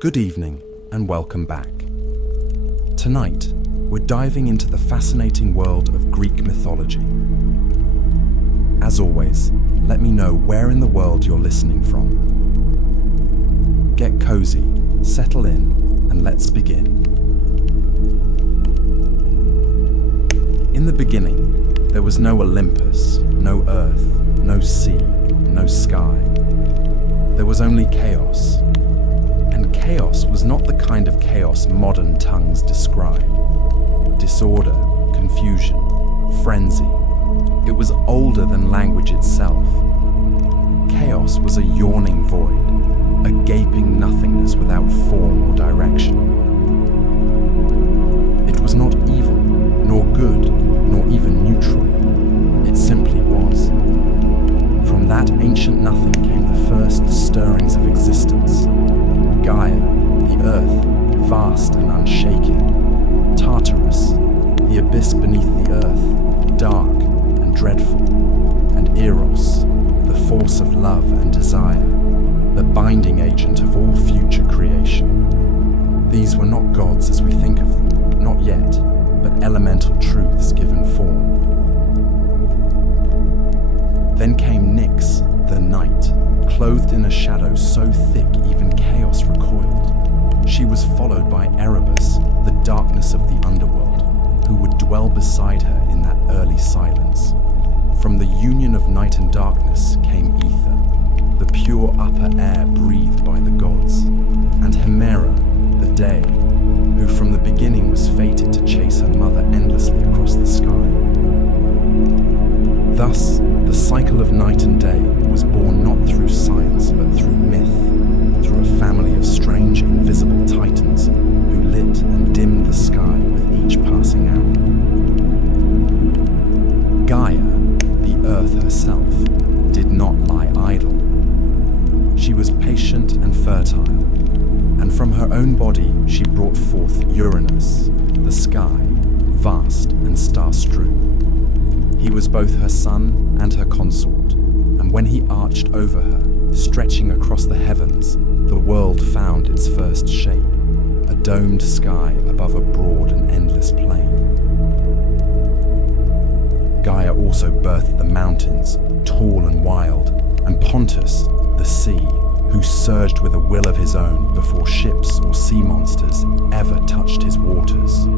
Good evening and welcome back. Tonight, we're diving into the fascinating world of Greek mythology. As always, let me know where in the world you're listening from. Get cozy, settle in, and let's begin. In the beginning, there was no Olympus, no earth, no sea, no sky. There was only chaos. And chaos was not the kind of chaos modern tongues describe. Disorder, confusion, frenzy. It was older than language itself. Chaos was a yawning void, a gaping nothingness without form or direction. It was not evil, nor good, nor even neutral. It simply was. From that ancient nothing came the first stirrings of existence. Gaia, the earth, vast and unshaking. Tartarus, the abyss beneath the earth, dark and dreadful. And Eros, the force of love and desire, the binding agent of all future creation. These were not gods as we think of them, not yet, but elemental truths given form. Then came Nyx, the night, clothed in a shadow so thick even chaos recoiled. She was followed by Erebus, the darkness of the underworld, who would dwell beside her in that early silence. From the union of night and darkness came ether, the pure upper air breathed by the gods, and Hemera, the day, who from the beginning was fated to chase her mother endlessly across the sky. Thus, the cycle of night and day was born not through science but through myth, through a family of strange invisible titans who lit and dimmed the sky with each passing hour. Gaia, the earth herself, did not lie idle. She was patient and fertile, and from her own body she brought forth Uranus, the sky, vast and star-strewn. He was both her son and her consort, and when he arched over her, stretching across the heavens, the world found its first shape, a domed sky above a broad and endless plain. Gaia also birthed the mountains, tall and wild, and Pontus, the sea, who surged with a will of his own before ships or sea monsters ever touched his waters.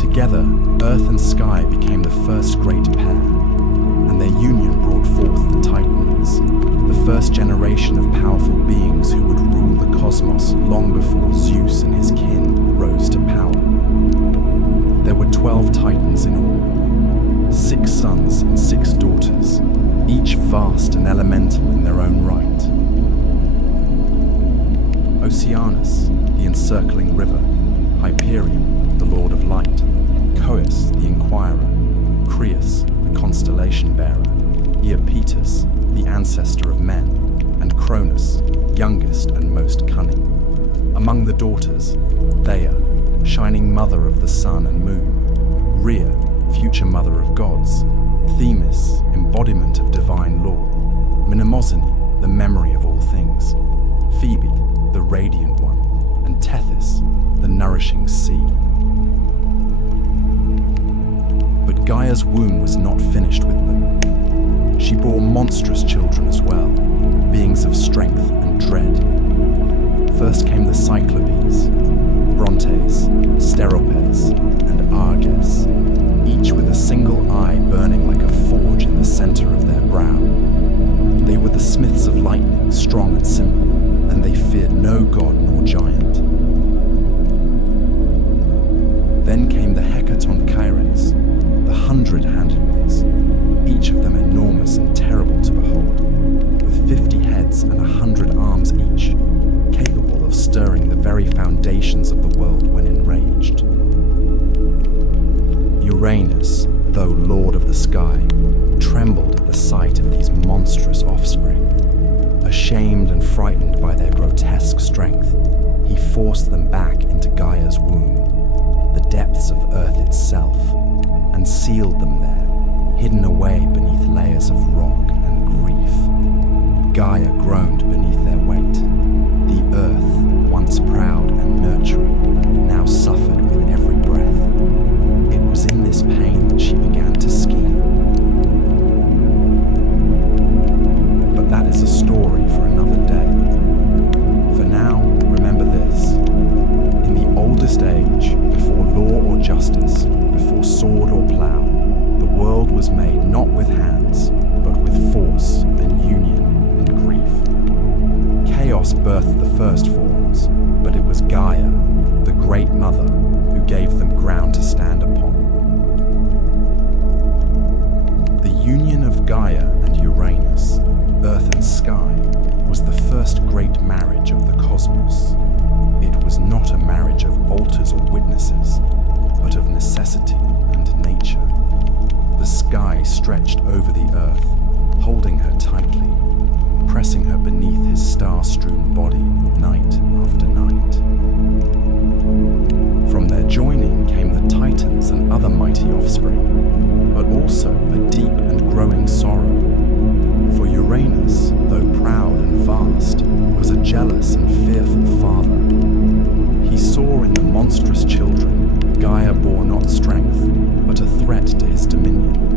Together, earth and sky became the first great pair, and their union brought forth the Titans, the first generation of powerful beings who would rule the cosmos long before Zeus and his kin rose to power. There were 12 Titans in all, 6 sons and 6 daughters, each vast and elemental in their own right. Oceanus, the encircling river, Hyperion, the lord of light, Coeus, the inquirer, Creus, the constellation bearer, Iapetus, the ancestor of men, and Cronus, youngest and most cunning. Among the daughters, Theia, shining mother of the sun and moon, Rhea, future mother of gods, Themis, embodiment of divine law, Mnemosyne, the memory of all things, Phoebe, the radiant one, and Tethys, the nourishing sea. But Gaia's womb was not finished with them. She bore monstrous children as well, beings of strength and dread. First came the Cyclopes, Brontes, Steropes, and Arges, each with a single eye burning like a forge in the center of their brow. They were the smiths of lightning, strong and simple, and they feared no god nor giant. Then came the Hecatoncheires, the 100-handed ones, each of them enormous and terrible to behold, with 50 heads and 100 arms each, capable of stirring the very foundations of the world when enraged. Uranus, though lord of the sky, trembled at the sight of these monstrous offspring. Ashamed and frightened by their grotesque strength, he forced them back into Gaia's womb, the depths of earth itself, and sealed them there, hidden away beneath layers of rock and grief. Gaia groaned beneath their weight. Chaos birthed the first forms, but it was Gaia, the Great Mother, who gave them ground to stand upon. The union of Gaia and Uranus, Earth and Sky, was the first great marriage of the cosmos. It was not a marriage of altars or witnesses, but of necessity and nature. The sky stretched over the earth, holding her tightly, pressing her beneath his star-strewn body night after night. From their joining came the Titans and other mighty offspring, but also a deep and growing sorrow. For Uranus, though proud and vast, was a jealous and fearful father. He saw in the monstrous children Gaia bore not strength, but a threat to his dominion.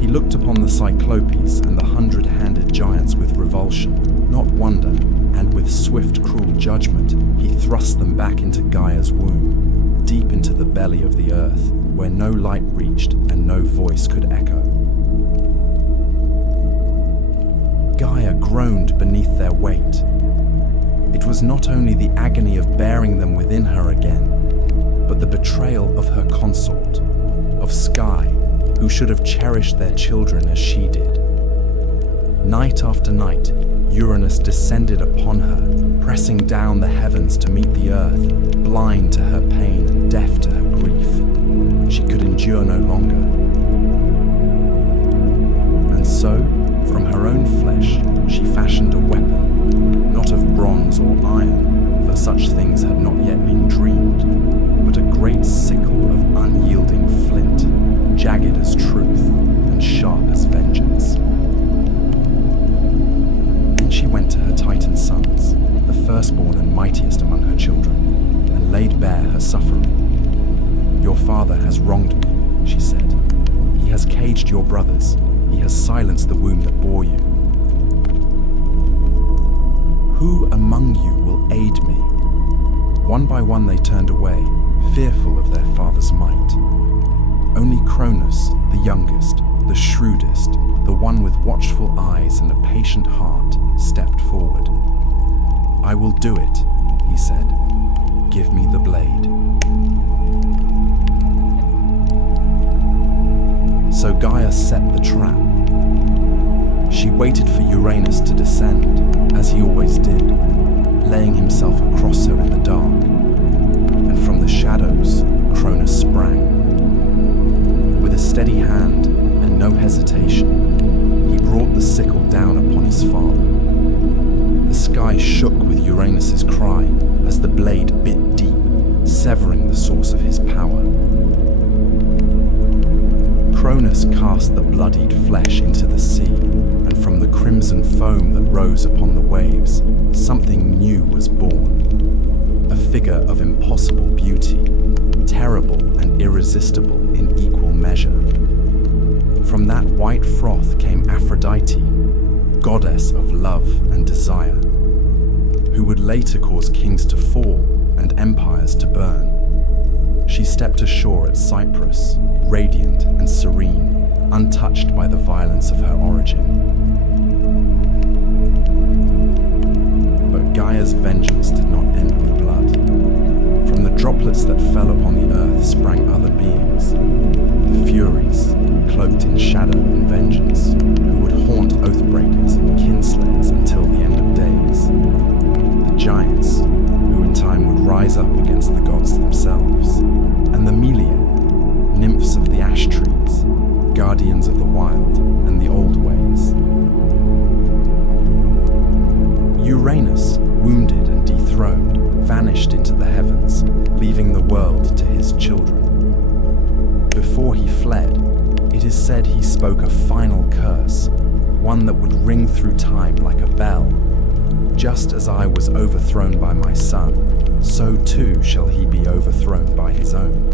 He looked upon the Cyclopes and the 100-handed giants with revulsion, not wonder, and with swift, cruel judgment, he thrust them back into Gaia's womb, deep into the belly of the earth, where no light reached and no voice could echo. Gaia groaned beneath their weight. It was not only the agony of bearing them within her again, but the betrayal of her consort, of Sky, who should have cherished their children as she did. Night after night, Uranus descended upon her, pressing down the heavens to meet the earth, blind to her pain and deaf to her grief. She could endure no longer. And so, from her own flesh, she fashioned a weapon, not of bronze or iron, for such things had not yet been dreamed, but a great sickle of unyielding flint, jagged as truth and sharp as vengeance. Then she went to her Titan sons, the firstborn and mightiest among her children, and laid bare her suffering. "Your father has wronged me," she said. "He has caged your brothers. He has silenced the womb that bore you. Who among you will aid me?" One by one they turned away, fearful of their father's might. Only Cronus, the youngest, the shrewdest, the one with watchful eyes and a patient heart, stepped forward. "I will do it," he said. "Give me the blade." So Gaia set the trap. She waited for Uranus to descend, as he always did, laying himself across her in the dark. And from the shadows, Cronus sprang. With a steady hand and no hesitation, he brought the sickle down upon his father. The sky shook with Uranus's cry as the blade bit deep, severing the source of his power. Cronus cast the bloodied flesh into the sea, and from the crimson foam that rose upon the waves, something new was born. A figure of impossible beauty, terrible and irresistible in equal measure. From that white froth came Aphrodite, goddess of love and desire, who would later cause kings to fall and empires to burn. She stepped ashore at Cyprus, radiant and serene, untouched by the violence of her origin. But Gaia's vengeance did not end with blood. From the droplets that fell upon the earth sprang other beings, the Furies, cloaked in shadow and vengeance, who would haunt oathbreakers and kinslayers until the end of days. The giants, who in time would rise up against the gods themselves, and the Melia, nymphs of the ash trees, guardians of the wild and the old ways. Uranus, wounded and dethroned, vanished into the heavens, leaving the world to his children. Before he fled, it is said he spoke a final curse, one that would ring through time like a bell. "Just as I was overthrown by my son, so too shall he be overthrown by his own."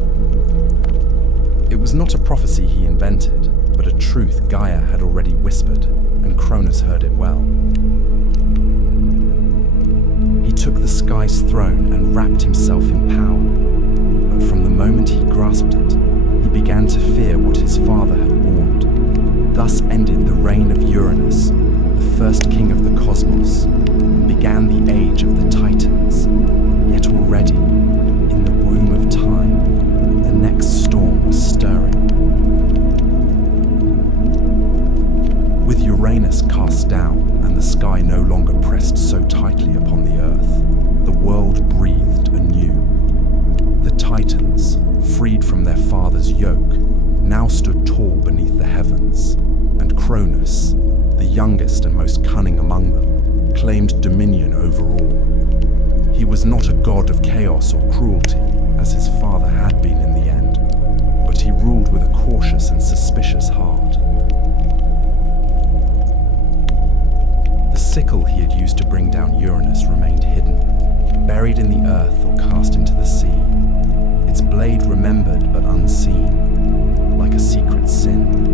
It was not a prophecy he invented, but a truth Gaia had already whispered, and Cronus heard it well. He took the sky's throne and wrapped himself in power, but from the moment he grasped it, he began to fear what his father had warned. Thus ended the reign of Uranus, the first king of the cosmos and began the age of the Titans. Yet already, in the womb of time, the next storm was stirring. With Uranus cast down and the sky no longer pressed so tightly upon the earth, the world breathed anew. The Titans, freed from their father's yoke, now stood tall beneath the heavens, and Cronus, the youngest and most cunning among them, claimed dominion over all. He was not a god of chaos or cruelty, as his father had been in the end, but he ruled with a cautious and suspicious heart. The sickle he had used to bring down Uranus remained hidden, buried in the earth or cast into the sea, its blade remembered but unseen, like a secret sin.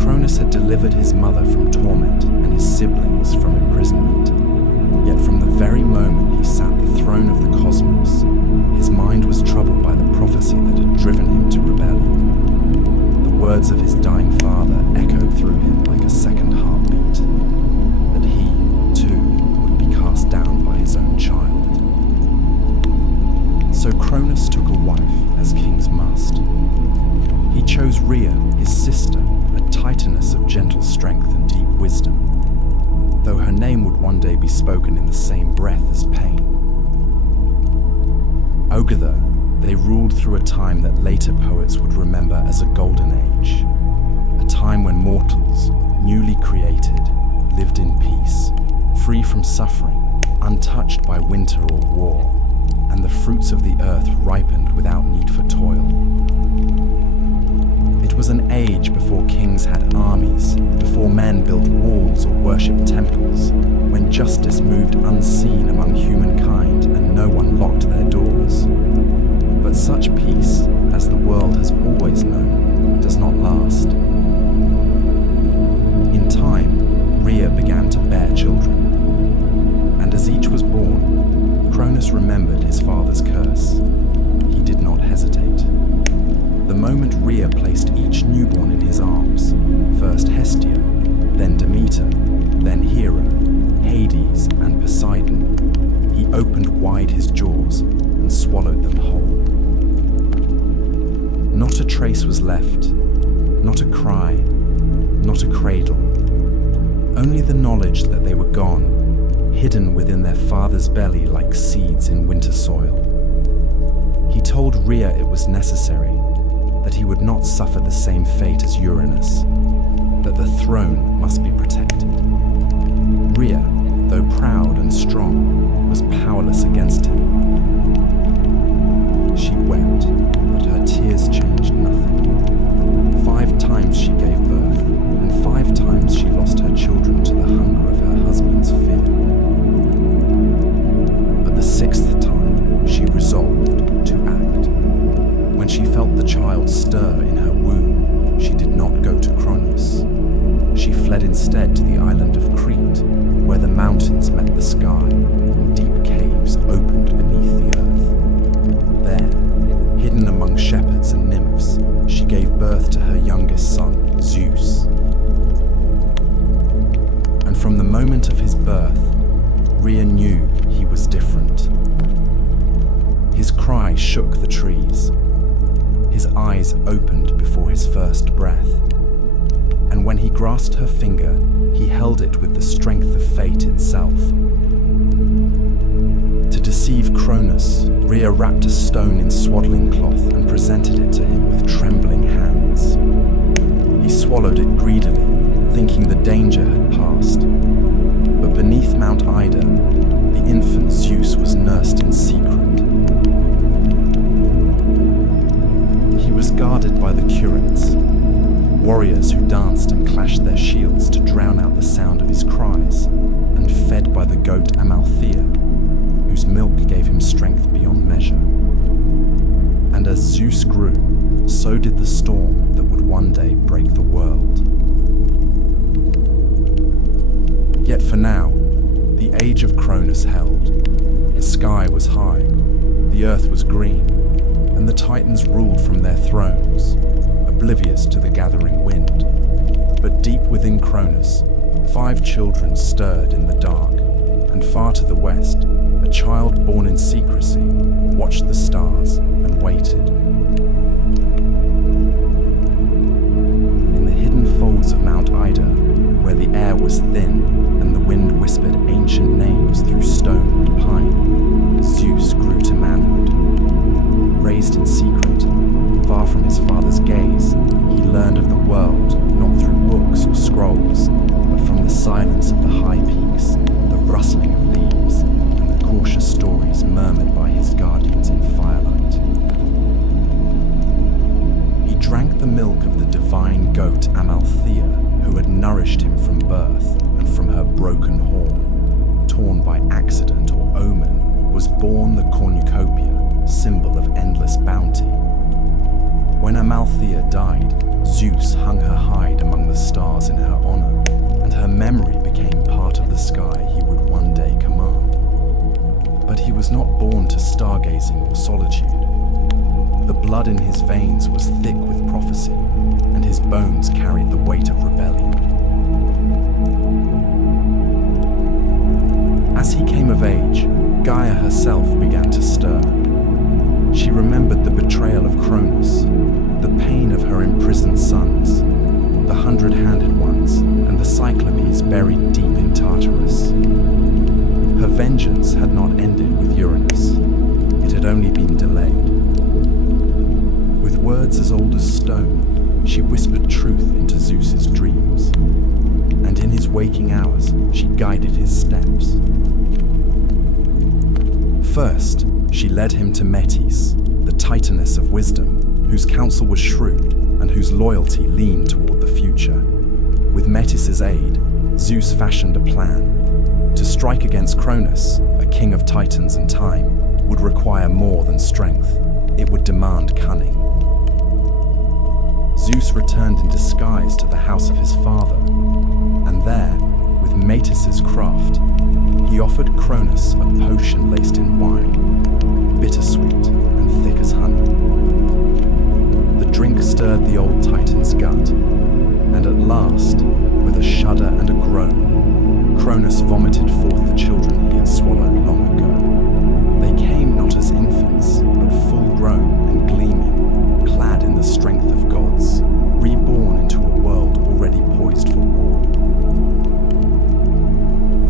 Cronus had delivered his mother from torment and his siblings from imprisonment, yet from the very moment he sat the throne of the cosmos, his mind was troubled by the prophecy that had driven him to rebellion. The words of his dying father echoed through him like a second heartbeat, that he, too, would be cast down by his own child. So Cronus took a wife, as kings must. He chose Rhea, his sister, a titaness of gentle strength and deep wisdom, though her name would one day be spoken in the same breath as pain. Together, they ruled through a time that later poets would remember as a golden age, a time when mortals, newly created, lived in peace, free from suffering, untouched by winter or war, and the fruits of the earth ripened without need for toil. It was an age before kings had armies, before men built walls or worshipped temples, when justice moved unseen among humankind and no one locked their doors. But such peace, as the world has always known, does not last. In time, Rhea began to bear children, and as each was born, Cronus remembered his father's curse. He did not hesitate. The moment Rhea placed each newborn in his arms, first Hestia, then Demeter, then Hera, Hades, and Poseidon, he opened wide his jaws and swallowed them whole. Not a trace was left, not a cry, not a cradle, only the knowledge that they were gone, hidden within their father's belly like seeds in winter soil. He told Rhea it was necessary, that he would not suffer the same fate as Uranus, that the throne must be protected. Rhea, though proud and strong, was powerless against him. She wept, but her tears changed nothing. 5 times she gave birth, and 5 times she lost her children to the hunger of her husband's fear. But the 6th time, she resolved to act. When she felt the child stir in her womb, she did not go to Cronus. She fled instead to the island of Crete, where the mountains met the sky and deep caves opened beneath the earth. There, hidden among shepherds and nymphs, she gave birth to her youngest son, Zeus. And from the moment of his birth, Rhea knew he was different. His cry shook the trees. His eyes opened before his first breath. And when he grasped her finger, he held it with the strength of fate itself. To deceive Cronus, Rhea wrapped a stone in swaddling cloth and presented it to him with trembling hands. He swallowed it greedily, thinking the danger had passed. But beneath Mount Ida, the infant Zeus was nursed in secret. He was guarded by the curates, warriors who danced and clashed their shields to drown out the sound of his cries, and fed by the goat Amalthea, whose milk gave him strength beyond measure. And as Zeus grew, so did the storm that would one day break the world. Yet for now, the age of Cronus held. The sky was high, the earth was green, and the Titans ruled from their thrones, oblivious to the gathering wind. But deep within Cronus, 5 children stirred in the dark, and far to the west, a child born in secrecy watched the stars and waited. In the hidden folds of Mount Ida, where the air was thin and the wind whispered ancient names through stone and pine, Zeus grew to manhood. Raised in secret, far from his father's gaze, he learned of the world not through books or scrolls, but from the silence of the high peaks, the rustling of leaves, and the cautious stories murmured by his guardians in firelight. He drank the milk of the divine goat Amalthea, who had nourished him from birth, and from her broken horn, torn by accident or omen, was born the cornucopia, symbol of endless bounty. When Amalthea died, Zeus hung her hide among the stars in her honor, and her memory became part of the sky he would one day command. But he was not born to stargazing or solitude. The blood in his veins was thick with prophecy, and his bones carried the weight of rebellion. As he came of age, Gaia herself began to stir. She remembered the betrayal of Cronus, the pain of her imprisoned sons, the 100-handed ones, and the Cyclopes buried deep in Tartarus. Her vengeance had not ended with Uranus. It had only been delayed. With words as old as stone, she whispered truth into Zeus's dreams, and in his waking hours, she guided his steps. First, she led him to Metis, the Titaness of wisdom, whose counsel was shrewd and whose loyalty leaned toward the future. With Metis's aid, Zeus fashioned a plan. To strike against Cronus, a king of Titans and time, would require more than strength. It would demand cunning. Zeus returned in disguise to the house of his father, and there, with Metis's craft, he offered Cronus a potion laced in wine, bittersweet and thick as honey. The drink stirred the old Titan's gut, and at last, with a shudder and a groan, Cronus vomited forth the children he had swallowed long ago. They came not as infants, but full-grown and gleaming, clad in the strength of gods, reborn into a world already poised for war.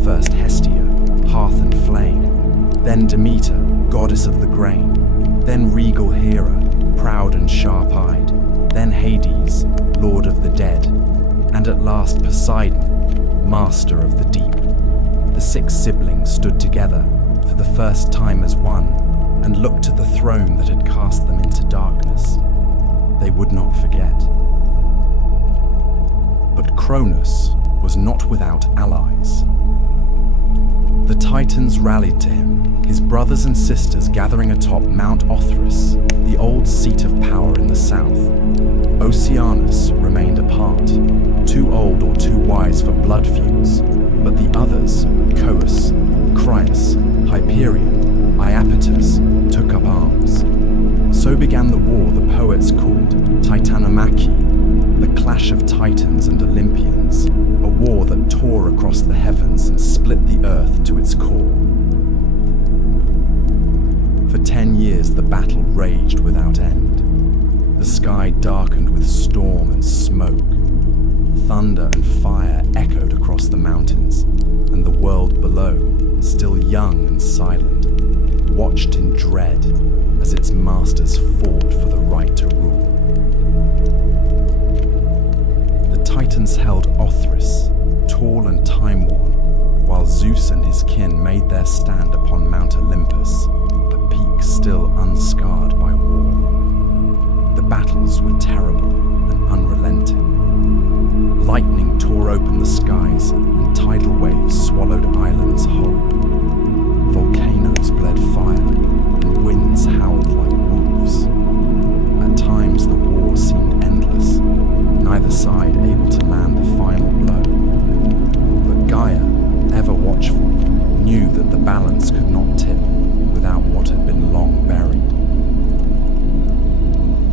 First Hestia, hearth and flame, then Demeter, goddess of the grain, then regal Hera, proud and sharp-eyed, then Hades, lord of the dead, and at last Poseidon, master of the deep. The 6 siblings stood together for the first time as one, and looked to the throne that had cast them into darkness. They would not forget. But Cronus was not without allies. The Titans rallied to him, his brothers and sisters gathering atop Mount Othrys, the old seat of power in the south. Oceanus remained apart, too old or too wise for blood feuds, but the others, Coeus, Crius, Hyperion, Iapetus, took up arms. So began the war the poets called Titanomachy, the clash of Titans and Olympians, a war that tore across the heavens and split the earth to its core. For 10 years the battle raged without end. The sky darkened with storm and smoke. Thunder and fire echoed across the mountains, and the world below, still young and silent, watched in dread as its masters fought for the right to rule. The Titans held Othrys, tall and time-worn, while Zeus and his kin made their stand upon Mount Olympus, a peak still unscarred by war. The battles were terrible and unrelenting. Lightning tore open the skies, and tidal waves swallowed islands whole. Volcanoes bled fire, and winds howled like wolves. At times the war seemed endless, neither side able to land the final blow. But Gaia, ever watchful, knew that the balance could not tip without what had been long buried.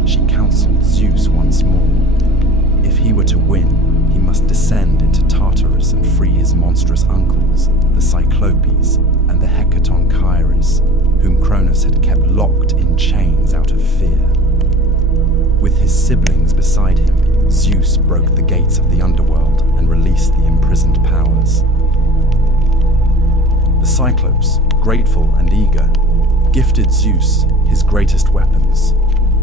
She counseled Zeus once more. If he were to win, he must descend into Tartarus and free close uncles, the Cyclopes and the Hecatonchires, whom Cronus had kept locked in chains out of fear. With his siblings beside him, Zeus broke the gates of the underworld and released the imprisoned powers. The Cyclopes, grateful and eager, gifted Zeus his greatest weapons,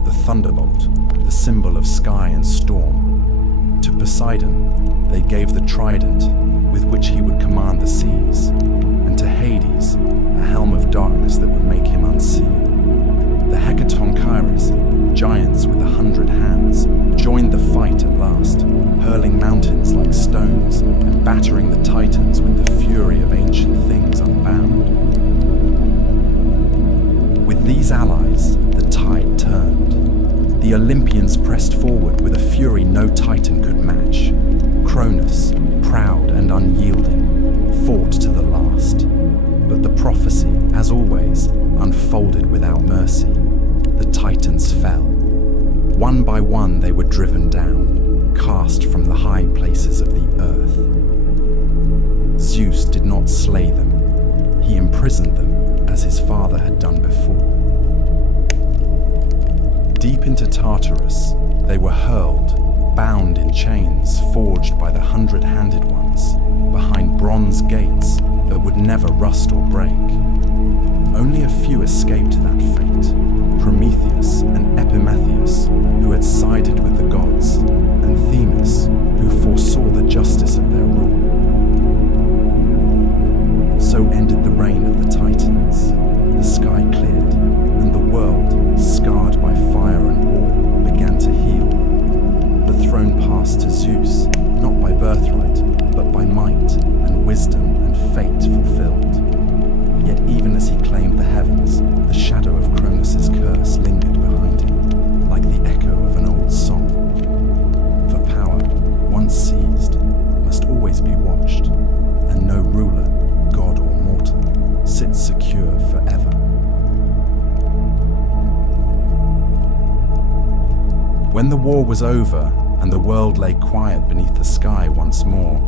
the thunderbolt, the symbol of sky and storm. To Poseidon, they gave the trident with which he would command the seas, and to Hades, a helm of darkness that would make him unseen. The Hecatonchires, giants with 100 hands, joined the fight at last, hurling mountains like stones and battering the Titans with the fury of ancient things unbound. With these allies, the tide turned. The Olympians pressed forward with a fury no Titan could match. Cronus, proud and unyielding, fought to the last. But the prophecy, as always, unfolded without mercy. The Titans fell. One by one they were driven down, cast from the high places of the earth. Zeus did not slay them. He imprisoned them as his father had done before. Deep into Tartarus, they were hurled, bound in chains forged by the 100-handed ones, behind bronze gates that would never rust or break. Only a few escaped that fate: Prometheus and Epimetheus, who had sided with the gods, and Themis, who foresaw the justice of their rule. So ended the reign of the Titans. The sky cleared, and the world, scarred by fire and war, began to heal. The throne passed to Zeus, not by birthright, but by might and wisdom and fate fulfilled. Yet even as he claimed the heavens, the shadow of Cronus' curse lingered behind him, like the echo of an old song. For power, once seized, must always be watched, and no ruler, god or mortal, sits secure forever. When the war was over and the world lay quiet beneath the sky once more,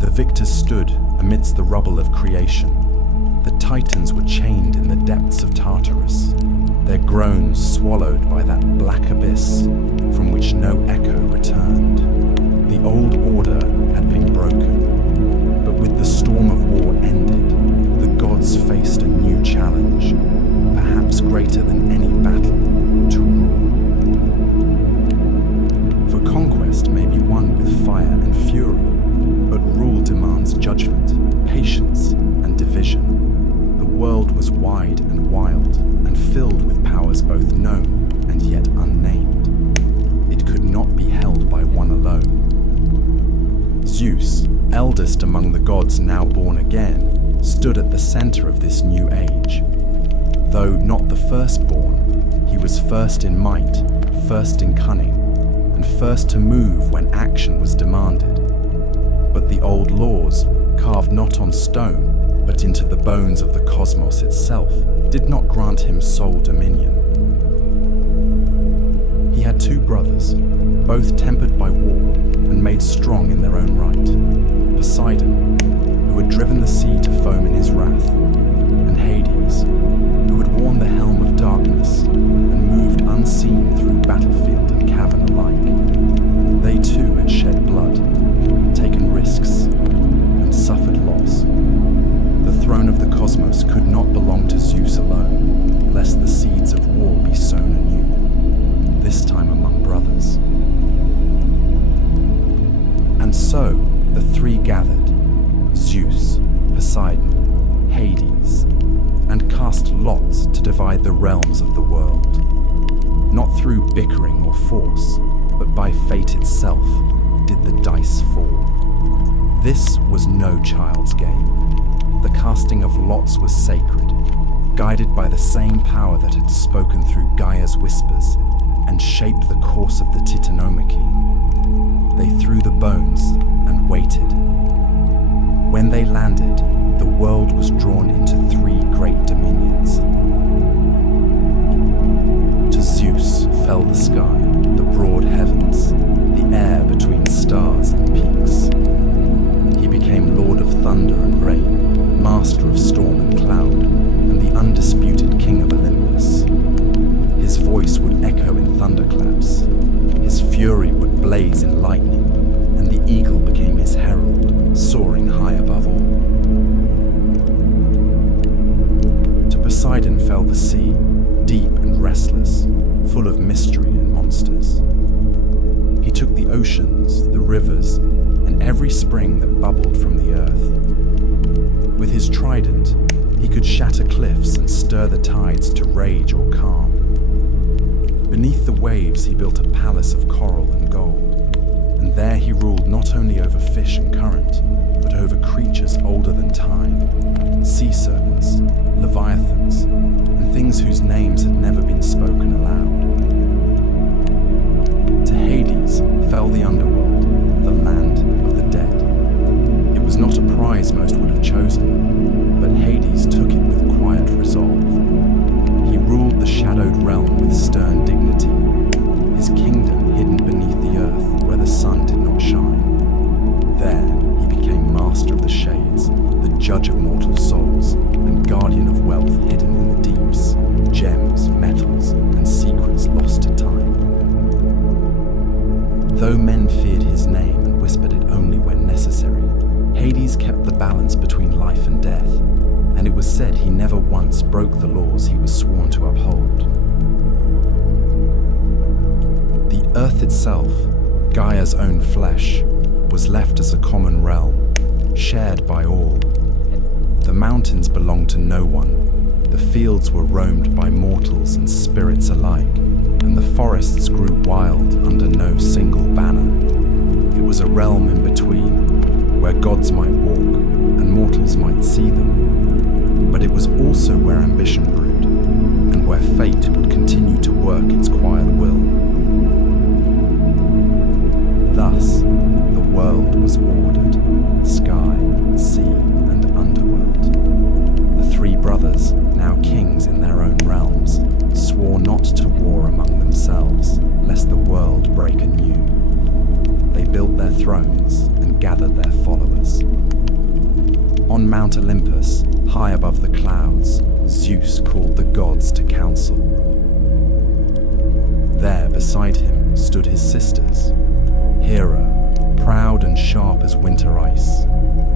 the victors stood amidst the rubble of creation. The Titans were chained in the depths of Tartarus, their groans swallowed by that black abyss from which no echo returned. The old order had been broken, but with the storm of war ended, the gods faced a new challenge, perhaps greater than any battle, to rule. For conquest may be won with fire and fury, but rule demands judgment, patience, and division. The world was wide and wild, and filled with powers both known and yet unnamed. It could not be held by one alone. Zeus, eldest among the gods now born again, stood at the center of this new age. Though not the firstborn, he was first in might, first in cunning, and first to move when action was demanded. But the old laws, carved not on stone, but into the bones of the cosmos itself, did not grant him sole dominion. He had two brothers, both tempered by war and made strong in their own right: Poseidon, who had driven the sea to foam in his wrath, and Hades, who had worn the helm of darkness and moved unseen through battlefield and cavern alike. They too had shed blood, taken risks, and suffered loss. The throne of the cosmos could not belong to Zeus alone, lest the seeds of war be sown anew, this time among brothers. And so the three gathered, Zeus, Poseidon, Hades, and cast lots to divide the realms of the world. Not through bickering or force, but by fate itself did the dice fall. This was no child's game. The casting of lots was sacred, guided by the same power that had spoken through Gaia's whispers and shaped the course of the Titanomachy. They threw the bones and waited. When they landed, the world was drawn into three great dominions. To Zeus fell the sky, the broad heavens, the air between stars and peaks. He became Lord of thunder and rain, master of storm and cloud, and the undisputed king of Olympus. His voice would echo in thunderclaps, his fury would blaze in lightning, and the eagle became his herald, soaring high above all. To Poseidon fell the sea, deep and restless, full of mystery and monsters. He took the oceans, the rivers, and every spring that bubbled from the earth. With his trident, he could shatter cliffs and stir the tides to rage or calm. Beneath the waves, he built a palace of coral and gold, and there he ruled not only over fish and current, but over creatures older than time, sea serpents, leviathans, and things whose names had never been spoken aloud. To Hades fell the underworld, the land of the dead. It was not a prize most would have chosen, but Hades took it with quiet resolve. He ruled the shadowed realm with stern dignity, his kingdom hidden beneath the earth where the sun did not shine. There he became master of the shades, the judge of mortal souls, and guardian of wealth hidden in the deeps, gems, metals, and secrets lost to time. Though men feared his name and whispered it only when necessary, Hades kept the balance between life and death, and it was said he never once broke the laws he was sworn to uphold. The earth itself, Gaia's own flesh, was left as a common realm, shared by all. The mountains belonged to no one, the fields were roamed by mortals and spirits alike, and the forests grew wild under no single banner. It was a realm in between, where gods might walk and mortals might see them. But it was also where ambition brewed, and where fate would continue to work its quiet will. Thus, the world was ordered, sky, sea, and underworld. The three brothers, now kings in their own realms, swore not to war among themselves, lest the world break anew. They built their thrones and gathered their followers. On Mount Olympus, high above the clouds, Zeus called the gods to council. There beside him stood his sisters, Hera, proud and sharp as winter ice,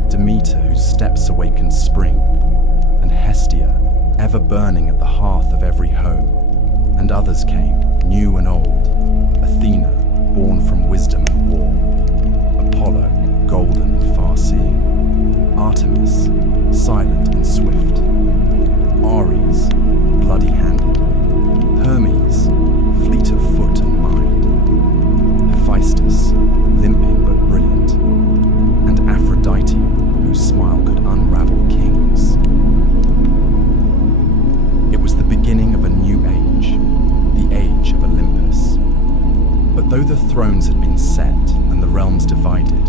Demeter, whose steps awakened spring, and Hestia, ever burning at the hearth of every home. And others came, new and old, Athena, born from wisdom and war, Apollo, golden and far-seeing, Artemis, silent and swift, Ares, bloody-handed, Hermes, fleet of foot and mind, Hephaestus, limping but brilliant, and Aphrodite, whose smile could unravel kings. It was the beginning of a new age, the age of Olympus. But though the thrones had been set and the realms divided,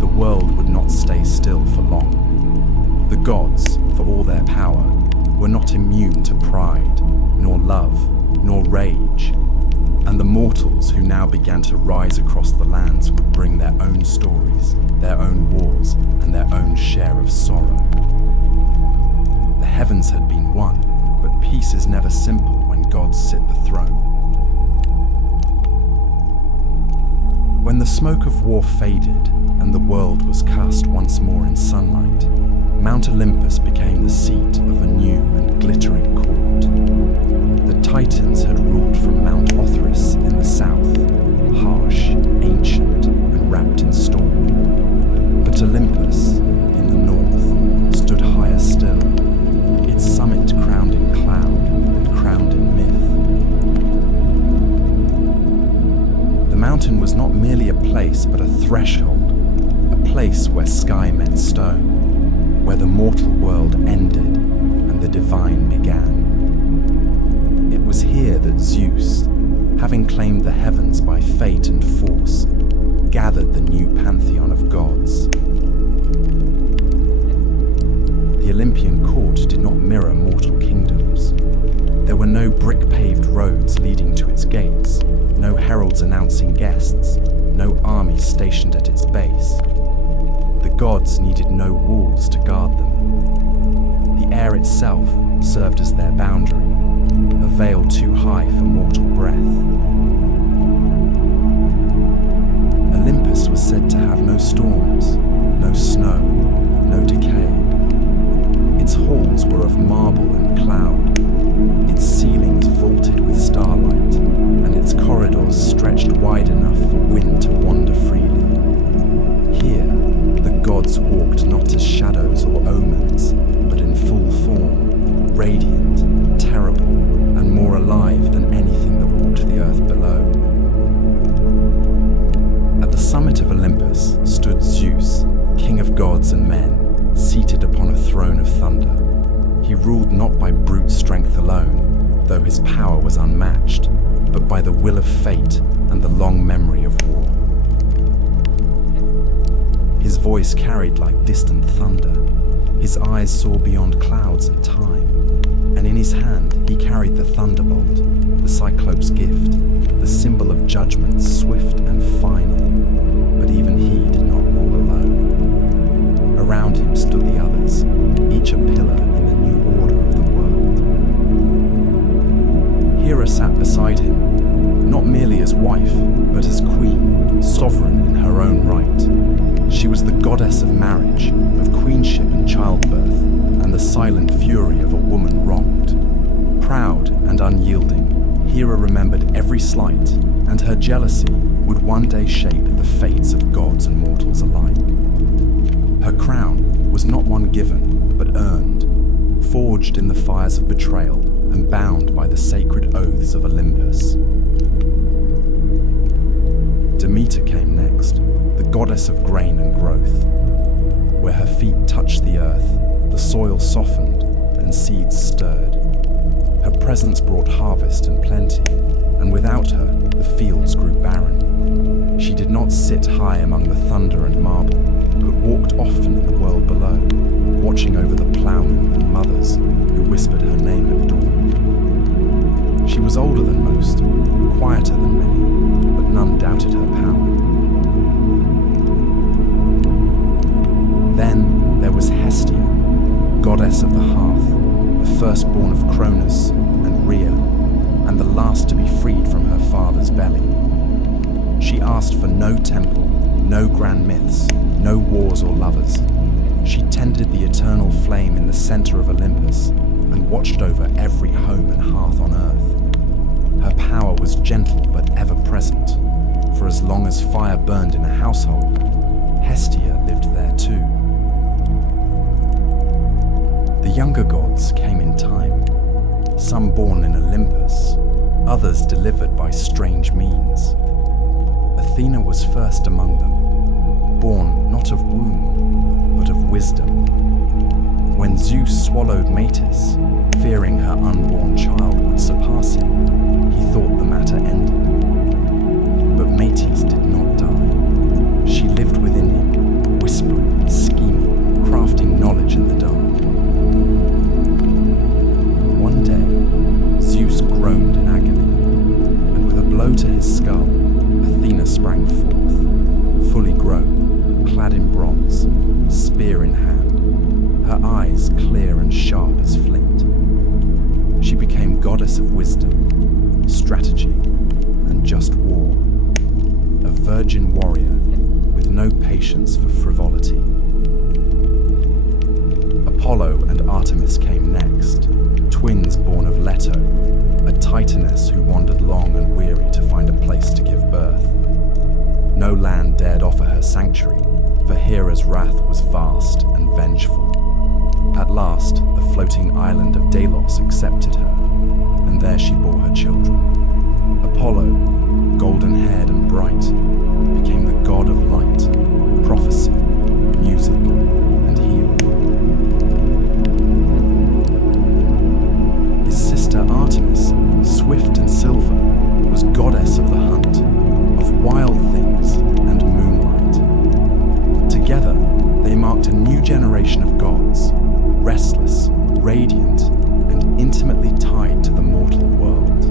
the world would not stay still for long. The gods, for all their power, were not immune to pride, nor love, nor rage, and the mortals who now began to rise across the lands would bring their own stories, their own wars, and their own share of sorrow. The heavens had been won, but peace is never simple when gods sit the throne. When the smoke of war faded and the world was cast once more in sunlight, Mount Olympus became the seat of a new and glittering court. The Titans had ruled from Mount Othrys in the south, harsh, ancient, and wrapped in storm. But Olympus, in the north, stood higher still, its summit crowned in cloud and crowned in myth. The mountain was not merely a place, but a threshold, a place where sky met stone, where the mortal world ended and the divine began. It was here that Zeus, having claimed the heavens by fate and force, gathered the new pantheon of gods. The Olympian court did not mirror mortal kingdoms. There were no brick-paved roads leading to its gates, no heralds announcing guests, no armies stationed at its base. The gods needed no walls to guard them. The air itself served as their boundary, a veil too high for mortal breath. Olympus was said to have no storms, no snow, no decay. Its halls were of marble and cloud, its ceilings vaulted with starlight, and its corridors stretched wide enough for wind to wander freely. Here, the gods walked not as shadows or omens, but in full form, radiant, terrible, and more alive than anything that walked the earth below. At the summit of Olympus stood Zeus, king of gods and men, seated upon a throne of thunder. He ruled not by brute strength alone, though his power was unmatched, but by the will of fate and the long memory of war. His voice carried like distant thunder. His eyes saw beyond clouds and time, and in his hand he carried the thunderbolt, the Cyclops' gift, the symbol of judgment swift and final. But even he did not rule alone. Around him stood the others, each a pillar in the new order of the world. Hera sat beside him, not merely as wife, but as queen, sovereign in her own right. She was the goddess of marriage, of queenship and childbirth, and the silent fury of a woman wronged. Proud and unyielding, Hera remembered every slight, and her jealousy would one day shape the fates of gods and mortals alike. Her crown was not one given, but earned, forged in the fires of betrayal and bound by the sacred oaths of Olympus. Demeter came next, the goddess of grain and growth. Where her feet touched the earth, the soil softened and seeds stirred. Her presence brought harvest and plenty, and without her, the fields grew barren. She did not sit high among the thunder and marble, but walked often in the world below, watching over the ploughmen and mothers who whispered her name at dawn. She was older than most, quieter than many, but none doubted her power. Then there was Hestia, goddess of the hearth, the firstborn of Cronus and Rhea, and the last to be freed from her father's belly. She asked for no temple, no grand myths, no wars or lovers. She tended the eternal flame in the center of Olympus and watched over every home and hearth on earth. Her power was gentle but ever present, for as long as fire burned in a household, Hestia lived there too. The younger gods came in time, some born in Olympus, others delivered by strange means. Athena was first among them, born not of womb, but of wisdom. When Zeus swallowed Metis, fearing her unborn child would surpass him, he thought the matter ended. But Metis did not die. She lived within him, whispering, scheming, crafting knowledge in the dark. One day, Zeus groaned in agony, and with a blow to his skull, Athena sprang forth, fully grown, clad in bronze, spear in hand, her eyes clear and sharp as flint. She became goddess of wisdom, strategy, and just war, a virgin warrior with no patience for frivolity. Apollo and Artemis came next, twins born of Leto, a titaness who wandered long and weary to find a place to give birth. No land dared offer her sanctuary, for Hera's wrath was vast and vengeful. At last, the floating island of Delos accepted her, and there she bore her children. Apollo, golden-haired and bright, became the god of light, prophecy, music, and healing. His sister Artemis, swift and silver, was goddess of the hunt, of wild things and moonlight. Together, they marked a new generation of gods, restless, radiant, and intimately tied to the mortal world.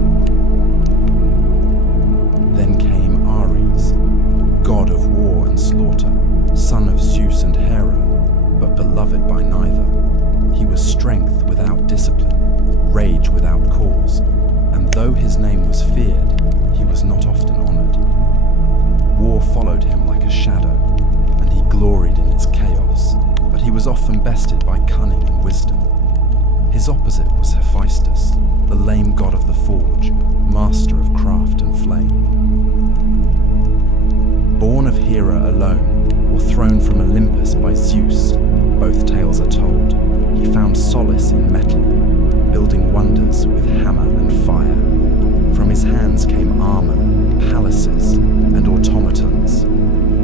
Then came Ares, He was strength without discipline, rage without cause, and though his name was feared, he was not often honored. War followed him like a shadow, and he gloried in its chaos, but he was often bested by cunning and wisdom. His opposite was Hephaestus, the lame god of the forge, master of craft and flame. Born of Hera alone, or thrown from Olympus by Zeus, both tales are told, he found solace in metal, building wonders with hammer and fire. From his hands came armor, palaces, and automatons.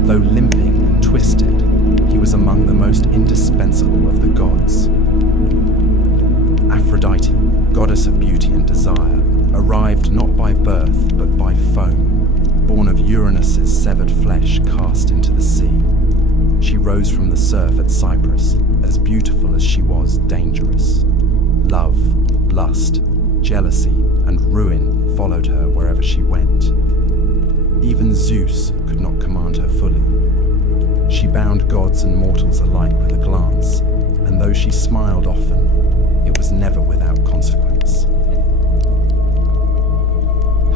Though limping and twisted, he was among the most indispensable of the gods. Aphrodite, goddess of beauty and desire, arrived not by birth but by foam, born of Uranus's severed flesh cast into the sea. She rose from the surf at Cyprus, as beautiful as she was dangerous. Love, lust, jealousy, and ruin followed her wherever she went. Even Zeus could not command her fully. She bound gods and mortals alike with a glance, and though she smiled often, it was never without consequence.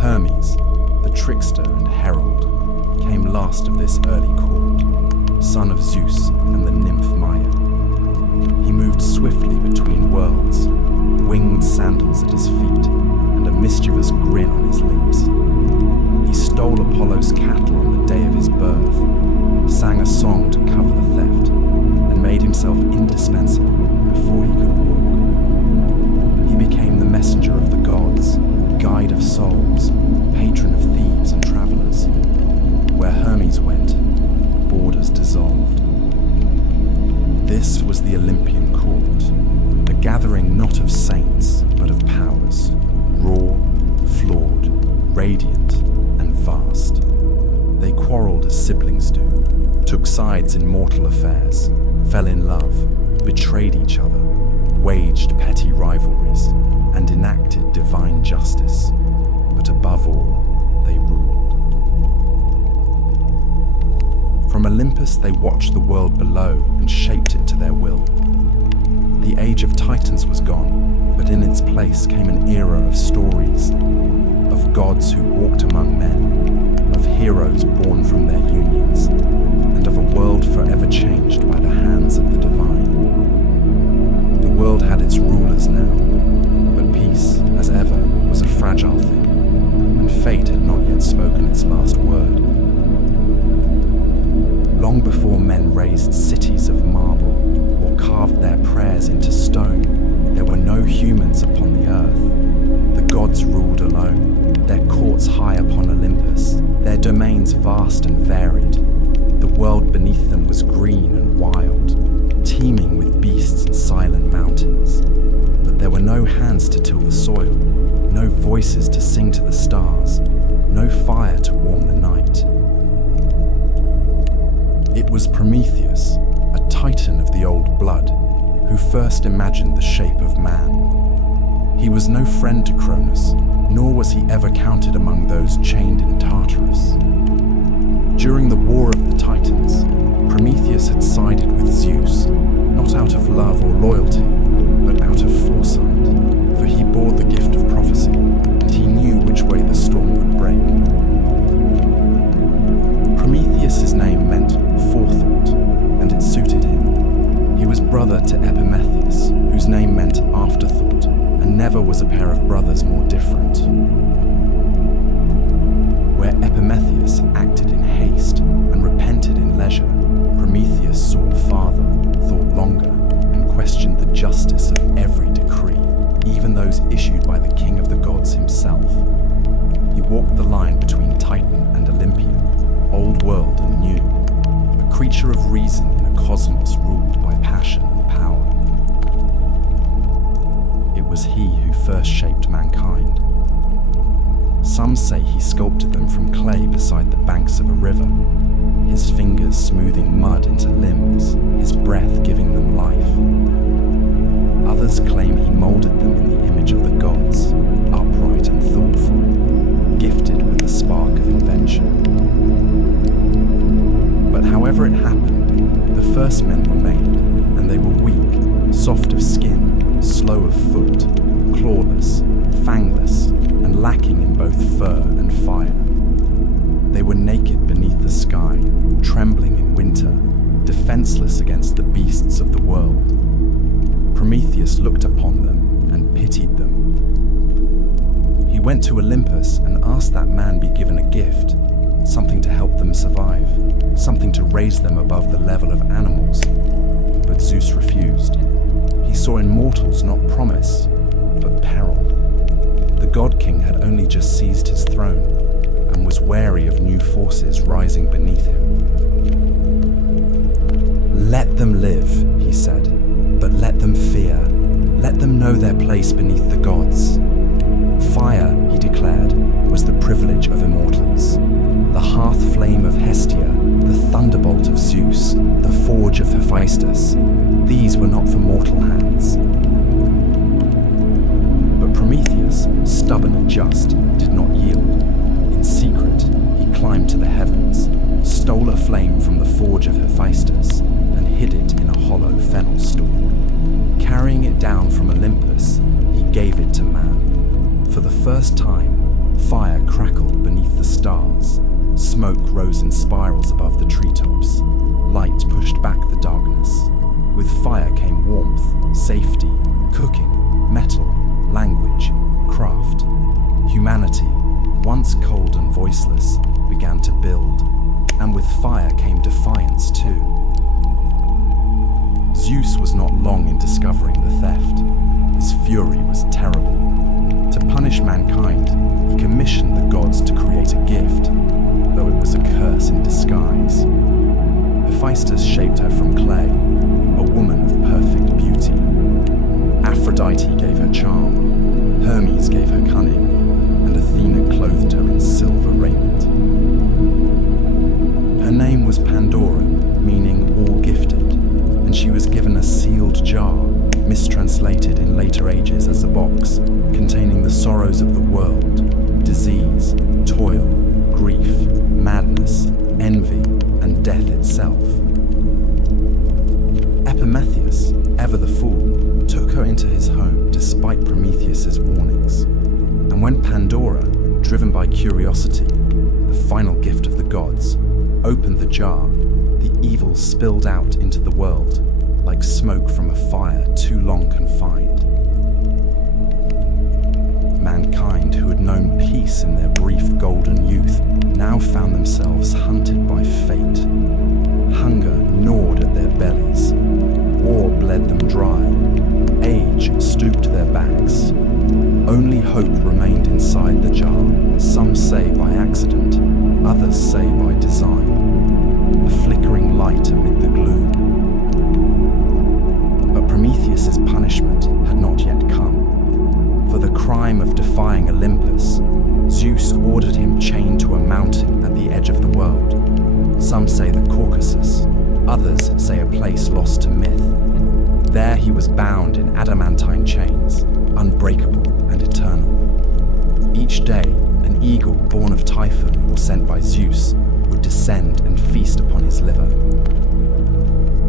Hermes, the trickster and herald, came last of this early court, son of Zeus and the nymph Maya. He moved swiftly between worlds, winged sandals at his feet, and a mischievous grin on his lips. He stole Apollo's cattle on the day of his birth, sang a song to cover the theft, and made himself indispensable before he could walk. He became the messenger of the gods, guide of souls, patron of thieves and travelers. Where Hermes went, borders dissolved. This was the Olympian court, a gathering not of saints, but of powers, raw, flawed, radiant, and vast. They quarreled as siblings do, took sides in mortal affairs, fell in love, betrayed each other, waged petty rivalries, and enacted divine justice. But above all, they ruled. From Olympus they watched the world below and shaped it to their will. The age of Titans was gone, but in its place came an era of stories, of gods who walked among men, of heroes born from their unions, and of a world forever changed by the hands of the divine. The world had its rulers now, but peace, as ever, was a fragile thing, and fate had not yet spoken its last word. Long before men raised cities of marble or carved their prayers into stone, there were no humans upon the earth. The gods ruled alone, their courts high upon Olympus, their domains vast and varied. The world beneath them was green and wild, teeming with beasts and silent mountains. But there were no hands to till the soil, no voices to sing to the stars, no fire to warm the night. It was Prometheus, a titan of the old blood, who first imagined the shape of man. He was no friend to Cronus, nor was he ever counted among those chained in Tartarus. During the War of the Titans, Prometheus had sided with Zeus, not out of love or loyalty, but out of foresight, for he bore the gift of prophecy, and he knew which way the storm would break. Prometheus's name meant forethought, and it suited him. He was brother to Epimetheus, whose name meant afterthought, and never was a pair of brothers more different. Where Epimetheus acted in haste and repented in leisure, Prometheus saw farther, thought longer, and questioned the justice of every decree, even those issued by the king of the gods himself. He walked the line between Titan and Olympian, old world and new, a creature of reason in a cosmos ruled by passion and power. It was he who first shaped mankind. Some say he sculpted them from clay beside the banks of a river, his fingers smoothing mud into limbs, his breath giving them life. Others claim he molded them in the image of the gods, upright and thoughtful, gifted with a spark of invention. But however it happened, the first men were made, and they were weak, soft of skin, slow of foot, clawless, fangless, and lacking in both fur and fire. They were naked beneath the sky, trembling in winter, defenseless against the beasts of the world. Prometheus looked upon them and pitied them. He went to Olympus and asked that man be given a gift, something to help them survive, something to raise them above the level of animals. But Zeus refused. He saw in mortals not promise, but peril. The God King had only just seized his throne and was wary of new forces rising beneath him. Let them live, he said, but let them fear. Let them know their place beneath the gods. Fire, he declared, was the privilege of immortals. The hearth flame of Hestia, the thunderbolt of Zeus, the forge of Hephaestus, these were not for mortal hands. But Prometheus, stubborn and just, did not yield. In secret, he climbed to the heavens, stole a flame from the forge of Hephaestus, and hid it in a hollow fennel stalk. Carrying it down from Olympus, he gave it to man. For the first time, fire crackled beneath the stars. Smoke rose in spirals above the treetops. Light pushed back the darkness. With fire came warmth, safety, cooking, metal, language, craft. Humanity, once cold and voiceless, began to build. And with fire came defiance too. Zeus was not long in discovering the theft. His fury was terrible. To punish mankind, he commissioned the gods to create a gift, though it was a curse in disguise. Hephaestus shaped her from clay, a woman of perfect beauty. Aphrodite gave her charm, Hermes gave her cunning, and Athena clothed her in silver raiment. Her name was Pandora, meaning all gifted, and she was given a sealed jar, mistranslated in later ages as a box, containing the sorrows of the world, disease, toil, grief, madness, envy, and death itself. Epimetheus, ever the fool, took her into his home despite Prometheus's warnings. And when Pandora, driven by curiosity, the final gift of the gods, opened the jar, the evil spilled out into the world, like smoke from a fire too long confined. Mankind, who had known peace in their brief golden youth, now found themselves hunted by fate. Hunger gnawed at their bellies. War bled them dry. Age stooped their backs. Only hope remained inside the jar, some say by accident, others say by design. A flickering light amid the gloom. But Prometheus's punishment had not yet come. For the crime of defying Olympus, Zeus ordered him chained to a mountain at the edge of the world. Some say the Caucasus, others say a place lost to myth. There he was bound in adamantine chains, unbreakable and eternal. Each day, an eagle born of Typhon or sent by Zeus would descend and feast upon his liver.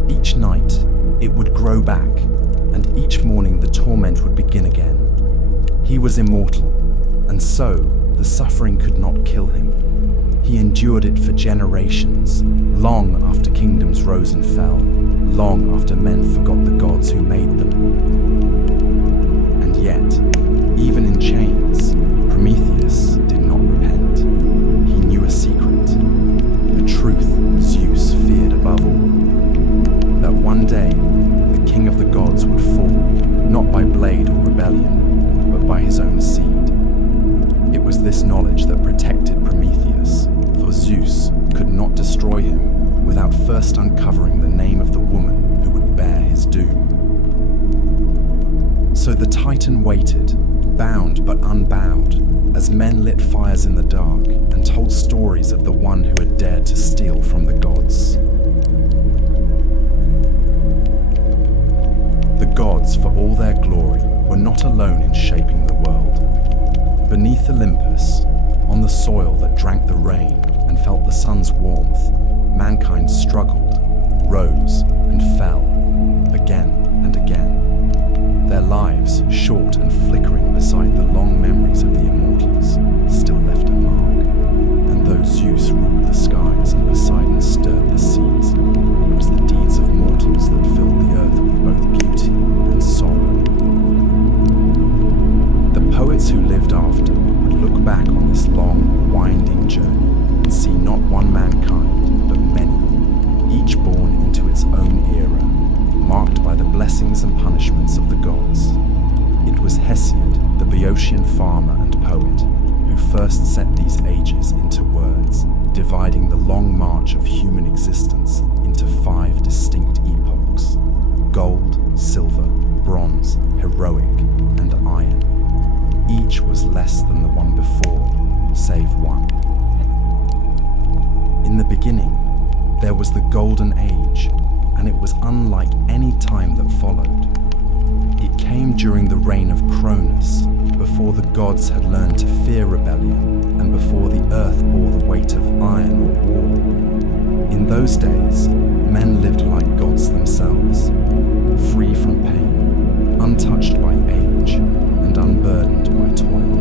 Each night, it would grow back, and each morning the torment would begin again. He was immortal, and so the suffering could not kill him. He endured it for generations, long after kingdoms rose and fell, long after men forgot the gods who made them. And yet, even in chains, Prometheus did not repent. He knew a secret, the truth Zeus feared above all, that one day the king of the gods would fall, not by blade or rebellion, but by his own seed. It was this knowledge that protected Prometheus, for Zeus could not destroy him without first uncovering the name of the woman who would bear his doom. So the Titan waited, bound but unbowed, as men lit fires in the dark and told stories of the one who had dared to steal from the gods. The gods, for all their glory, were not alone in shaping the world. Beneath Olympus, on the soil that drank the rain and felt the sun's warmth, mankind struggled, rose, and fell, again and again. Boeotian farmer and poet, who first set these ages into words, dividing the long march of human existence into 5 distinct epochs: gold, silver, bronze, heroic, and iron. Each was less than the one before, save one. In the beginning, there was the Golden Age, and it was unlike any time that followed. It came during the reign of Cronus, before the gods had learned to fear rebellion, and before the earth bore the weight of iron or war. In those days, men lived like gods themselves, free from pain, untouched by age, and unburdened by toil.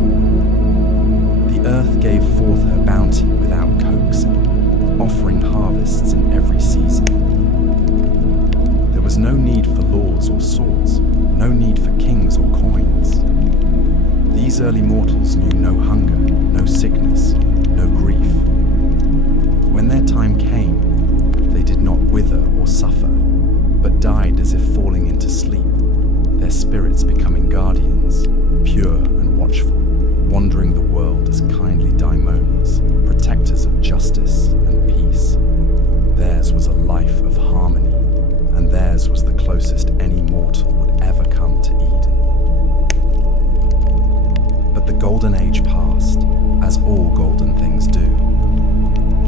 The earth gave forth her bounty without coaxing, offering harvests in every season. There was no need for laws or swords, no need for kings or coins. These early mortals knew no hunger, no sickness, no grief. When their time came, they did not wither or suffer, but died as if falling into sleep, their spirits becoming guardians, pure and watchful, wandering the world as kindly daimones, protectors of justice and peace. Theirs was a life of harmony, and theirs was the closest any mortal would ever come to Eden. But the Golden Age passed, as all golden things do.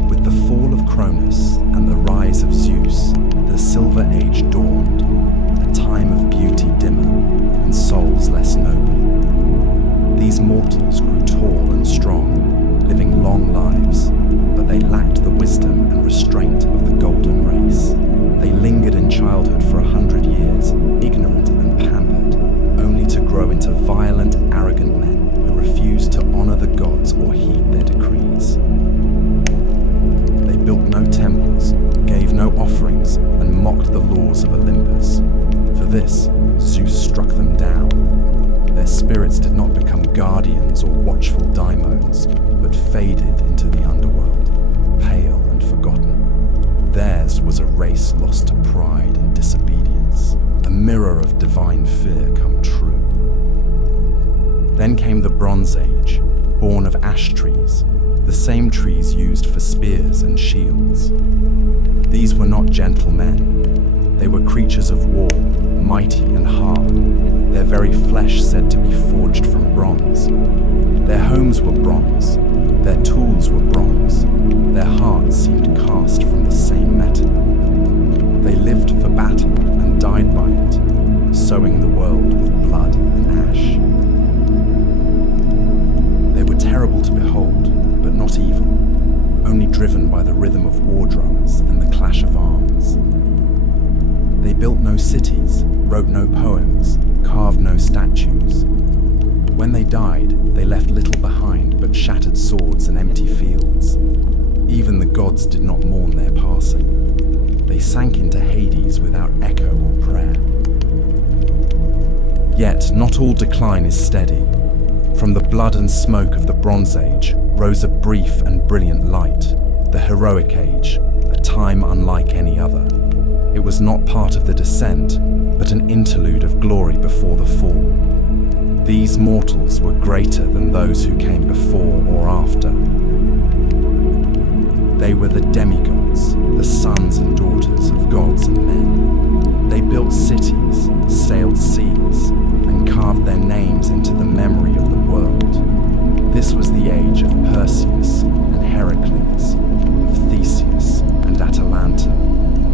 With the fall of Cronus and the rise of Zeus, the Silver Age dawned, a time of beauty dimmer and souls less noble. These mortals grew tall and strong, living long lives, but they lacked the wisdom and restraint of the golden race. They lingered in childhood for 100 years, ignorant and pampered, only to grow into violent, arrogant men who refused to honor the gods or heed their decrees. They built no temples, gave no offerings, and mocked the laws of Olympus. For this, Zeus struck them down. Their spirits did not become guardians or watchful daimons, but faded into the underworld, pale and forgotten. Theirs was a race lost to pride and disobedience, a mirror of divine fear come true. Then came the Bronze Age, born of ash trees, the same trees used for spears and shields. These were not gentle men. They were creatures of war, mighty and hard, their very flesh said to be forged from bronze. Their homes were bronze, their tools were bronze, their hearts seemed cast from the same metal. They lived for battle and died by it, sowing the world with blood and ash. They were terrible to behold, but not evil, only driven by the rhythm of war drums and the clash of arms. They built no cities, wrote no poems, carved no statues. When they died, they left little behind but shattered swords and empty fields. Even the gods did not mourn their passing. They sank into Hades without echo or prayer. Yet not all decline is steady. From the blood and smoke of the Bronze Age rose a brief and brilliant light, the Heroic Age, a time unlike any other. It was not part of the descent, but an interlude of glory before the fall. These mortals were greater than those who came before or after. They were the demigods, the sons and daughters of gods and men. They built cities, sailed seas, and carved their names into the memory of the world. This was the age of Perseus and Heracles, of Theseus and Atalanta,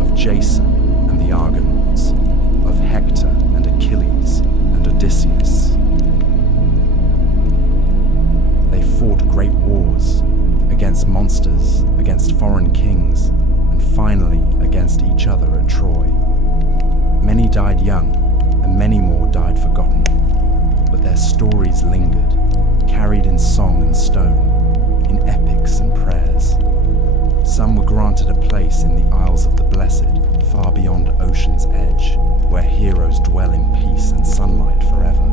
of Jason and the Argonauts, of Hector and Achilles and Odysseus. They fought great wars against monsters, against foreign kings, and finally against each other at Troy. Many died young, and many more died forgotten, but their stories lingered, carried in song and stone, in epics and prayers. Some were granted a place in the Isles of the Blessed, far beyond ocean's edge, where heroes dwell in peace and sunlight forever.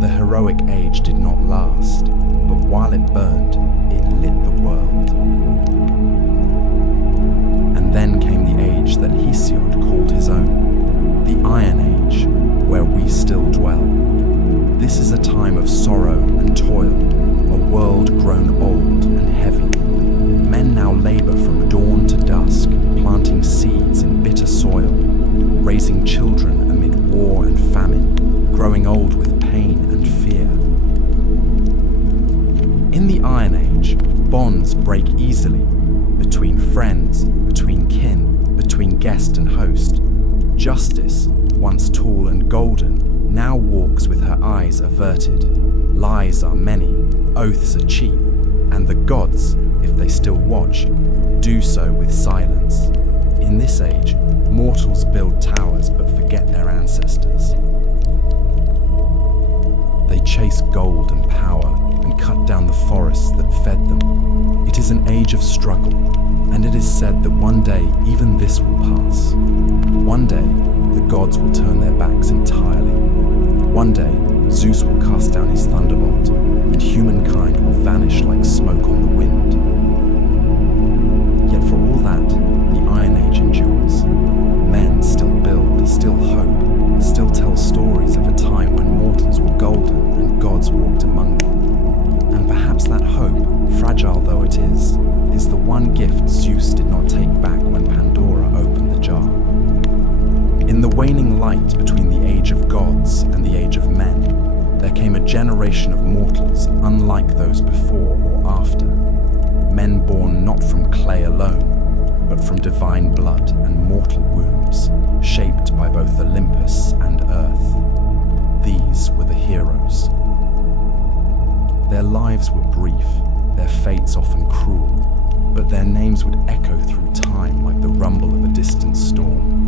The Heroic Age did not last, but while it burned, it lit the world. And then came the age that Hesiod called his own, the Iron Age, where we still dwell. This is a time of sorrow break easily between friends, between kin, between guest and host. Justice, once tall and golden, now walks with her eyes averted. Lies are many, oaths are cheap, and the gods, if they still watch, do so with silence. In this age, mortals build towers but forget their ancestors. They chase gold and power and cut down the forests that fed them. It is an age of struggle, and it is said that one day even this will pass. One day, the gods will turn their backs entirely. One day, Zeus will cast down his thunderbolt, and humankind will vanish like smoke on the wind. Yet for all that, the Iron Age endures. Men still build, still hope, still tell stories of a time when mortals were golden and gods walked among them. And perhaps that hope, fragile though it is the one gift Zeus did not take back when Pandora opened the jar. In the waning light between the age of gods and the age of men, there came a generation of mortals unlike those before or after. Men born not from clay alone, but from divine blood and mortal wombs, shaped by both Olympus and earth. These were the heroes. Their lives were brief, their fates often cruel, but their names would echo through time like the rumble of a distant storm.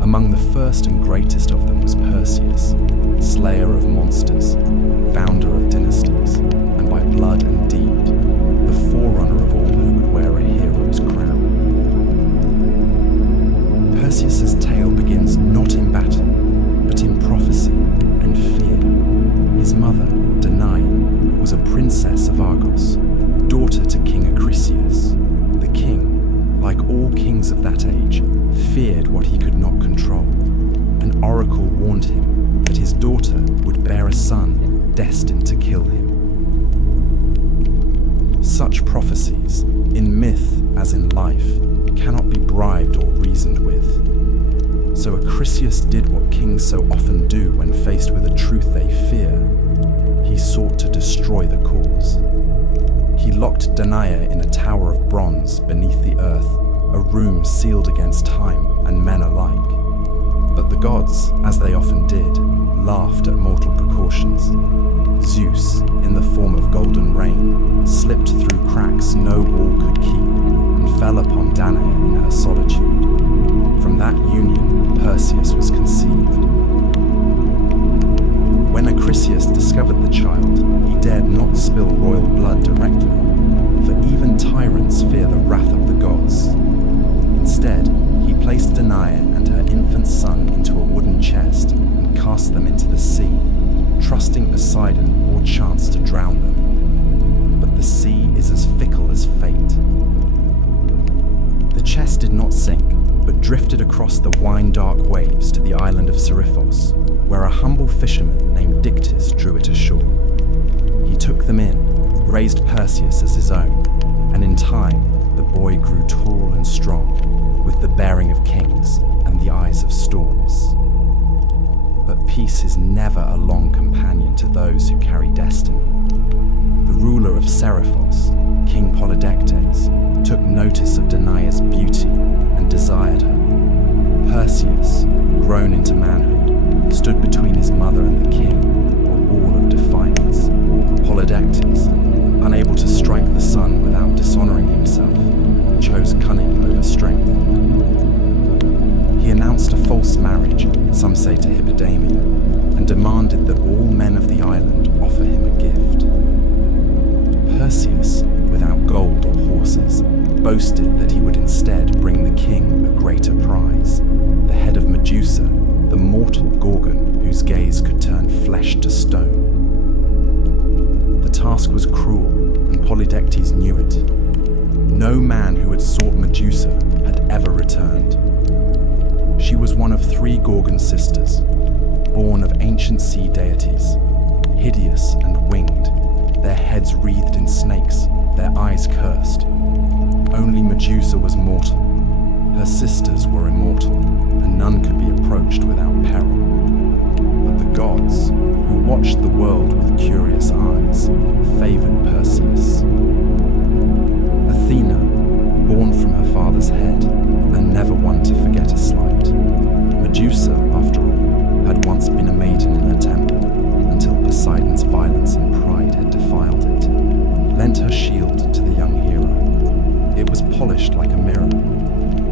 Among the first and greatest of them was Perseus, slayer of monsters, founder of dynasties, and by blood and deed, the forerunner of all who would wear a hero's crown. Perseus's tale begins not in battle, but in prophecy and fear. His mother, Danae, was a princess of Argos, daughter to King Acrisius. The king, like all kings of that age, feared what he could not control. An oracle warned him that his daughter would bear a son destined to kill him. Such prophecies, in myth as in life, cannot be bribed or reasoned with. So Acrisius did what kings so often do when faced with a truth they fear. He sought to destroy the cause. He locked Danae in a tower of bronze beneath the earth, a room sealed against time and men alike. But the gods, as they often did, laughed at mortal precautions. Zeus, in the form of golden rain, slipped through cracks no wall could keep and fell upon Danae in her solitude. From that union, Perseus was conceived. When Acrisius discovered the child, he dared not spill royal blood directly, for even tyrants fear the wrath of the gods. Instead, he placed Danae and her infant son into a wooden chest and cast them into the sea, trusting Poseidon or chance to drown them. But the sea is as fickle as fate. The chest did not sink, but drifted across the wine-dark waves to the island of Seriphos, where a humble fisherman named Dictys drew it ashore. He took them in, raised Perseus as his own, and in time the boy grew tall and strong, with the bearing of kings and the eyes of storms. But peace is never a long companion to those who carry destiny. The ruler of Seriphos, King Polydectes, took notice of Danae's beauty and desired her. Perseus, grown into manhood, stood between his mother and the king, a wall of defiance. Polydectes, unable to strike the son without dishonoring himself, chose cunning over strength. He announced a false marriage, some say to Hippodamia, and demanded that all men of the island offer him a gift. Perseus, without gold or horses, boasted that he would instead bring the king a greater prize, the head of Medusa, the mortal Gorgon whose gaze could turn flesh to stone. The task was cruel, and Polydectes knew it. No man who had sought Medusa had ever returned. She was one of 3 Gorgon sisters, born of ancient sea deities, hideous and winged, their heads wreathed in snakes, their eyes cursed. Only Medusa was mortal. Her sisters were immortal, and none could be approached without peril. But the gods, who watched the world with curious eyes, favored Perseus. born from her father's head, and never one to forget a slight. Medusa, after all, had once been a maiden in her temple, until Poseidon's violence and pride had defiled it, lent her shield to the young hero. It was polished like a mirror,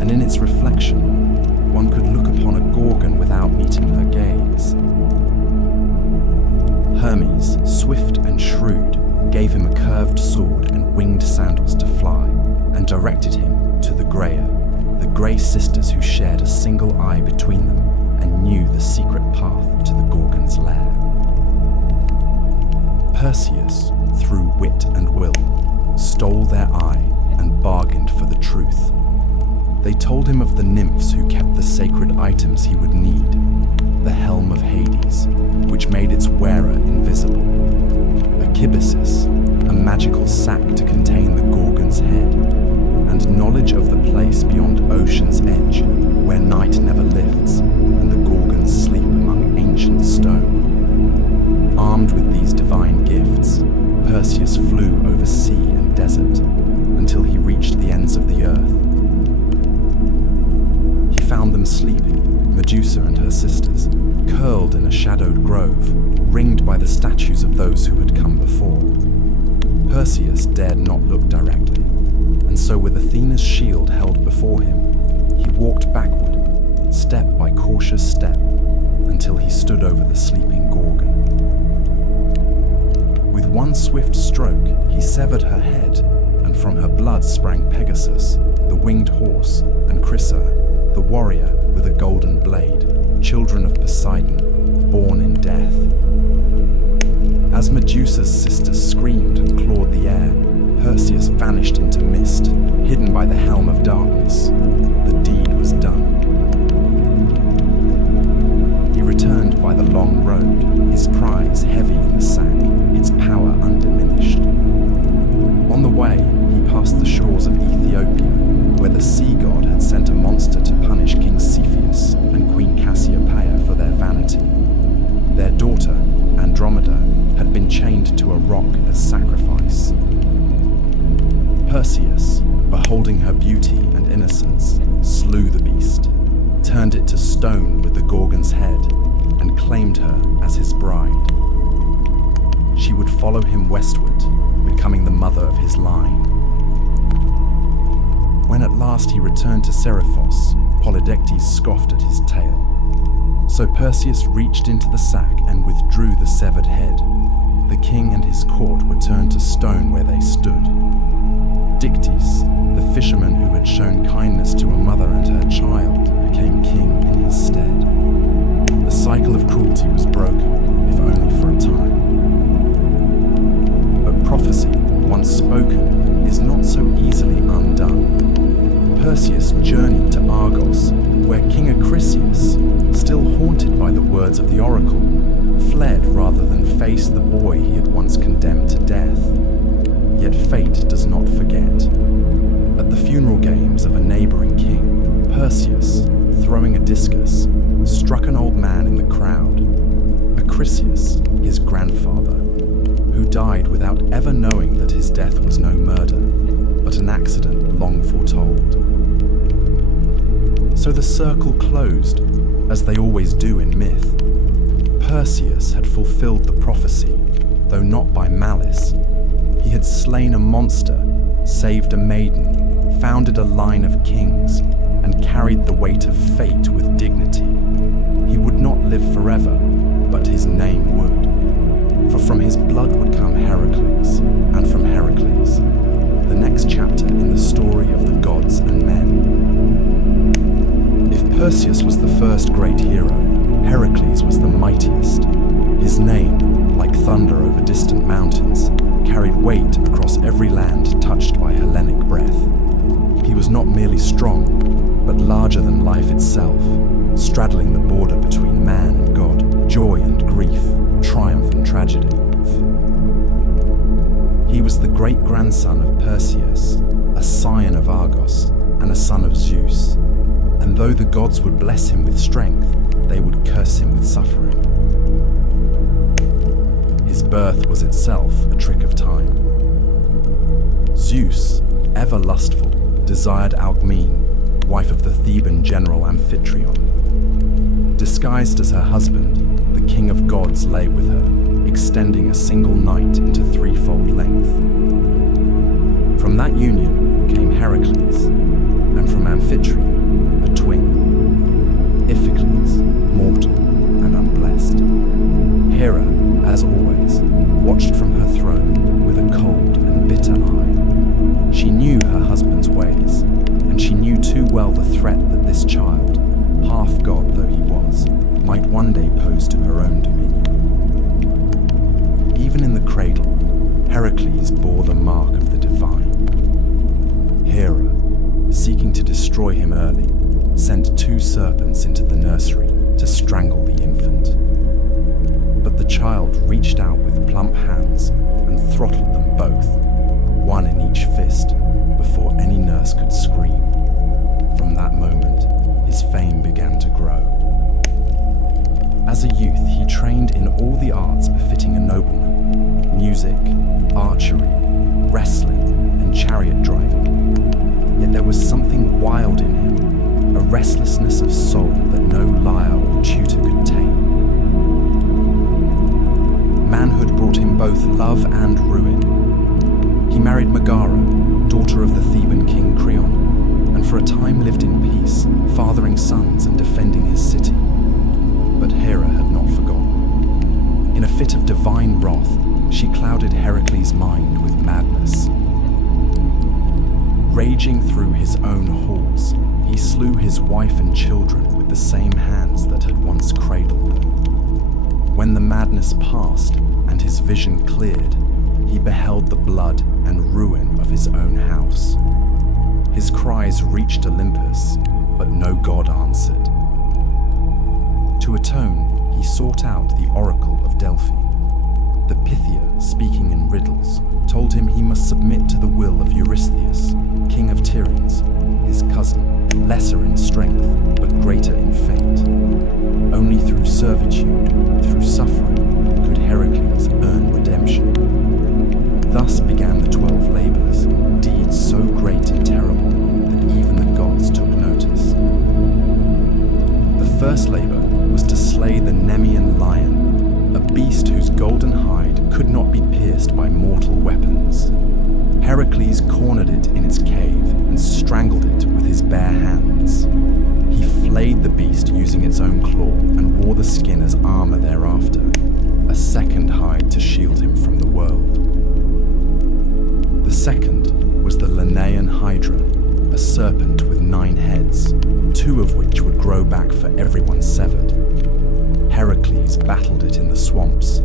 and in its reflection, one could look upon a Gorgon without meeting her gaze. Hermes, swift and shrewd, gave him a curved sword and winged sandals to fly, and directed him to the Graia, the Grey sisters who shared a single eye between them and knew the secret path to the Gorgon's lair. Perseus, through wit and will, stole their eye and bargained for the truth. They told him of the nymphs who kept the sacred items he would need, the helm of Hades, which made its wearer invisible, Akibisis, a magical sack to contain the Gorgon's head, and knowledge of the place beyond ocean's edge, where night never lifts and the Gorgons sleep among ancient stone. Armed with these divine gifts, Perseus flew over sea and desert until he reached the ends of the earth. He found them sleeping, Medusa and her sisters, curled in a shadowed grove, ringed by the statues of those who had come before. Perseus dared not look directly, and so with Athena's shield held before him, he walked backward, step by cautious step, until he stood over the sleeping Gorgon. With one swift stroke, he severed her head, and from her blood sprang Pegasus, the winged horse, and Chrysa, the warrior with a golden blade, children of Poseidon, born in death. As Medusa's sisters screamed and clawed the air, Perseus vanished into mist, hidden by the helm of darkness. The deed was done. He returned by the long road, his prize heavy in the sack, its power undiminished. On the way, he passed the shores of Ethiopia, where the sea god had sent a monster to punish King Cepheus and Queen Cassiopeia for their vanity. Their daughter, Andromeda, had been chained to a rock as sacrifice. Perseus, beholding her beauty and innocence, slew the beast, turned it to stone with the Gorgon's head, and claimed her as his bride. She would follow him westward, becoming the mother of his line. When at last he returned to Seriphos, Polydectes scoffed at his tale. So Perseus reached into the sack and withdrew the severed head. The king and his court were turned to stone where they stood. Dictys, the fisherman who had shown kindness to a mother and her child, became king in his stead. The cycle of cruelty was broken, if only for a time. But prophecy, once spoken, is not so easily undone. Perseus journeyed to Argos, where King Acrisius, still haunted by the words of the oracle, fled rather than face the boy he had once condemned to death. Yet fate does not forget. At the funeral games of a neighboring king, Perseus, throwing a discus, struck an old man in the crowd, Acrisius, his grandfather, who died without ever knowing that his death was no murder, but an accident long foretold. So the circle closed, as they always do in myth. Perseus had fulfilled the prophecy, though not by malice. He had slain a monster, saved a maiden, founded a line of kings, and carried the weight of fate with dignity. He would not live forever, but his name would. For from his blood would come Heracles, and from Heracles, the next chapter in the story of the gods and men. If Perseus was the first great hero, Heracles was the mightiest. His name, like thunder over distant mountains, carried weight across every land touched by Hellenic breath. He was not merely strong, but larger than life itself, straddling the border between man and god, joy and grief, triumph and tragedy. He was the great-grandson of Perseus, a scion of Argos, and a son of Zeus. And though the gods would bless him with strength, they would curse him with suffering. His birth was itself a trick of time. Zeus, ever lustful, desired Alcmene, wife of the Theban general Amphitryon. Disguised as her husband, the king of gods lay with her, extending a single night into threefold length. From that union came Heracles, and from Amphitryon, a twin, Iphicles, mortal and unblessed. Hera, as always, watched from her throne with a cold and bitter eye. She knew her husband's ways, and she knew too well the threat that this child, half god though he was, might one day pose to her own dominion. Even in the cradle, Heracles bore the mark of the divine. Hera, seeking to destroy him early, sent 2 serpents into the nursery to strangle the infant. But the child reached out with plump hands and throttled them both, one in each fist, before any nurse could scream. From that moment, his fame began to grow. As a youth, he trained in all the arts befitting a nobleman: music, archery, wrestling, and chariot driving. Yet there was something wild in him, a restlessness of soul that no lyre or tutor could tame. Manhood brought him both love and ruin. He married Megara, daughter of the Theban king Creon, and for a time lived in peace, fathering sons and defending his city. But Hera had not forgotten. In a fit of divine wrath, she clouded Heracles' mind with madness. Raging through his own halls, he slew his wife and children with the same hands that had once cradled them. When the madness passed and his vision cleared, he beheld the blood and ruin of his own house. His cries reached Olympus, but no god answered. To atone, he sought out the oracle of Delphi. The Pythia, speaking in riddles, told him he must submit to the will of Eurystheus, king of Tiryns, his cousin, lesser in strength, but greater in fate. Only through servitude, through suffering, could Heracles earn redemption. Thus began the 12 labours, deeds so great and terrible that even the gods took notice. The first labour was to slay the Nemean lion, a beast whose golden hide could not be pierced by mortal weapons. Heracles cornered it in its cave and strangled it with his bare hands. He flayed the beast using its own claw and wore the skin as armour thereafter, a second hide to shield him from the world. The second was the Linnaean Hydra, a serpent with 9 heads, 2 of which would grow back for everyone severed. Heracles battled it in the swamps,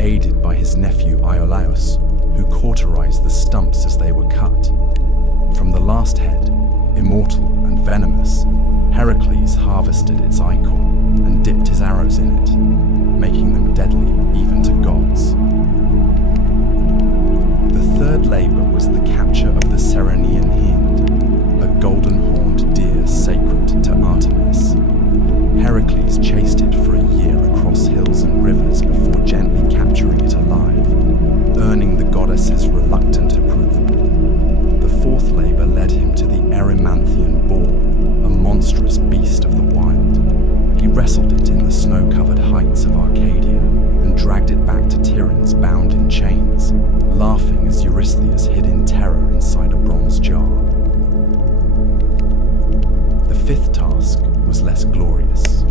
aided by his nephew Iolaus, who cauterized the stumps as they were cut. From the last head, immortal and venomous, Heracles harvested its ichor and dipped his arrows in it, making them deadly even to gods. The third labour was the capture of the Ceryneian hind, a golden-horned deer sacred to Artemis. Heracles chased it for a year across hills and rivers before gently capturing it alive, earning the goddess's reluctant approval. The fourth labour led him to the Erymanthian boar, a monstrous beast of the wild. He wrestled it in the snow-covered heights of Arcadia and dragged it back to Tiryns bound in chains, laughing as Eurystheus hid in terror inside a bronze jar. The fifth task was less glorious: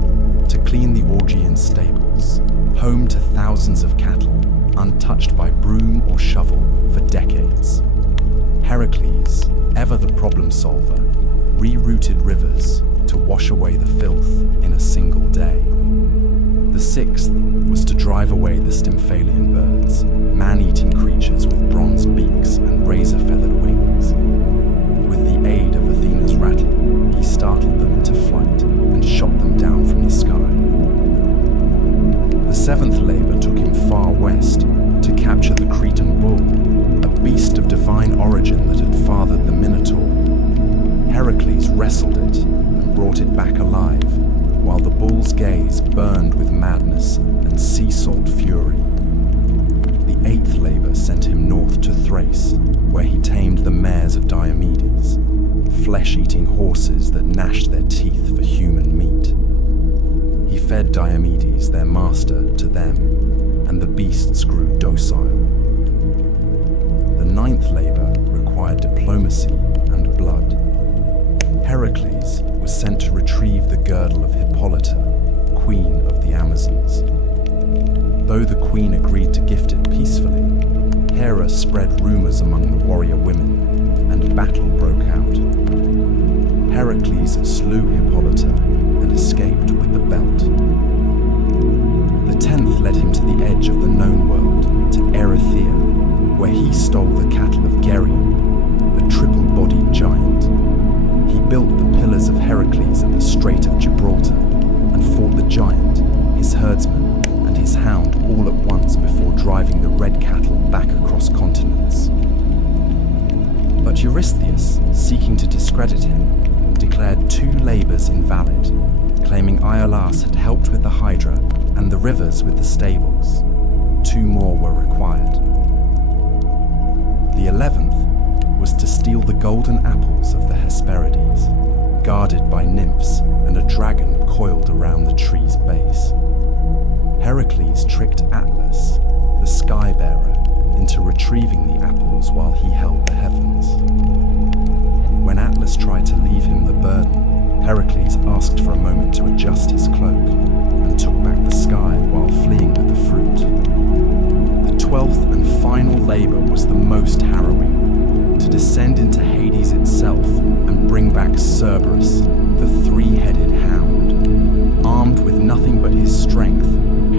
to clean the Augean stables, home to thousands of cattle, untouched by broom or shovel for decades. Heracles, ever the problem solver, rerouted rivers to wash away the filth in a single day. The sixth was to drive away the Stymphalian birds, man-eating creatures with bronze beaks and razor-feathered wings. With the aid of Athena's rattle, he startled them into flight and shot them down from the sky. The seventh labour took him far west to capture the Cretan bull, a beast of divine origin that had fathered the Minotaur. Heracles wrestled it and brought it back alive, while the bull's gaze burned with madness and sea-salt fury. The eighth labour sent him north to Thrace, where he tamed the mares of Diomedes, flesh-eating horses that gnashed their teeth for human meat. He fed Diomedes, their master, to them, and the beasts grew docile. The ninth labor required diplomacy and blood. Heracles was sent to retrieve the girdle of Hippolyta, queen of the Amazons. Though the queen agreed to gift it peacefully, Hera spread rumors among the warrior women, and battle broke out. Heracles slew Hippolyta and escaped with the belt. The 10th led him to the edge of the known world, to Erythea, where he stole the cattle of Geryon, a triple-bodied giant. He built the pillars of Heracles at the Strait of Gibraltar and fought the giant, his herdsman, and his hound all at once before driving the red cattle back across continents. But Eurystheus, seeking to discredit him, declared 2 labors invalid, claiming Iolaus had helped with the Hydra and the rivers with the stables. 2 more were required. The 11th was to steal the golden apples of the Hesperides, guarded by nymphs and a dragon coiled around the tree's base. Heracles tricked Atlas, the sky-bearer, into retrieving the apples while he held the heavens. When Atlas tried to leave him the burden, Heracles asked for a moment to adjust his cloak and took back the sky while fleeing with the fruit. The 12th and final labor was the most harrowing, to descend into Hades itself and bring back Cerberus, the 3-headed hound. Armed with nothing but his strength,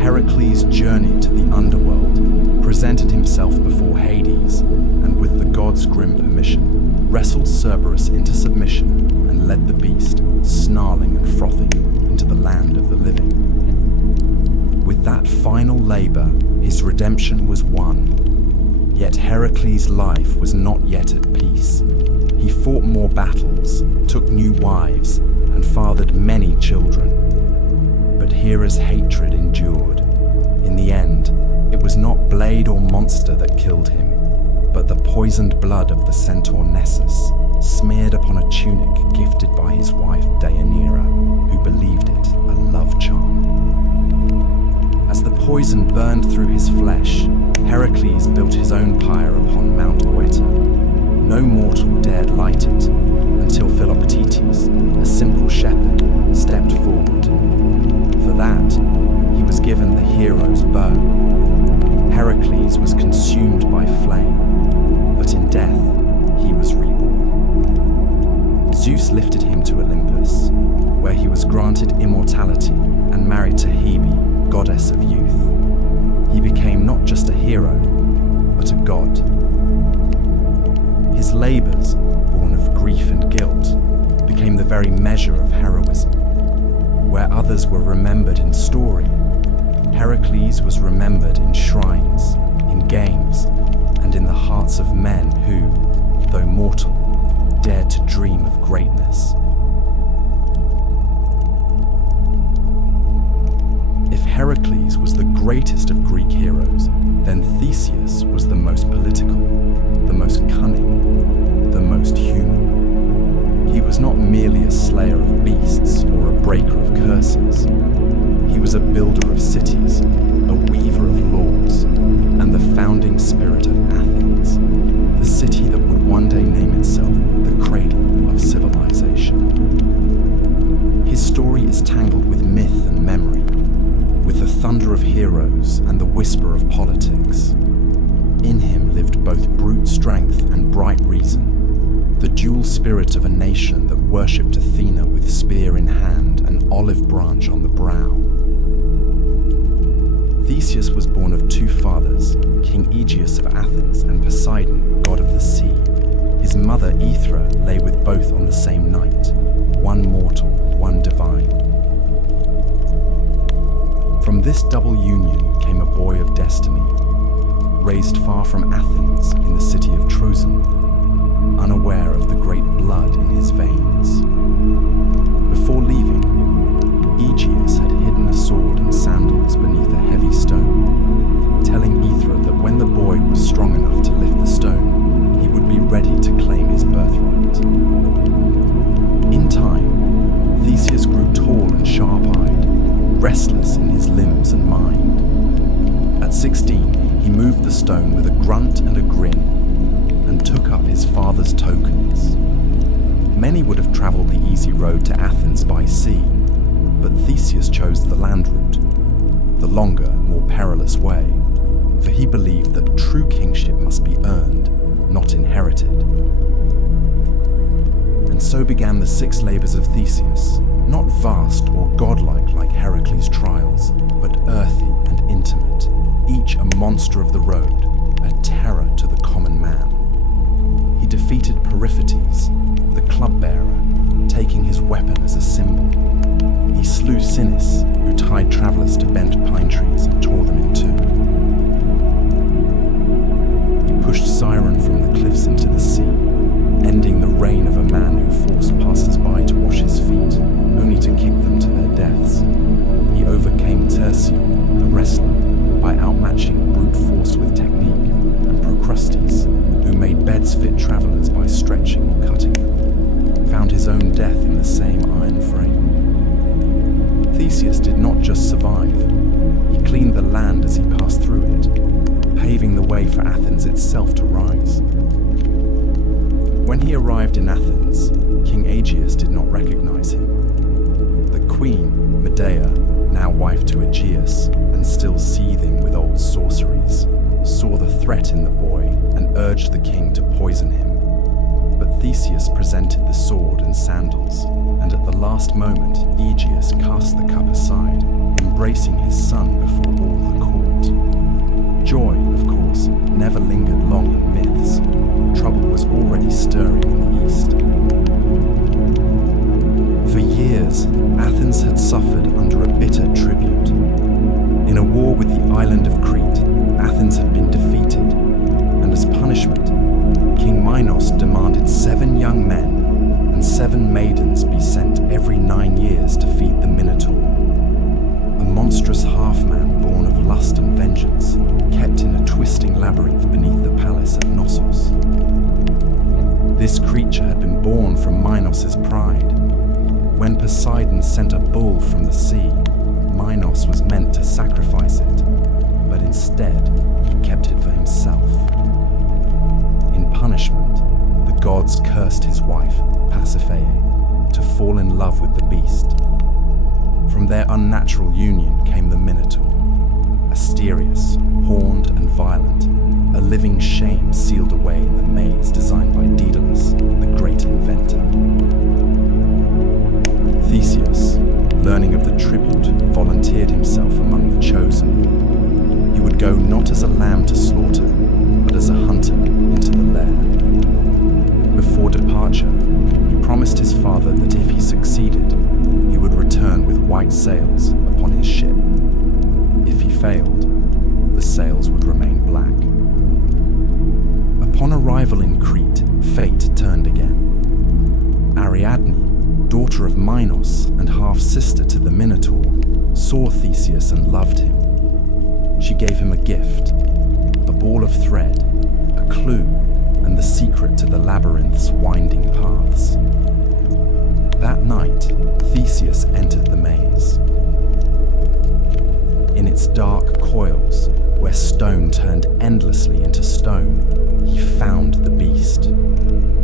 Heracles journeyed to the underworld, presented himself before Hades, and with the gods' grim permission, wrestled Cerberus into submission and led the beast, snarling and frothing, into the land of the living. With that final labor, his redemption was won. Yet Heracles' life was not yet at peace. He fought more battles, took new wives, and fathered many children. But Hera's hatred endured. In the end, it was not blade or monster that killed him, but the poisoned blood of the centaur Nessus, smeared upon a tunic gifted by his wife Deianira, who believed it a love charm. As the poison burned through his flesh, Heracles built his own pyre upon Mount Oeta. No mortal dared light it, until Philoctetes, a simple shepherd, stepped forward. For that, he was given the hero's bow. Heracles was consumed by flame, but in death he was reborn. Zeus lifted him to Olympus, where he was granted immortality and married to Hebe, goddess of youth. He became not just a hero, but a god. His labors, born of grief and guilt, became the very measure of heroism. Where others were remembered in story, Heracles was remembered in shrines, in games, and in the hearts of men who, though mortal, dared to dream of greatness. If Heracles was the greatest of Greek heroes, then Theseus was the most political, the most cunning, the most human. He was not merely a slayer of beasts or a breaker of curses. He was a builder of cities, a weaver of laws, and the founding spirit of Athens, the city that would one day name itself the cradle of civilization. His story is tangled with myth and memory, with the thunder of heroes and the whisper of politics. In him lived both brute strength and bright reason, the dual spirit of a nation that worshipped Athena with spear in hand and olive branch on the brow. Theseus was born of 2 fathers, King Aegeus of Athens and Poseidon, god of the sea. His mother Aethra lay with both on the same night, one mortal, one divine. From this double union came a boy of destiny, raised far from Athens in the city of Troezen, unaware of the great blood in his veins. Before leaving, Aegeus had hidden a sword and sandals beneath a heavy stone, telling Aethra that when the boy was strong enough to lift the stone, he would be ready to claim his birthright. removed the stone with a grunt and a grin, and took up his father's tokens. Many would have travelled the easy road to Athens by sea, but Theseus chose the land route, the longer, more perilous way, for he believed that true kingship must be earned, not inherited. And so began the 6 labours of Theseus, not vast or godlike like Heracles' trials, but earthy and intimate, each a monster of the road, a terror to the common man. He defeated Periphetes, the club-bearer, taking his weapon as a symbol. He slew Sinis, who tied travellers to bent pine trees and tore them in two. He pushed Siren from the cliffs into the sea, ending the reign of a man who forced passers-by to wash his feet, only to kick them to their deaths. He overcame Tersion, the wrestler, by outmatching brute force with technique, and Procrustes, who made beds fit travellers by stretching or cutting them, found his own death in the same iron frame. Theseus did not just survive, he cleaned the land as he passed through it, paving the way for Athens itself to rise. When he arrived in Athens, King Aegeus did not recognize him. The queen, Medea, now wife to Aegeus and still seething with old sorceries, saw the threat in the boy and urged the king to poison him. But Theseus presented the sword and sandals, and at the last moment Aegeus cast the cup aside, embracing his son before all the court. Joy, of course, never lingered long in myths. Trouble was already stirring in the east. For years, Athens had suffered under a bitter tribute. In a war with the island of Crete, Athens had been defeated, and as punishment, King Minos demanded 7 young men and 7 maidens be sent every 9 years to feed the Minotaur, a monstrous half-man born of lust and vengeance, kept in a twisting labyrinth beneath the palace at Knossos. This creature had been born from Minos' pride. When Poseidon sent a bull from the sea, Minos was meant to sacrifice it, but instead he kept it for himself. In punishment, the gods cursed his wife, Pasiphae, to fall in love with the beast. From their unnatural union came the Minotaur, Asterius, horned and violent, a living shame sealed away in the maze designed by Daedalus, the great inventor. Theseus, learning of the tribute, volunteered himself among the chosen. He would go not as a lamb to slaughter, but as a hunter into the lair. Before departure, he promised his father that if he succeeded, he would return with white sails upon his ship. If he failed, the sails would remain black. Upon arrival in Crete, fate turned again. Ariadne, daughter of Minos and half-sister to the Minotaur, saw Theseus and loved him. She gave him a gift, a ball of thread, a clue, and the secret to the labyrinth's winding paths. That night, Theseus entered the maze. In its dark coils, where stone turned endlessly into stone, he found the beast.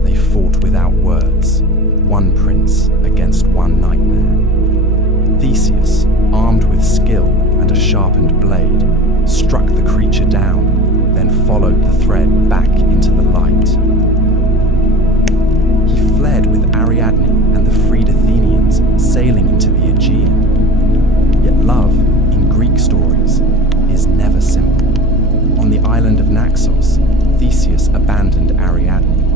They fought without words, one prince against one nightmare. Theseus, armed with skill and a sharpened blade, struck the creature down, then followed the thread back into the light. He fled with Ariadne and the freed Athenians, sailing into the Aegean. Yet love, in Greek stories, is never simple. On the island of Naxos, Theseus abandoned Ariadne.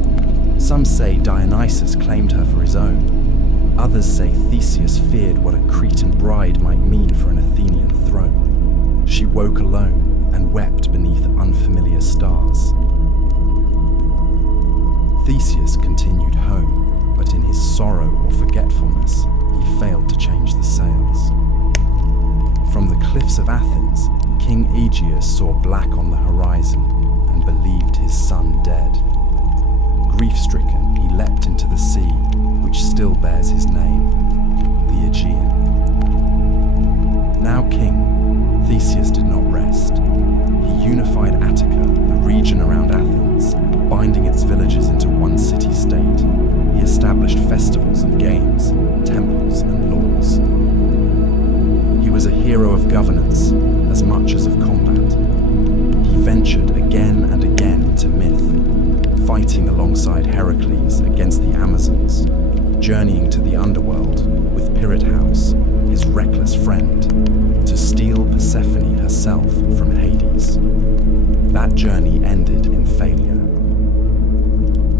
Some say Dionysus claimed her for his own. Others say Theseus feared what a Cretan bride might mean for an Athenian throne. She woke alone and wept beneath unfamiliar stars. Theseus continued home, but in his sorrow or forgetfulness, he failed to change the sails. From the cliffs of Athens, King Aegeus saw black on the horizon and believed his son dead. Grief-stricken, he leapt into the sea, which still bears his name, the Aegean. Now king, Theseus did not rest. He unified Attica journeying to the underworld with Pirithous, his reckless friend, to steal Persephone herself from Hades. That journey ended in failure.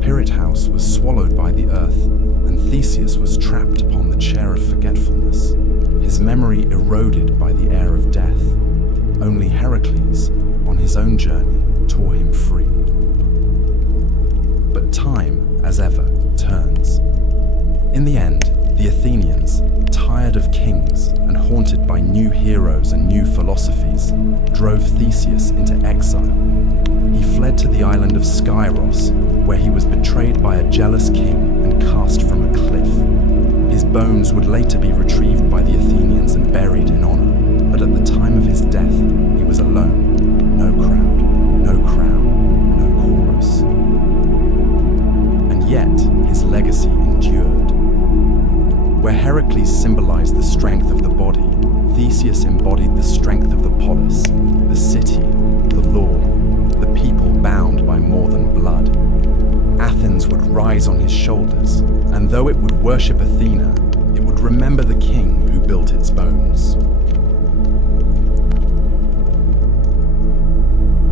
Pirithous was swallowed by the earth, and Theseus was trapped upon the chair of forgetfulness, his memory eroded by the air of death. Only Heracles, on his own journey, tore him free. But time, as ever, turns. In the end, the Athenians, tired of kings and haunted by new heroes and new philosophies, drove Theseus into exile. He fled to the island of Skyros, where he was betrayed by a jealous king and cast from a cliff. His bones would later be retrieved by the Athenians and buried in honor, but at the time of his death, he was alone. No crowd, no crown, no chorus. And yet, his legacy endured. Where Heracles symbolized the strength of the body, Theseus embodied the strength of the polis, the city, the law, the people bound by more than blood. Athens would rise on his shoulders, and though it would worship Athena, it would remember the king who built its bones.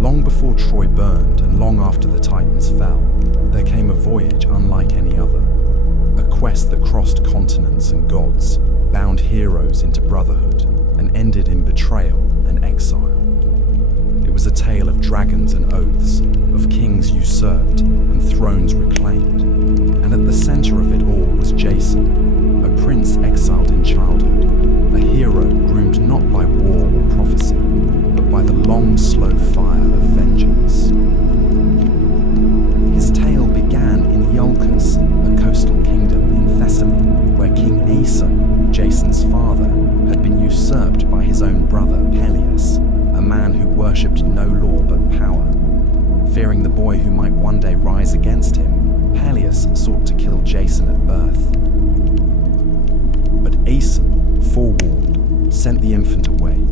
Long before Troy burned and long after the Titans fell, there came a voyage unlike any other. A quest that crossed continents and gods, bound heroes into brotherhood, and ended in betrayal and exile. It was a tale of dragons and oaths, of kings usurped and thrones reclaimed. And at the center of it all was Jason, a prince exiled in childhood, a hero groomed not by war or prophecy, but by the long, slow fire of vengeance. His tale began in Iolcus, a coastal kingdom in Thessaly, where King Aeson, Jason's father, had been usurped by his own brother Peleus, a man who worshipped no law but power. Fearing the boy who might one day rise against him, Peleus sought to kill Jason at birth. But Aeson, forewarned, sent the infant away,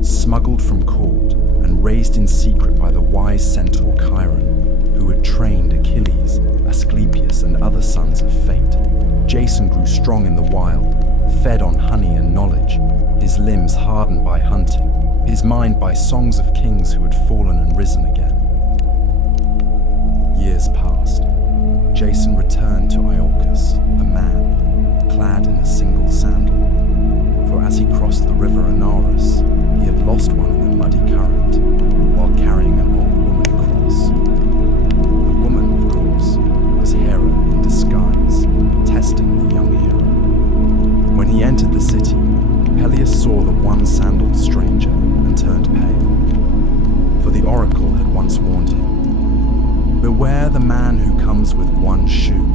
smuggled from court and raised in secret by the wise centaur Chiron, who had trained Achilles, Asclepius, and other sons of fate. Jason grew strong in the wild, fed on honey and knowledge, his limbs hardened by hunting, his mind by songs of kings who had fallen and risen again. Years passed. Jason returned to Iolcus, a man, clad in a single sandal. For as he crossed the river Anaurus, he had lost one in the muddy current, while carrying an old woman across. The woman, of course, was Hera in disguise, testing the young hero. When he entered the city, Peleus saw the one-sandaled stranger and turned pale, for the oracle had once warned him, "Beware the man who comes with one shoe."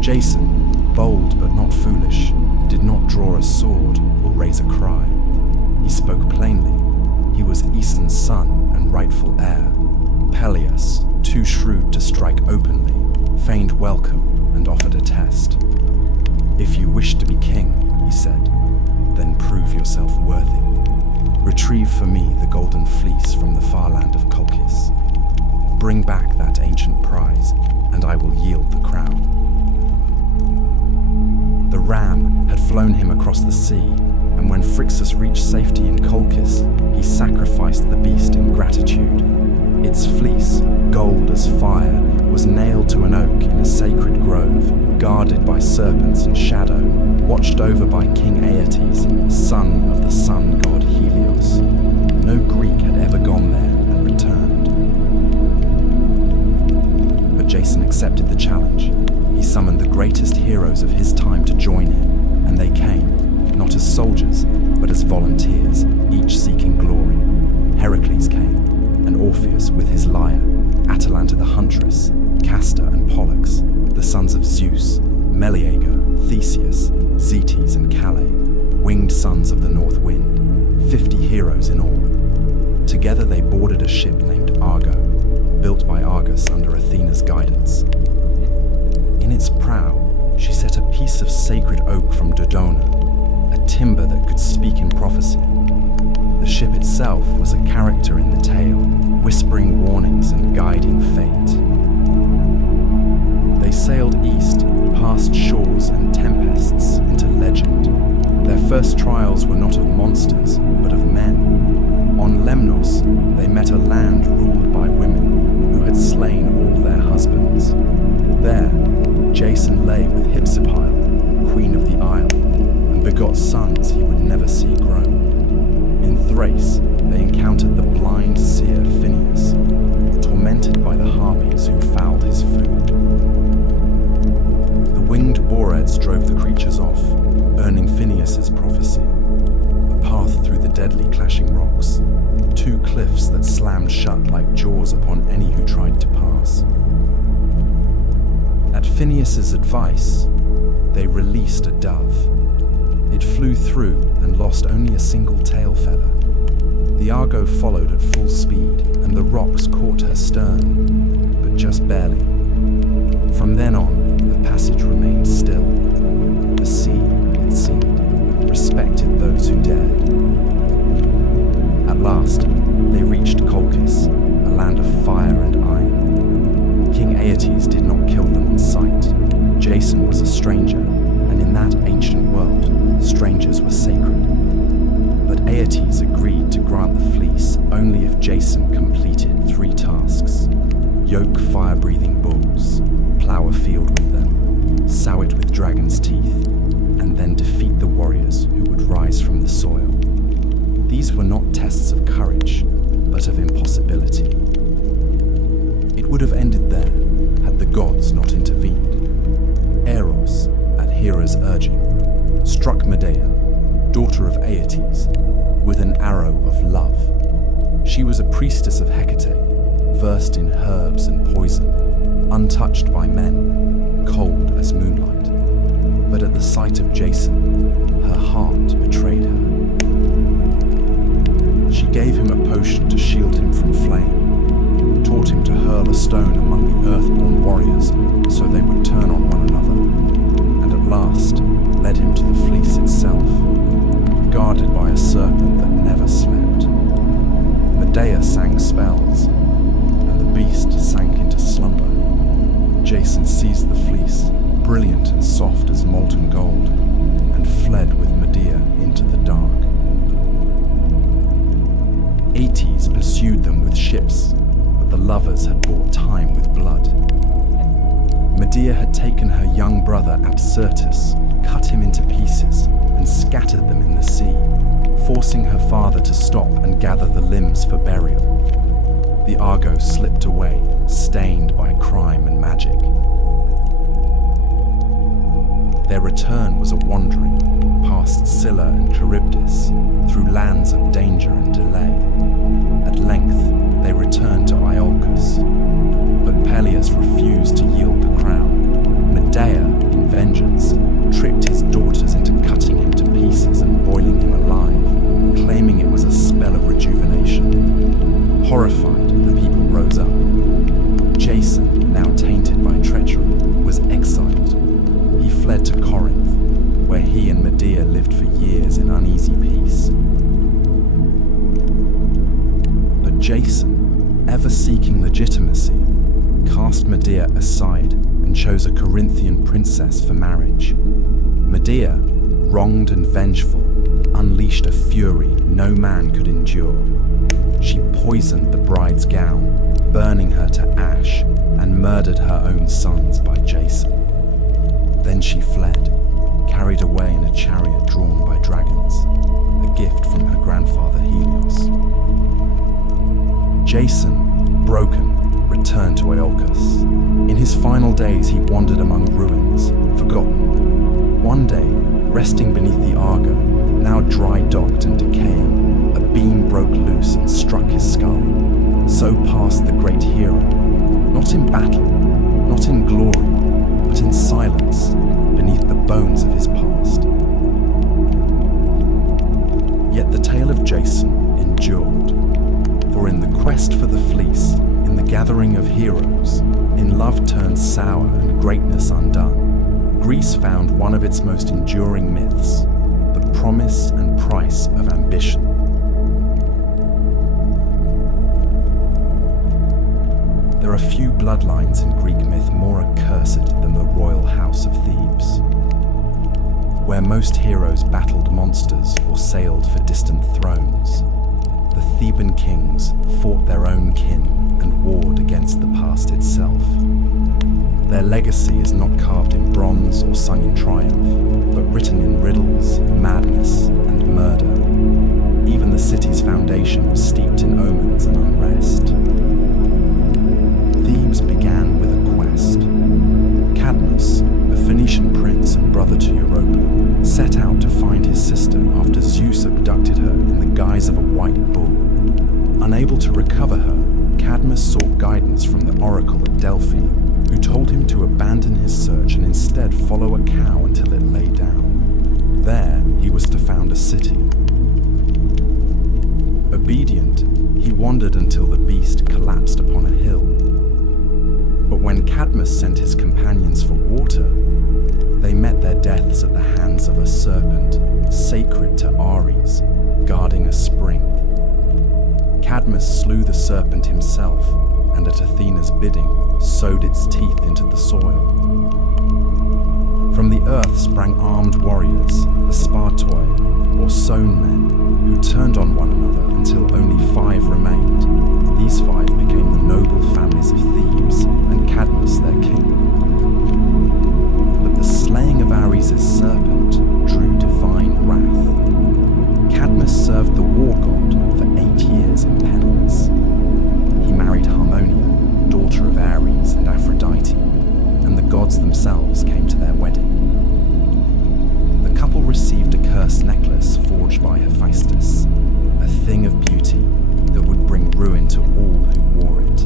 Jason, bold but not foolish, did not draw a sword or raise a cry. He spoke plainly. He was Aeson's son and rightful heir. Peleus, too shrewd to strike openly, feigned welcome and offered a test. "If you wish to be king," he said, "then prove yourself worthy. Retrieve for me the golden fleece from the far land of Colchis. Bring back that ancient prize, and I will yield the crown." The ram had flown him across the sea, and when Phrixus reached safety in Colchis, he sacrificed the beast in gratitude. Its fleece, gold as fire, was nailed to an oak in a sacred grove, guarded by serpents and shadow, watched over by King Aeetes, son of the sun god Helios. No Greek had ever gone there and returned. But Jason accepted the challenge. He summoned the greatest heroes of his time to join him, and they came, not as soldiers, but as volunteers, each seeking glory. Heracles came, and Orpheus with his lyre, Atalanta the huntress, Castor and Pollux, the sons of Zeus, Meleager, Theseus, Zetes and Calais, winged sons of the north wind, 50 heroes in all. Together they boarded a ship named Argo, built by Argus under Athena's guidance. In its prow, she set a piece of sacred oak from Dodona, a timber that could speak in prophecy. The ship itself was a character in the tale, whispering warnings and guiding fate. They sailed east, passed shores and tempests into legend. Their first trials were not of monsters, but of men. On Lemnos, they met a land ruled by women who had slain all their husbands. There, Jason lay with Hypsipyle, queen of the isle, and begot sons he would never see grown. In Thrace, they encountered the blind seer Phineus, tormented by the harpies who fouled his food. The winged boarheads drove the creatures off, earning Phineus's prophecy. A path through the deadly clashing rocks, two cliffs that slammed shut like jaws upon any who tried to pass. At Phineus's advice, they released a dove. It flew through and lost only a single tail feather. The Argo followed at full speed, and the rocks caught her stern, but just barely. From then on, the passage remained still. The sea, it seemed, respected those who dared. At last, they reached Colchis, a land of fire and iron. King Aeetes did not kill them on sight. Jason was a stranger, and in that ancient world, strangers were sacred. But Aeetes agreed to grant the fleece only if Jason completed 3 tasks. Yoke fire-breathing bulls, plough a field with them, sow it with dragon's teeth, and then defeat the warriors who would rise from the soil. These were not tests of courage, but of impossibility. It would have ended there had the gods not intervened. Eros, at Hera's urging, struck Medea, daughter of Aeetes, with an arrow of love. She was a priestess of Hecate, versed in herbs and poison, untouched by men, cold as moonlight. But at the sight of Jason, her heart betrayed her. She gave him a potion to shield him from flame, taught him to hurl a stone among the earthborn warriors so they would turn on one another, and at last led him to the fleece itself, guarded by a serpent that never slept. Medea sang spells, and the beast sank into slumber. Jason seized the fleece, brilliant and soft as molten gold, and fled with Medea into the dark. Aeetes pursued them with ships, but the lovers had bought time with blood. Medea had taken her young brother Absyrtus, cut him into pieces, and scattered them in the sea, forcing her father to stop and gather the limbs for burial. The Argo slipped away, stained by crime and magic. Their return was a wandering, past Scylla and Charybdis, through lands of danger and delay. At length, they returned to Iolcus, but Peleus refused to yield the crown. Medea, in vengeance, tricked his daughters into cutting him to pieces and boiling him alive, claiming it was a spell of rejuvenation. Horrified, the people rose up. Jason, now tainted by treachery, was exiled. He fled to Corinth, where he and Medea lived for years in uneasy peace. But Jason, ever seeking legitimacy, cast Medea aside and chose a Corinthian princess for marriage. Medea, wronged and vengeful, unleashed a fury no man could endure. She poisoned the bride's gown, burning her to ash, and murdered her own sons by Jason. Then she fled, carried away in a chariot drawn by dragons, a gift from her grandfather Helios. Jason, broken, returned to Iolcus. In his final days he wandered among ruins, forgotten. One day, resting beneath the Argo, now dry-docked and decaying, a beam broke loose and struck his skull. So passed the great hero, not in battle, not in glory, but in silence, beneath the bones of his past. Yet the tale of Jason endured, for in the quest for the fleece, in the gathering of heroes, in love turned sour and greatness undone, Greece found one of its most enduring myths, the promise and price of ambition. There are few bloodlines in Greek myth more accursed than the royal house of Thebes. Where most heroes battled monsters or sailed for distant thrones, the Theban kings fought their own kin and warred against the past itself. Their legacy is not carved in bronze or sung in triumph, but written in riddles, madness, and murder. Even the city's foundation was steeped in omens and unrest. Thebes began with a quest. Cadmus, a Phoenician prince and brother to Europa, set out to find his sister after Zeus abducted her in the guise of a white bull. Unable to recover her, Cadmus sought guidance from the oracle at Delphi, who told him to abandon his search and instead follow a cow until it lay down. There, he was to found a city. Obedient, he wandered until the beast collapsed upon a hill. But when Cadmus sent his companions for water, they met their deaths at the hands of a serpent, sacred to Ares, guarding a spring. Cadmus slew the serpent himself, and at Athena's bidding, sowed its teeth into the soil. From the earth sprang armed warriors, the Spartoi, or sown men, who turned on one another until only 5 remained. These 5 became the noble families of Thebes, and Cadmus their king. But the slaying of Ares' serpent drew divine wrath. Cadmus served the war god for 8 years in penance. He married Harmonia, daughter of Ares and Aphrodite, and the gods themselves came to their wedding. The couple received a cursed necklace forged by Hephaestus, a thing of beauty that would bring ruin to all who wore it.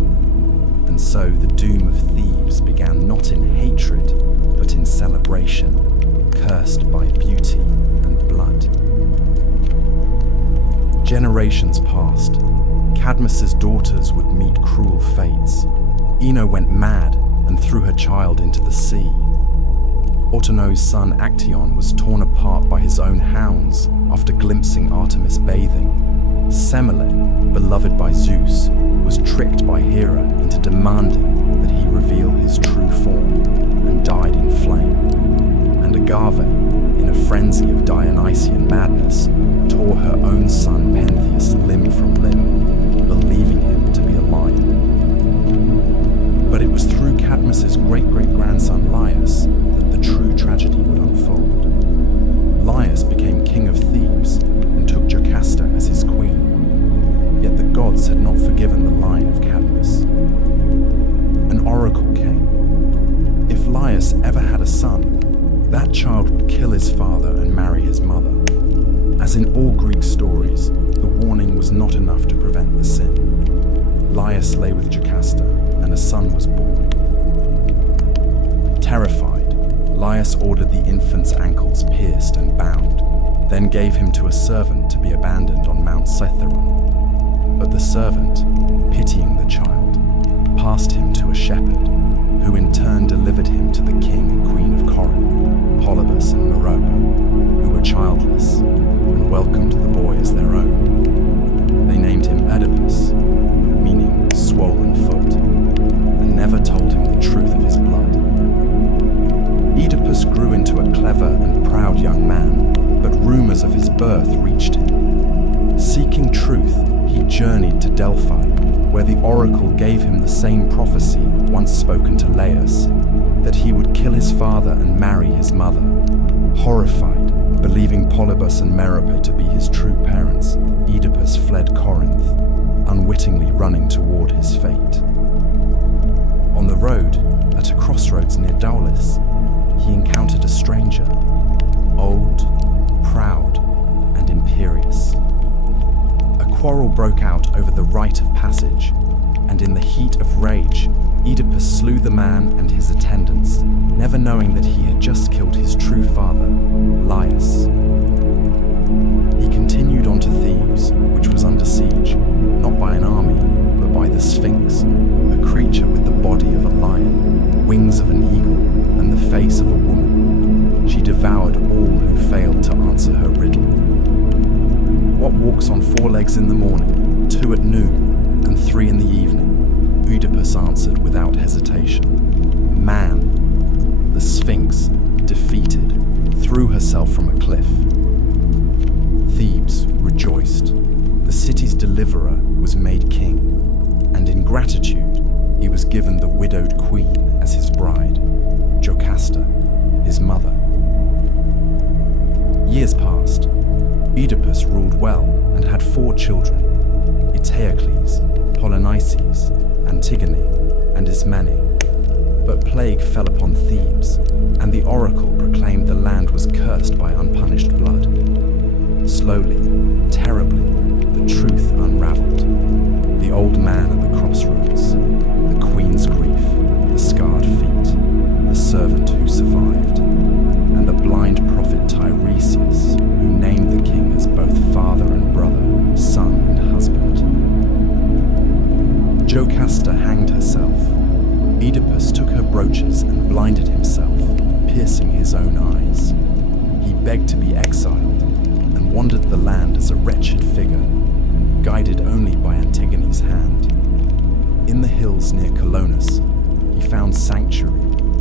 And so the doom of Thebes began not in hatred, but in celebration, cursed by beauty and blood. Generations passed. Cadmus's daughters would meet cruel fates. Ino went mad and threw her child into the sea. Autono's son Actaeon was torn apart by his own hounds after glimpsing Artemis bathing. Semele, beloved by Zeus, was tricked by Hera into demanding that he reveal his true form and died in flame. And Agave, in a frenzy of Dionysian madness, tore her own son Pentheus limb from limb, believing him to be a lion. But it was through Cadmus's great-great-grandson Laius that the true tragedy would unfold. Laius became king of Thebes and took Jocasta as his queen. Yet the gods had not forgiven the line of Cadmus. An oracle came. If Laius ever had a son, that child would kill his father and marry his mother. As in all Greek stories, the warning was not enough to prevent the sin. Laius lay with Jocasta, and a son was born. Terrified, Laius ordered the infant's ankles pierced and bound, then gave him to a servant to be abandoned on Mount Cithaeron. But the servant, pitying the child, passed him to a shepherd, who in turn delivered him to the king and queen of Corinth, Polybus and Merope, who were childless, and welcomed the boy as their own. They named him Oedipus, meaning swollen foot, and never told him the truth of his blood. Oedipus grew into a clever and proud young man, but rumors of his birth reached him. Seeking truth, he journeyed to Delphi, where the oracle gave him the same prophecy once spoken to Laius, that he would kill his father and marry his mother. Horrified, believing Polybus and Merope to be his true parents, Oedipus fled Corinth, unwittingly running toward his fate. On the road, at a crossroads near Daulis, he encountered a stranger, old, proud, and imperious. A quarrel broke out over the rite of passage, and in the heat of rage, Oedipus slew the man and his attendants, never knowing that he had just killed his true father, Laius. He continued on to Thebes, which was under siege, not by an army, but by the Sphinx, a creature with the body of a lion, wings of an eagle, and the face of a woman. She devoured all who failed to answer her riddle. What walks on 4 legs in the morning, 2 at noon, and 3 in the evening? Oedipus answered without hesitation. Man. The Sphinx, defeated, threw herself from a cliff. Thebes rejoiced. The city's deliverer was made king, and in gratitude, he was given the widowed queen as his bride, Jocasta, his mother. Years passed. Oedipus ruled well and had 4 children, Eteocles, Polynices, Antigone, and Ismene. But plague fell upon Thebes, and the oracle proclaimed the land was cursed by unpunished blood. Slowly, terribly, the truth unraveled. The old man at the crossroads, the queen's grief, the scarred feet, the servant who survived, and the blind prophet Tiresias, who named the king as both father and brother, son and husband. Jocasta hanged herself. Oedipus took her brooches and blinded himself, piercing his own eyes. He begged to be exiled and wandered the land as a wretched figure, guided only by Antigone's hand. In the hills near Colonus, he found sanctuary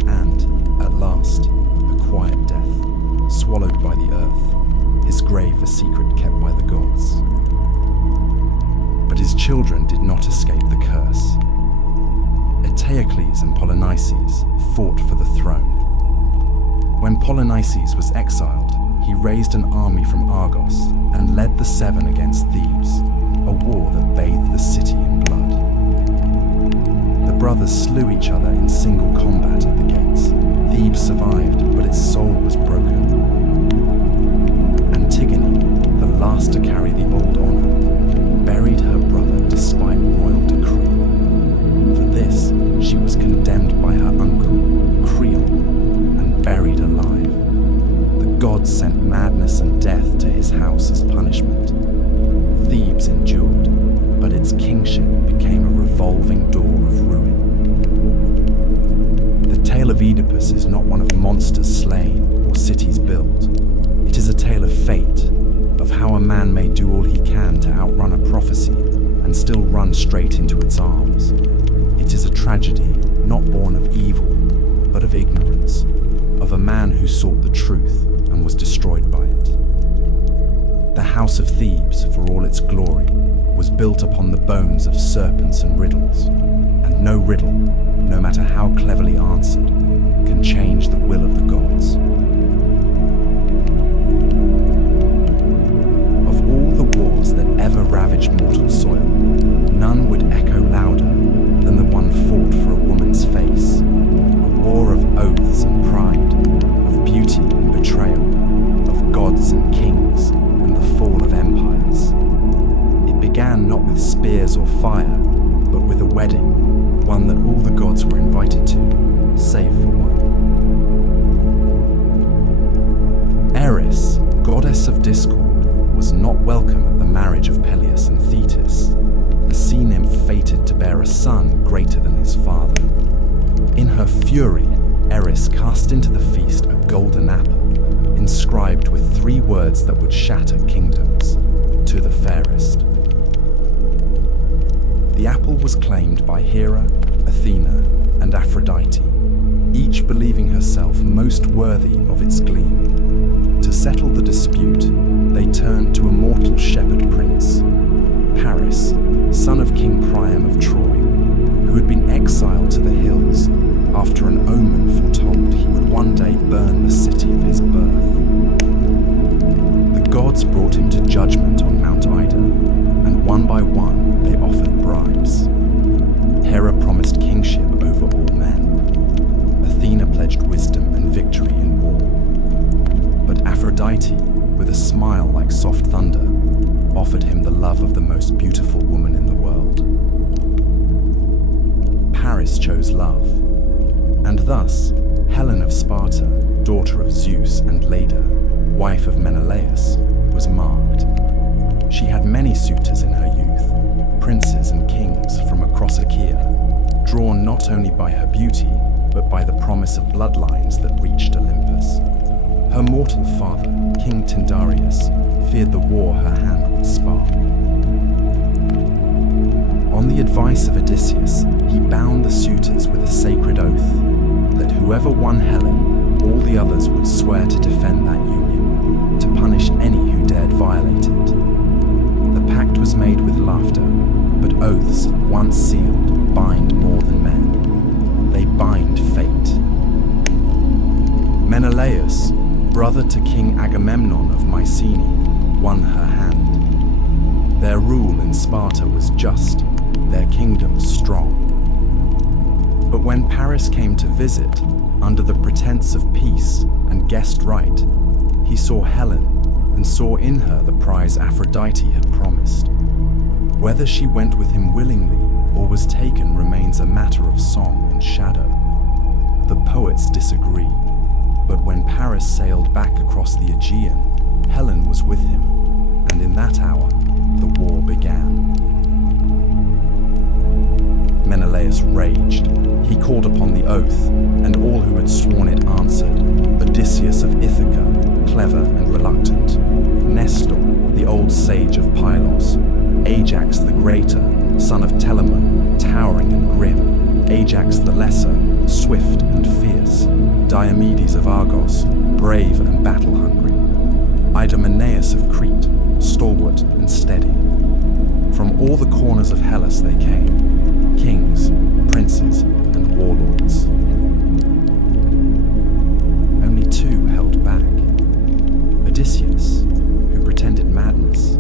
and, at last, a quiet death, swallowed by the earth, his grave a secret kept by the gods. But his children did not escape the curse. Eteocles and Polynices fought for the throne. When Polynices was exiled, he raised an army from Argos and led the 7 against Thebes, a war that bathed the city in blood. The brothers slew each other in single combat at the gates. Thebes survived, but its soul was broken. Antigone, the last to carry the old honor, buried her brother despite royal decree. For this, she was condemned by her uncle, Creon, and buried alive. The gods sent madness and death to his house as punishment. Thebes endured, but its kingship became a revolving door of ruin. The tale of Oedipus is not one of monsters slain or cities built. It is a tale of fate, of how a man may do all he can to outrun a prophecy and still run straight into its arms. It is a tragedy not born of evil, but of ignorance, of a man who sought the truth and was destroyed by it. The house of Thebes, for all its glory, was built upon the bones of serpents and riddles, and no riddle, no matter how cleverly answered, can change the will of the gods. Of all the wars that ever ravaged mortal soil, none would echo louder than the one fought for a woman's face, a war of oaths and pride, of beauty and betrayal, of gods and kings, and the fall of empires. It began not with spears or fire, but with a wedding, one that all the gods were invited to, save for one. Eris, goddess of discord, was not welcome at the marriage of Peleus and Thetis, the sea nymph fated to bear a son greater than his father. In her fury, Eris cast into the feast a golden apple, inscribed with 3 words that would shatter kingdoms: to the fairest. The apple was claimed by Hera, Athena, and Aphrodite, each believing herself most worthy of its gleam. To settle the dispute, they turned to a mortal shepherd prince, Paris, son of King Priam of Troy, who had been exiled to the hills after an omen foretold he would one day burn the city of his birth. The gods brought him to judgment on Mount Ida, and one by one they offered bribes. Hera promised kingship over all men. Athena pledged wisdom and victory in war. But Aphrodite, with a smile like soft thunder, offered him the love of the most beautiful woman in the world. Paris chose love, and thus Helen of Sparta, daughter of Zeus and Leda, wife of Menelaus, was marked. She had many suitors in her youth, princes and kings from across Achaea, drawn not only by her beauty, but by the promise of bloodlines that reached Olympus. Her mortal father, King Tyndareus, feared the war her hand would spark. On On the advice of Odysseus, he bound the suitors with a sacred oath that whoever won Helen, all the others would swear to defend that union, to punish any who dared violate it. The pact was made with laughter, but oaths, once sealed, bind more than men. They bind fate. Menelaus, brother to King Agamemnon of Mycenae, won her hand. Their rule in Sparta was just, their kingdom strong. But when Paris came to visit, under the pretense of peace and guessed right, he saw Helen and saw in her the prize Aphrodite had promised. Whether she went with him willingly or was taken remains a matter of song and shadow. The poets disagree, but when Paris sailed back across the Aegean, Helen was with him, and in that hour, the war began. Menelaus raged. He called upon the oath, and all who had sworn it answered. Odysseus of Ithaca, clever and reluctant. Nestor, the old sage of Pylos. Ajax the greater, son of Telamon, towering and grim. Ajax the lesser, swift and fierce. Diomedes of Argos, brave and battle-hungry. Idomeneus of Crete, stalwart and steady. From all the corners of Hellas they came, kings, princes, and warlords. Only two held back. Odysseus, who pretended madness,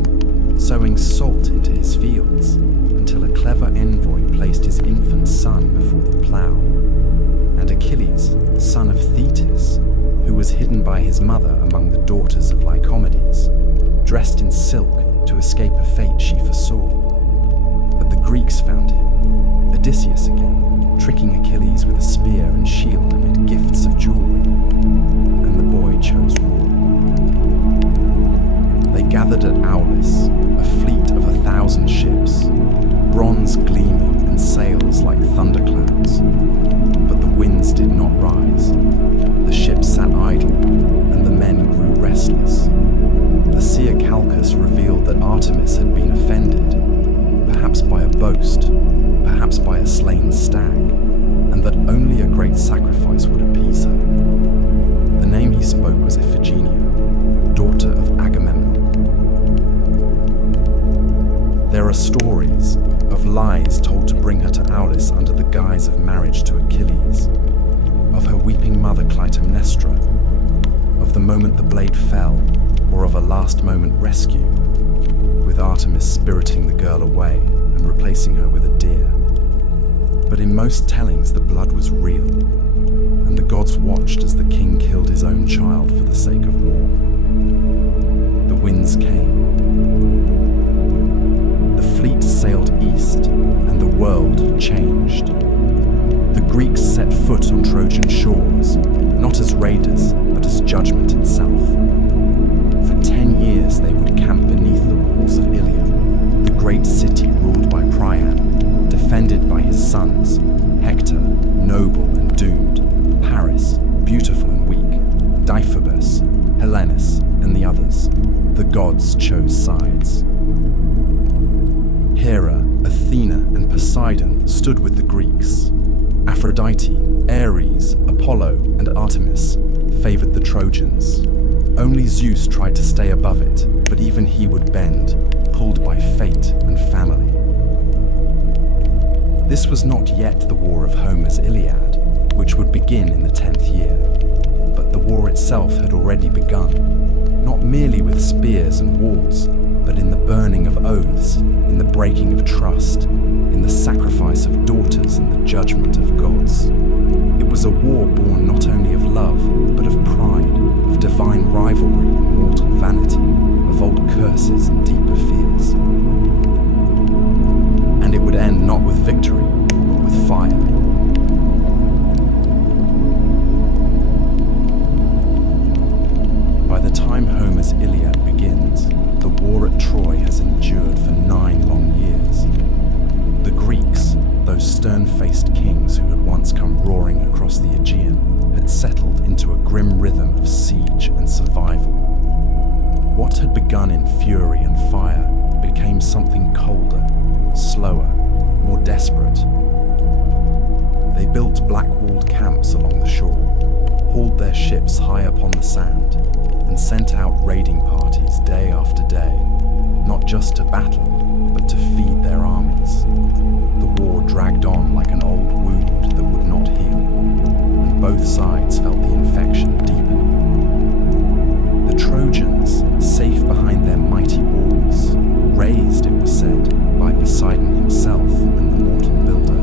sowing salt into his fields, until a clever envoy placed his infant son before the plough, and Achilles, son of Thetis, who was hidden by his mother among the daughters of Lycomedes, dressed in silk to escape a fate she foresaw. But the Greeks found him, Odysseus again, tricking Achilles with a spear and shield amid gifts of jewelry, and the boy chose war. They gathered at Aulis, a fleet of 1,000 ships, bronze gleaming and sails like thunderclouds. But the winds did not rise. The ships sat idle, and the men grew restless. The seer Calchas revealed that Artemis had been offended, perhaps by a boast, perhaps by a slain stag, and that only a great sacrifice would appease her. The name he spoke was Iphigenia, daughter of Agamemnon. There are stories of lies told to bring her to Aulis under the guise of marriage to Achilles, of her weeping mother Clytemnestra, of the moment the blade fell, or of a last-moment rescue, with Artemis spiriting the girl away and replacing her with a deer. But in most tellings the blood was real, and the gods watched as the king killed his own child for the sake of war. The winds came. The fleet sailed east, and the world changed. The Greeks set foot on Trojan shores, not as raiders, but as judgment itself. For 10 years they would camp beneath the walls of Ilium, the great city ruled by Priam, defended by his sons, Hector, noble and doomed, Paris, beautiful and weak, Deiphobus, Helenus, and the others. The gods chose sides. Hera, Athena, and Poseidon stood with the Greeks. Aphrodite, Ares, Apollo, and Artemis favored the Trojans. Only Zeus tried to stay above it, but even he would bend, pulled by fate and family. This was not yet the war of Homer's Iliad, which would begin in the 10th year, but the war itself had already begun, not merely with spears and walls, but in the burning of oaths, in the breaking of trust, in the sacrifice of daughters and the judgment of gods. It was a war born not only of love, but of pride, of divine rivalry and mortal vanity, of old curses and deeper fears. And it would end not with victory, but with fire. By the time Homer's Iliad begins, the war at Troy has endured for 9 long years. The Greeks, those stern-faced kings who had once come roaring across the Aegean, had settled into a grim rhythm of siege and survival. What had begun in fury and fire became something colder, slower, more desperate. They built black-walled camps along the shore, hauled their ships high upon the sand, and sent out raiding parties day after day, not just to battle, but to feed their armies. The war dragged on like an old wound that would not heal, and both sides felt the infection deepening. The Trojans, safe behind their mighty walls, raised, it was said, by Poseidon himself and the mortal builder,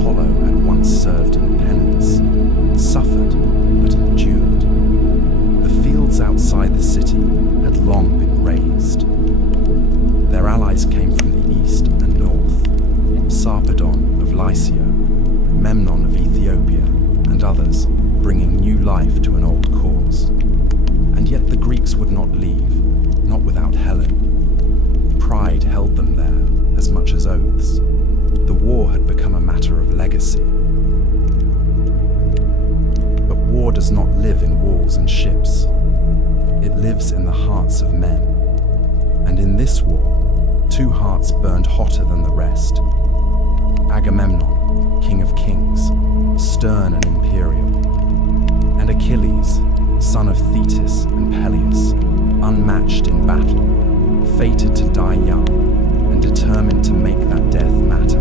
Apollo had once served in penance, suffered but endured. The fields outside the city had long been razed. Their allies came from the east and north, Sarpedon of Lycia, Memnon of Ethiopia, and others, bringing new life to an old cause. And yet the Greeks would not leave, not without Helen. Pride held them there as much as oaths. The war had become a matter of legacy. But war does not live in walls and ships. It lives in the hearts of men. And in this war, two hearts burned hotter than the rest. Agamemnon, king of kings, stern and imperial, and Achilles, son of Thetis and Peleus, unmatched in battle, fated to die young, and determined to make that death matter.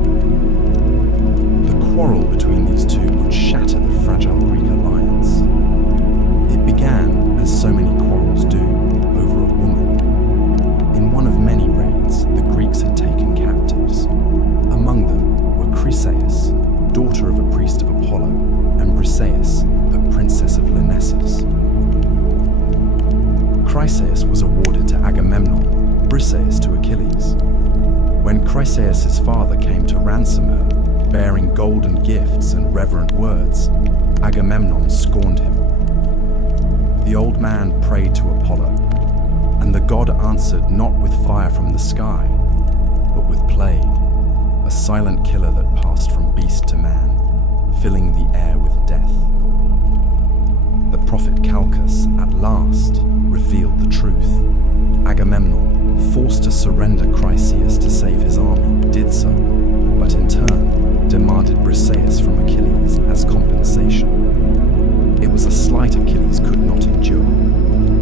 The quarrel between these two would shatter the fragile Greek alliance. It began, as so many quarrels do, over a woman. In one of many raids, the Greeks had taken captives. Among them were Chryseis, daughter of a priest of Apollo, and Briseis, a princess of Lyrnessus. Chryseis was awarded to Agamemnon, Briseis to Achilles. When Chryseis' father came to ransom her, bearing golden gifts and reverent words, Agamemnon scorned him. The old man prayed to Apollo, and the god answered not with fire from the sky, but with plague, a silent killer that passed from beast to man, filling the air with death. The prophet Calchas, at last, revealed the truth. Agamemnon, forced to surrender Chryseis to save his army, did so, but in turn demanded Briseis from Achilles as compensation. It was a slight Achilles could not endure.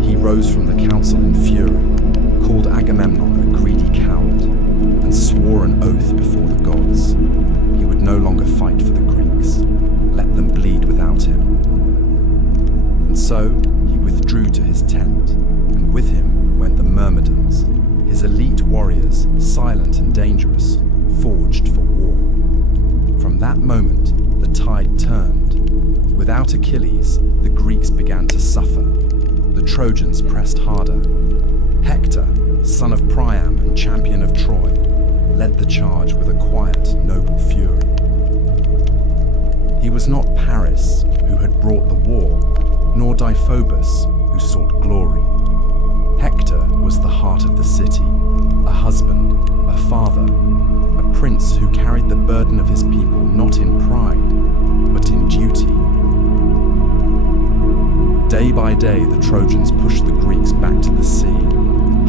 He rose from the council in fury, called Agamemnon a greedy coward, and swore an oath before the gods. He would no longer fight for the Greeks, let them bleed without him. And so he withdrew to his tent, and with him went the Myrmidons, his elite warriors, silent and dangerous, forged for war. From that moment, the tide turned. Without Achilles, the Greeks began to suffer. The Trojans pressed harder. Hector, son of Priam and champion of Troy, led the charge with a quiet, noble fury. He was not Paris, who had brought the war, nor Deiphobus, who sought glory. Hector was the heart of the city, a husband, a father, a prince who carried the burden of his people not in pride, but in duty. Day by day, the Trojans pushed the Greeks back to the sea.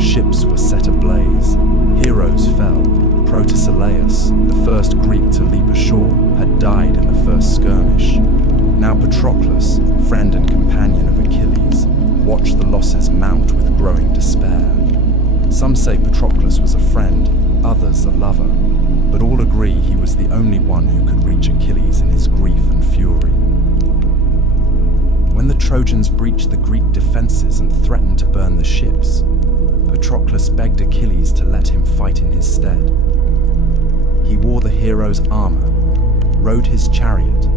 Ships were set ablaze, heroes fell. Protesilaus, the first Greek to leap ashore, had died in the first skirmish. Now Patroclus, friend and companion of Achilles, watched the losses mount with growing despair. Some say Patroclus was a friend, others a lover, but all agree he was the only one who could reach Achilles in his grief and fury. When the Trojans breached the Greek defenses and threatened to burn the ships, Patroclus begged Achilles to let him fight in his stead. He wore the hero's armor, rode his chariot,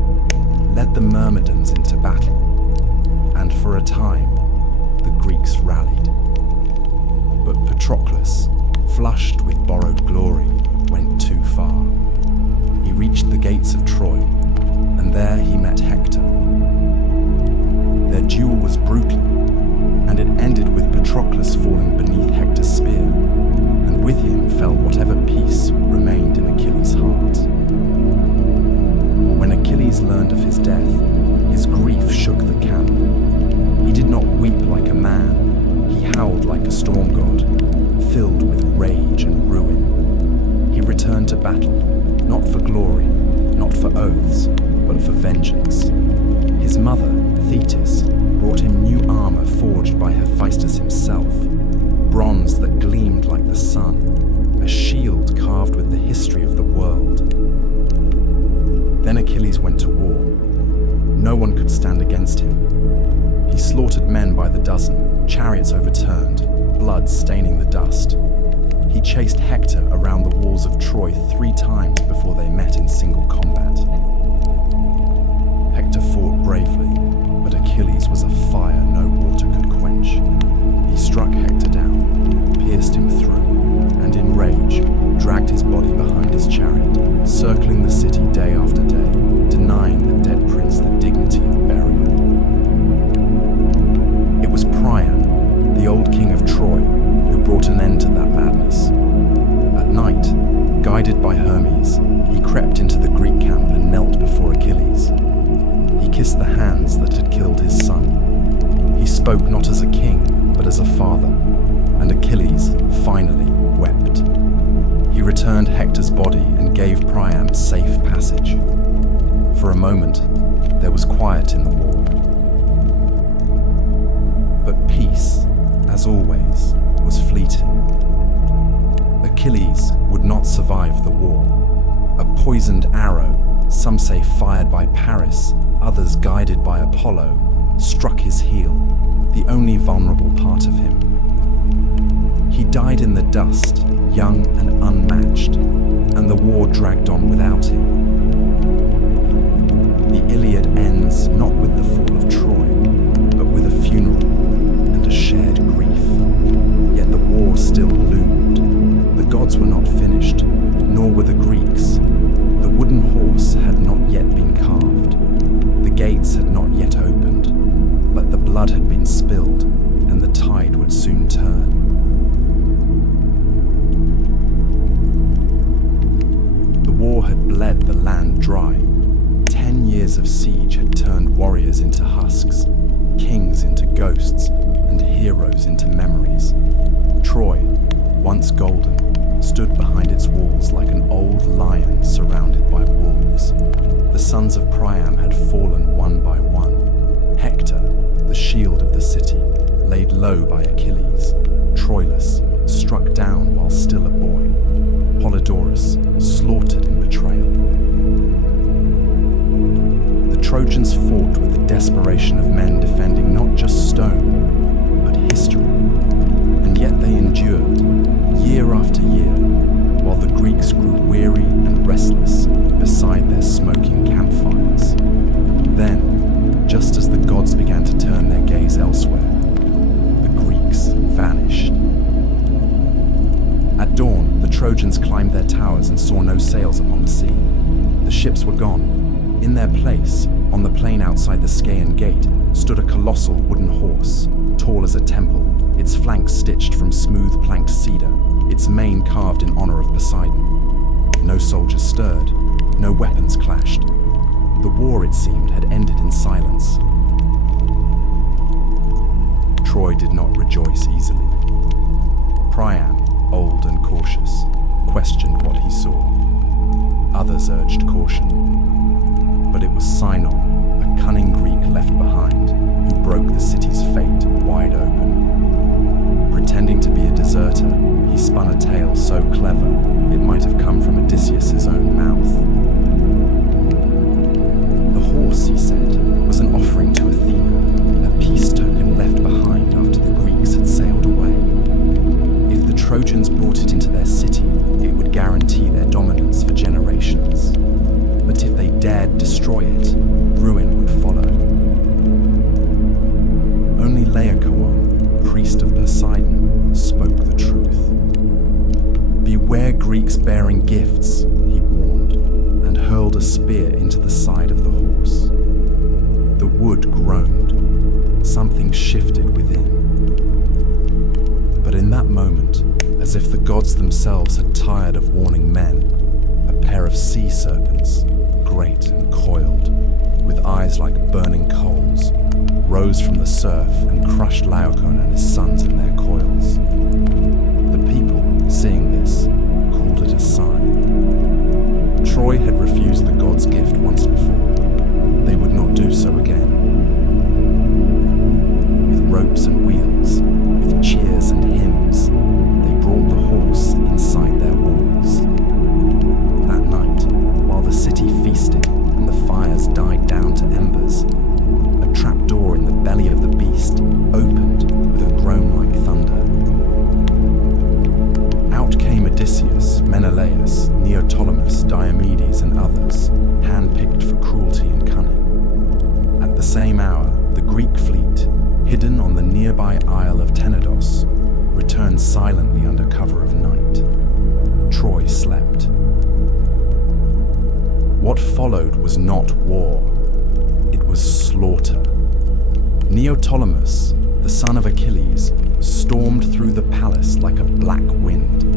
led the Myrmidons into battle, and for a time, the Greeks rallied. But Patroclus, flushed with borrowed glory, went too far. He reached the gates of Troy, and there he met Hector. Their duel was brutal, and it ended with Patroclus falling beneath Hector's spear, and with him fell whatever peace remained in Achilles' heart. When Achilles learned of his death, his grief shook the camp. He did not weep like a man, he howled like a storm god, filled with rage and ruin. He returned to battle, not for glory, not for oaths, but for vengeance. His mother, Thetis, brought him new armor forged by Hephaestus himself, bronze that gleamed like the sun, a shield carved with the history of the world. Then Achilles went to war. No one could stand against him. He slaughtered men by the dozen, chariots overturned, blood staining the dust. He chased Hector around the walls of Troy 3 times before they met in single combat. Hector fought bravely, but Achilles was a fire no water could quench. He struck Hector down, pierced him through, and in rage, dragged his body behind his chariot, circling the city day after day, denying the dead prince the dignity of burial. It was Priam, the old king of Troy, who brought an end to that madness. At night, guided by Hermes, he crept into the Greek camp and knelt before Achilles. He kissed the hands that had killed his son. He spoke not as a king, but as a father, and Achilles finally wept. He returned Hector's body and gave Priam safe passage. For a moment, there was quiet in the war. But peace, as always, was fleeting. Achilles would not survive the war. A poisoned arrow, some say fired by Paris, others guided by Apollo, struck his heel, the only vulnerable part of him. He died in the dust, young and unmatched, and the war dragged on without him. The Iliad ends not with the fall of Troy, but with a funeral and a shared grief. Yet the war still loomed. The gods were not finished, nor were the Greeks. The wooden horse had not yet been carved. The gates had not yet opened, but the blood had been spilled, and the tide would soon turn. The war had bled the land dry. 10 years of siege had turned warriors into husks, kings into ghosts, and heroes into memories. Troy, once golden, stood behind its walls like an old lion surrounded by wolves. The sons of Priam had fallen one by one. Hector, the shield of the city, laid low by Achilles. Troilus, struck down while still a boy. Polydorus, slaughtered in betrayal. The Trojans fought with the desperation of men defending not just stone, but history. And yet they endured, year after year, while the Greeks grew weary and restless beside their smoking campfires. Then, just as the gods began to turn their gaze elsewhere, the Greeks vanished. At dawn, the Trojans climbed their towers and saw no sails upon the sea. The ships were gone. In their place, on the plain outside the Scaean gate, stood a colossal wooden horse, tall as a temple, its flanks stitched from smooth planked cedar, its mane carved in honor of Poseidon. No soldiers stirred, no weapons clashed. The war, it seemed, had ended in silence. Troy did not rejoice easily. Priam, old and cautious, questioned what he saw. Others urged caution. But it was Sinon, a cunning Greek left behind, who broke the city's fate wide open. Pretending to be a deserter, he spun a tale so clever it might have come from Odysseus' own mouth. The horse, he said, was an offering to Athena, a peace token left behind after the Greeks had sailed away. If the Trojans brought it into their city, it would guarantee their dominance for generations. But if they dared destroy it, ruin would follow. Only Laocoon, priest of Poseidon, spoke the truth. Beware Greeks bearing gifts, he warned, and hurled a spear into the side of the horse. The wood groaned. Something shifted within. But in that moment, as if the gods themselves had tired of warning men, a pair of sea serpents, great and coiled, with eyes like burning coals, rose from the surf and crushed Laocoon and his sons in their coils. The people, seeing this, called it a sign. Troy had refused the gods' gift once before. They would not do so again. With ropes and wheels, with cheers and hymns, they brought the horse inside their walls. That night, while the city feasted and the fires died down to embers, a trapdoor in the belly of the beast opened with a groan like thunder. Out came Odysseus, Menelaus, Neoptolemus, Diomedes, and others, hand-picked for cruelty and cunning. At the same hour, the Greek fleet, hidden on the nearby isle of Tenedos, returned silently under cover of night. Troy slept. What followed was not war. It was slaughter. Neoptolemus, the son of Achilles, stormed through the palace like a black wind.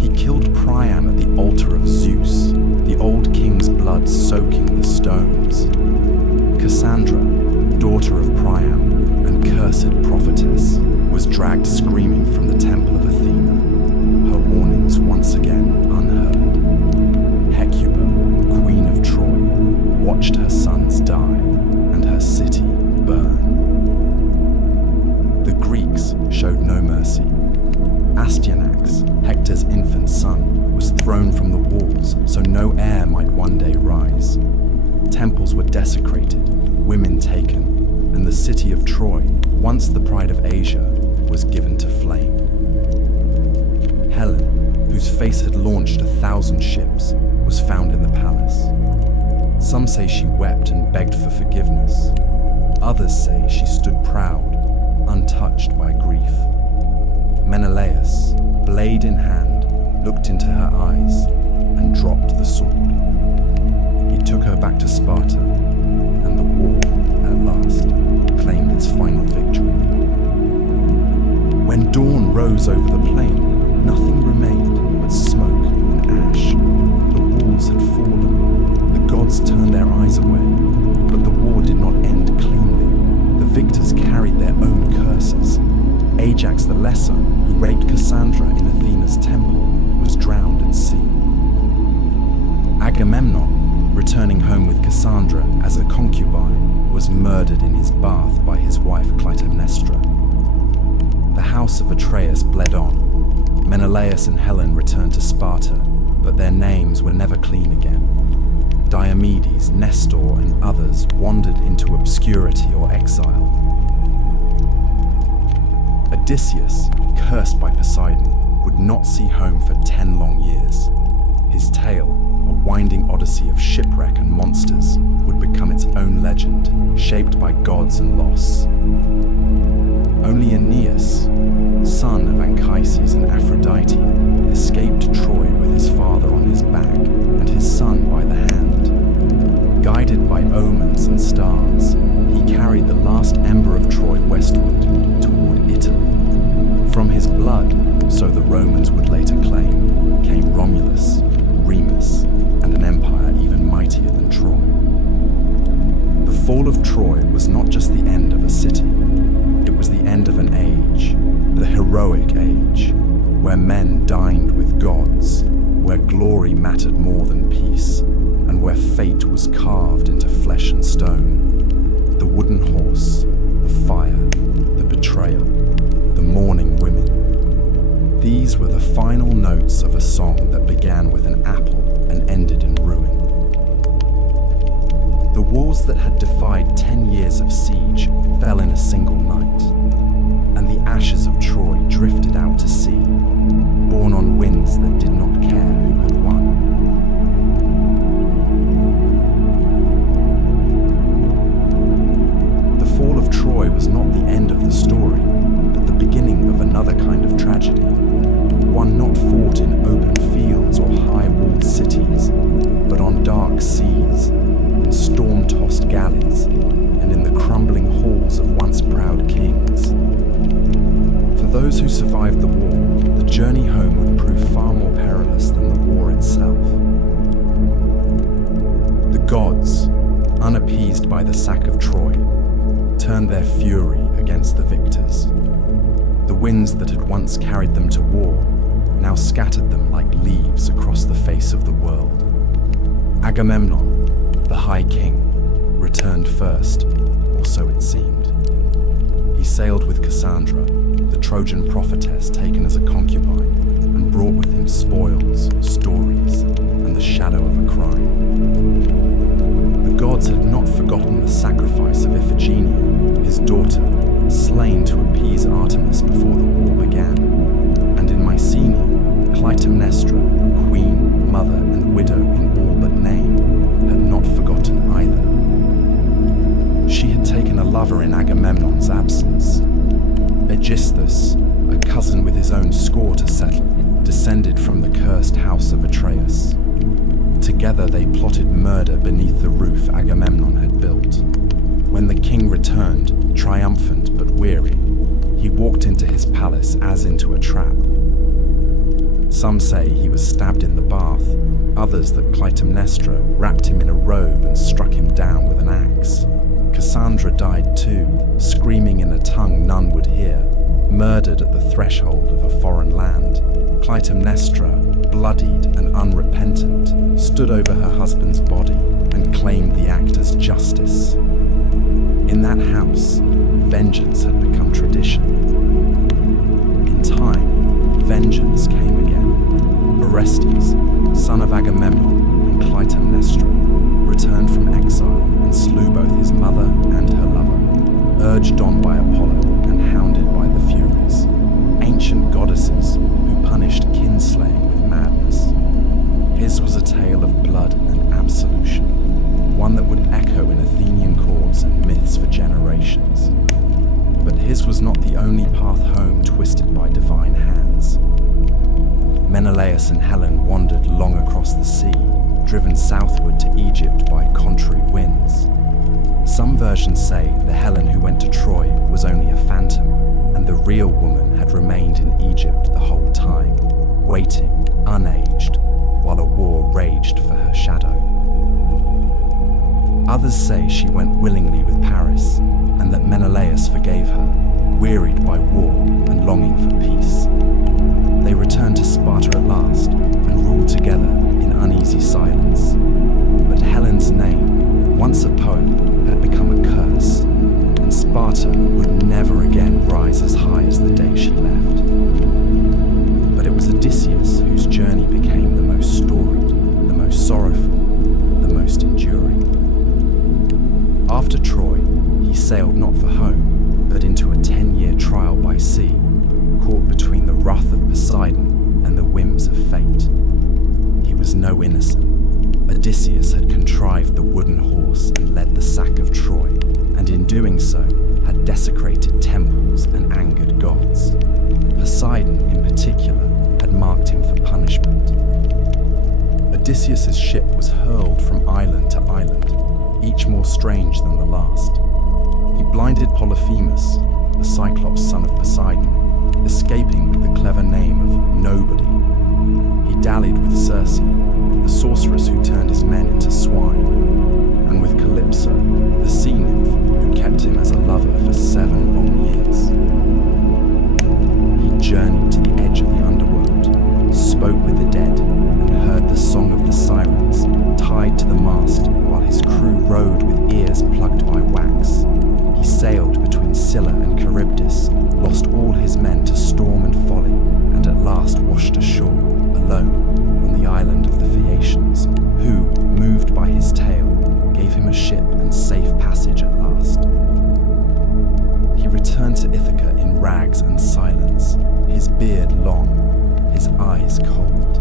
He killed Priam at the altar of Zeus, the old king's blood soaking the stones. Cassandra, daughter of Priam and cursed prophetess, was dragged screaming from the temple of Athena, her warnings once again unheard. Hecuba, queen of Troy, watched her sons die and her city burn. The Greeks showed no mercy. Astyanax, Hector's infant son, was thrown from the walls so no heir might one day rise. Temples were desecrated, women taken, and the city of Troy, once the pride of Asia, was given to flame. Helen, whose face had launched 1,000 ships, was found in the palace. Some say she wept and begged for forgiveness. Others say she stood proud, untouched by grief. Menelaus, blade in hand, looked into her eyes and dropped the sword. He took her back to Sparta, and the war, at last, claimed its final victory. When dawn rose over the plain, nothing remained but smoke and ash. The walls had fallen. The gods turned their eyes away, but the war did not end cleanly. The victors carried their own curses. Ajax the Lesser, who raped Cassandra in Athena's temple, was drowned at sea. Agamemnon, returning home with Cassandra as a concubine, was murdered in his bath by his wife Clytemnestra. The house of Atreus bled on. Menelaus and Helen returned to Sparta, but their names were never clean again. Diomedes, Nestor, and others wandered into obscurity or exile. Odysseus, cursed by Poseidon, would not see home for 10 long years. His tale, a winding odyssey of shipwreck and monsters, would become its own legend, shaped by gods and loss. Only Aeneas, son of Anchises and Aphrodite, escaped Troy with his father on his back and his son by the hand. Guided by omens and stars, he carried the last ember of Troy westward toward Italy. From his blood, so the Romans would later claim, came Romulus, Remus, and an empire even mightier than Troy. The fall of Troy was not just the end of a city, it was the end of an age, the heroic age, where men dined with gods, where glory mattered more than peace, and where fate was carved into flesh and stone. The wooden horse, the fire, the betrayal, the mourning women. These were the final notes of a song that began with an apple and ended in ruin. The walls that had defied 10 years of siege fell in a single night, and the ashes of Troy drifted out to sea, borne on winds that did not care who had won. The fall of Troy was not the end of the story, but the beginning of another kind of tragedy, one not fought in open fields or high-walled cities, but on dark seas, in storm-tossed galleys, and in the crumbling halls of once proud kings. For those who survived the war, the journey home would prove far more perilous than the war itself. The gods, unappeased by the sack of Troy, turned their fury against the victors. The winds that had once carried them to war now scattered them like leaves across the face of the world. Agamemnon, the High King, returned first, or so it seemed. He sailed with Cassandra, the Trojan prophetess taken as a concubine, and brought with him spoils, stories, and the shadow of a crime. The gods had not forgotten the sacrifice of Iphigenia, his daughter, slain to appease Artemis before the war began. And in Mycenae, Clytemnestra, queen, mother, and widow in all but name, had not forgotten either. She had taken a lover in Agamemnon's absence. Aegisthus, a cousin with his own score to settle, descended from the cursed house of Atreus. Together they plotted murder beneath the roof Agamemnon had built. When the king returned, triumphant but weary, he walked into his palace as into a trap. Some say he was stabbed in the bath, others that Clytemnestra wrapped him in a robe and struck him down with an axe. Cassandra died too, screaming in a tongue none would hear, murdered at the threshold of a foreign land. Clytemnestra, bloodied and unrepentant, stood over her husband's body and claimed the act as justice. In that house, vengeance had become tradition. In time, vengeance came again. Orestes, son of Agamemnon and Clytemnestra, returned from exile and slew both his mother and her lover, urged on by Apollo and hounded by the Furies, ancient goddesses who punished kinslaying with madness. His was a tale of blood and absolution, one that would echo in Athenian courts and myths for generations. But his was not the only path home twisted by divine hands. Menelaus and Helen wandered long across the sea, driven southward to Egypt by contrary winds. Some versions say the Helen who went to Troy was only a phantom, and the real woman had remained in Egypt the whole time, waiting, unaged, while a war raged for her shadow. Others say she went willingly with Paris, and that Menelaus forgave her, wearied by war and longing for peace. They returned to Sparta at last, and ruled together in uneasy silence. But Helen's name, once a poem, had become a curse, and Sparta would never again rise as high as the day she left. But it was Odysseus whose journey became the most storied, the most sorrowful, the most enduring. After Troy, he sailed not for home, but into a 10-year trial by sea, caught between the wrath of Poseidon and the whims of fate. He was no innocent. Odysseus had contrived the wooden horse and led the sack of Troy, and in doing so, had desecrated temples and angered gods. Poseidon, in particular, had marked him for punishment. Odysseus's ship was hurled from island to island, each more strange than the last. He blinded Polyphemus, the Cyclops son of Poseidon, escaping with the clever name of Nobody. He dallied with Circe, the sorceress who turned his men into swine, and with Calypso, the sea nymph who kept him as a lover for 7 long years. He journeyed to the edge of the underworld, spoke with the dead, and heard the song of the sirens, tied to the mast while his crew rode with ears plugged by wax. He sailed between Scylla and Charybdis, lost all his men to storm and folly, and at last washed ashore, alone, on the island of the Phaeacians, who, moved by his tale, gave him a ship and safe passage at last. He returned to Ithaca in rags and silence, his beard long, his eyes cold.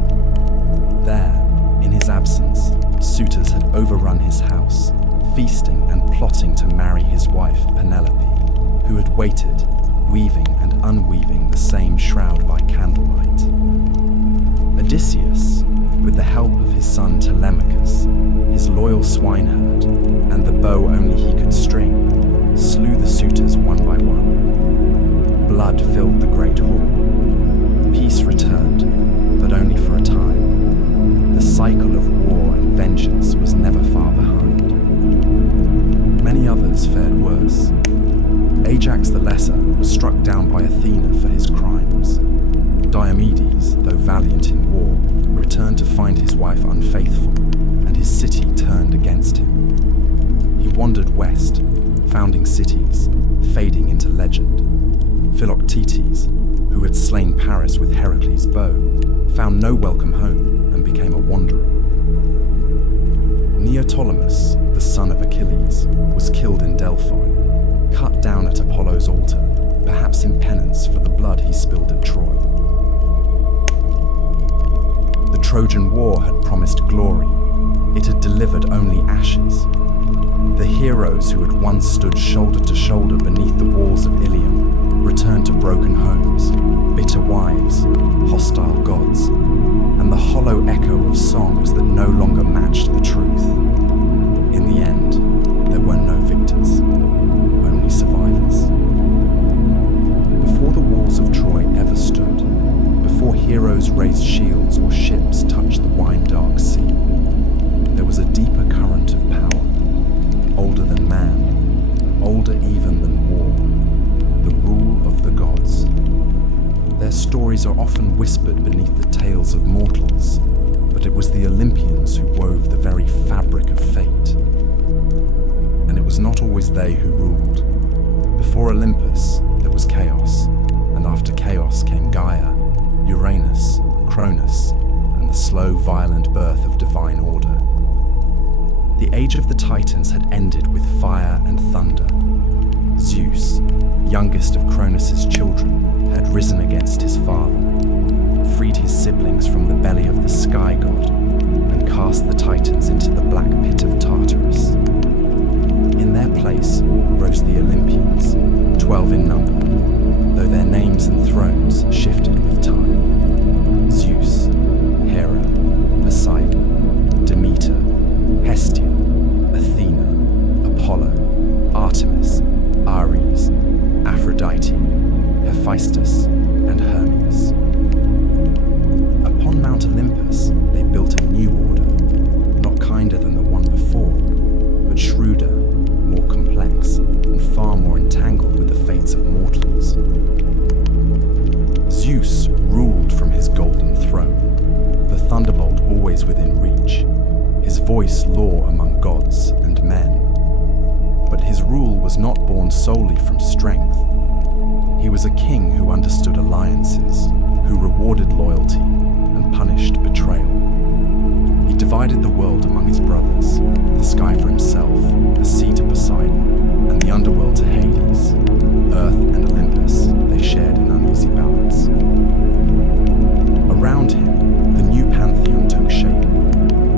There, in his absence, suitors had overrun his house, feasting and plotting to marry his wife Penelope, who had waited, weaving and unweaving the same shroud by candlelight. Odysseus, with the help of his son Telemachus, his loyal swineherd, and the bow only he could string, slew the suitors one by one. Blood filled the great hall. Peace returned, but only for a time. The cycle of war and vengeance was never far behind. Many others fared worse. Ajax the Lesser was struck down by Athena for his crimes. Diomedes, though valiant in war, returned to find his wife unfaithful, and his city legend. Philoctetes, who had slain Paris with Heracles' bow, found no welcome home and became a wanderer. Neoptolemus, the son of Achilles, was killed in Delphi, cut down at Apollo's altar, perhaps in penance for the blood he spilled at Troy. The Trojan War had promised glory. It had delivered only ashes. The heroes who had once stood shoulder to shoulder beneath the walls of Ilium returned to broken homes, bitter wives, hostile gods, and the hollow echo of songs that no longer matched the truth. In the end, there were no victors, only survivors. Before the walls of Troy ever stood, before heroes raised shields or ships touched the wine-dark sea, there was a deeper current of power, older than man, older even than war, the rule of the gods. Their stories are often whispered beneath the tales of mortals, but it was the Olympians who wove the very fabric of fate. And it was not always they who ruled. Before Olympus, there was chaos, and after chaos came Gaia, Uranus, Cronus, and the slow, violent birth of divine order. The age of the Titans had ended with fire and thunder. Zeus, youngest of Cronus's children, had risen against his father, freed his siblings from the belly of the sky god, and cast the Titans into the black pit of Tartarus. In their place rose the Olympians, 12 in number, though their names and thrones shifted with time. Zeus, Hera, Poseidon, Demeter, Hestia, Athena, Apollo, Artemis, Ares, Aphrodite, Hephaestus, and Hermes. Upon Mount Olympus, they built a new order, not kinder than the one before, but shrewder, more complex, and far more entangled with the fates of mortals. Zeus ruled from his golden throne, the thunderbolt always within reach, his voice law among gods and men. But his rule was not born solely from strength. He was a king who understood alliances, who rewarded loyalty and punished betrayal. He divided the world among his brothers, the sky for himself, the sea to Poseidon, and the underworld to Hades. Earth and Olympus they shared in uneasy balance. Around him, the new pantheon took shape.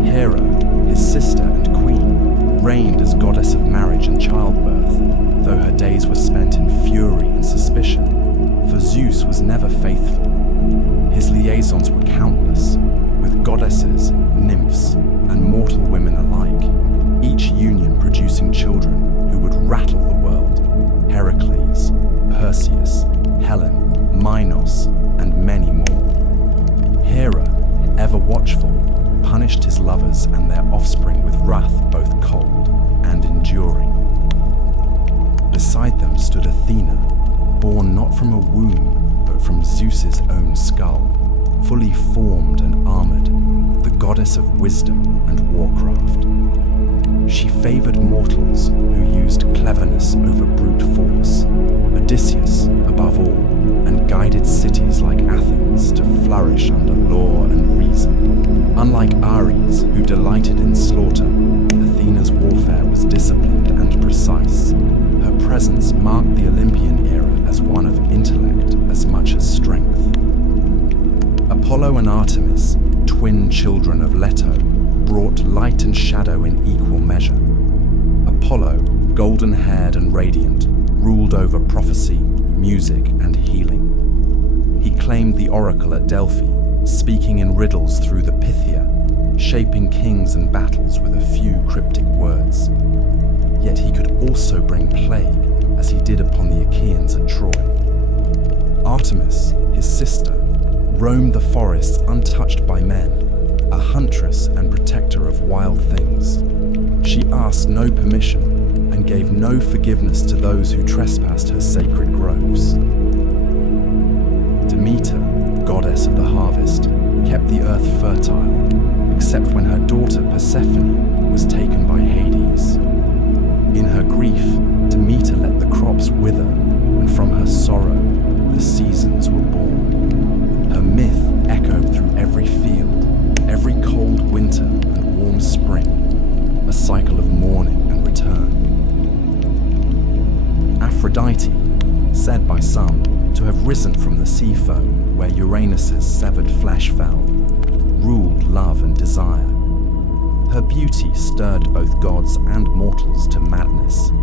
Hera, his sister and queen, reigned as goddess of marriage and childbirth, though her days were spent in fury and suspicion, for Zeus was never faithful. His liaisons were countless, with goddesses, nymphs, and mortal women alike, each union producing children who would rattle the world: Heracles, Perseus, Helen, Minos, and many more. Hera, ever watchful, punished his lovers and their offspring with wrath both cold and enduring. Beside them stood Athena, born not from a womb, but from Zeus's own skull, fully formed and armored, the goddess of wisdom and warcraft. She favored mortals who used cleverness over brute force, Odysseus above all, and guided cities like Athens to flourish under law and reason. Unlike Ares, who delighted in slaughter, Athena's warfare was disciplined and precise. Her presence marked the Olympian era as one of intellect as much as strength. Apollo and Artemis, twin children of Leto, brought light and shadow in equal measure. Apollo, golden-haired and radiant, ruled over prophecy, music, and healing. He claimed the oracle at Delphi, speaking in riddles through the Pythia, shaping kings and battles with a few cryptic words. Yet he could also bring plague, as he did upon the Achaeans at Troy. Artemis, his sister, roamed the forests untouched by men, a huntress and protector of wild things. She asked no permission and gave no forgiveness to those who trespassed her sacred groves. Demeter, goddess of the harvest, kept the earth fertile, except when her daughter Persephone was taken by Hades. In her grief, Demeter let the crops wither, and from Aphrodite, said by some to have risen from the sea foam where Uranus's severed flesh fell, ruled love and desire. Her beauty stirred both gods and mortals to madness.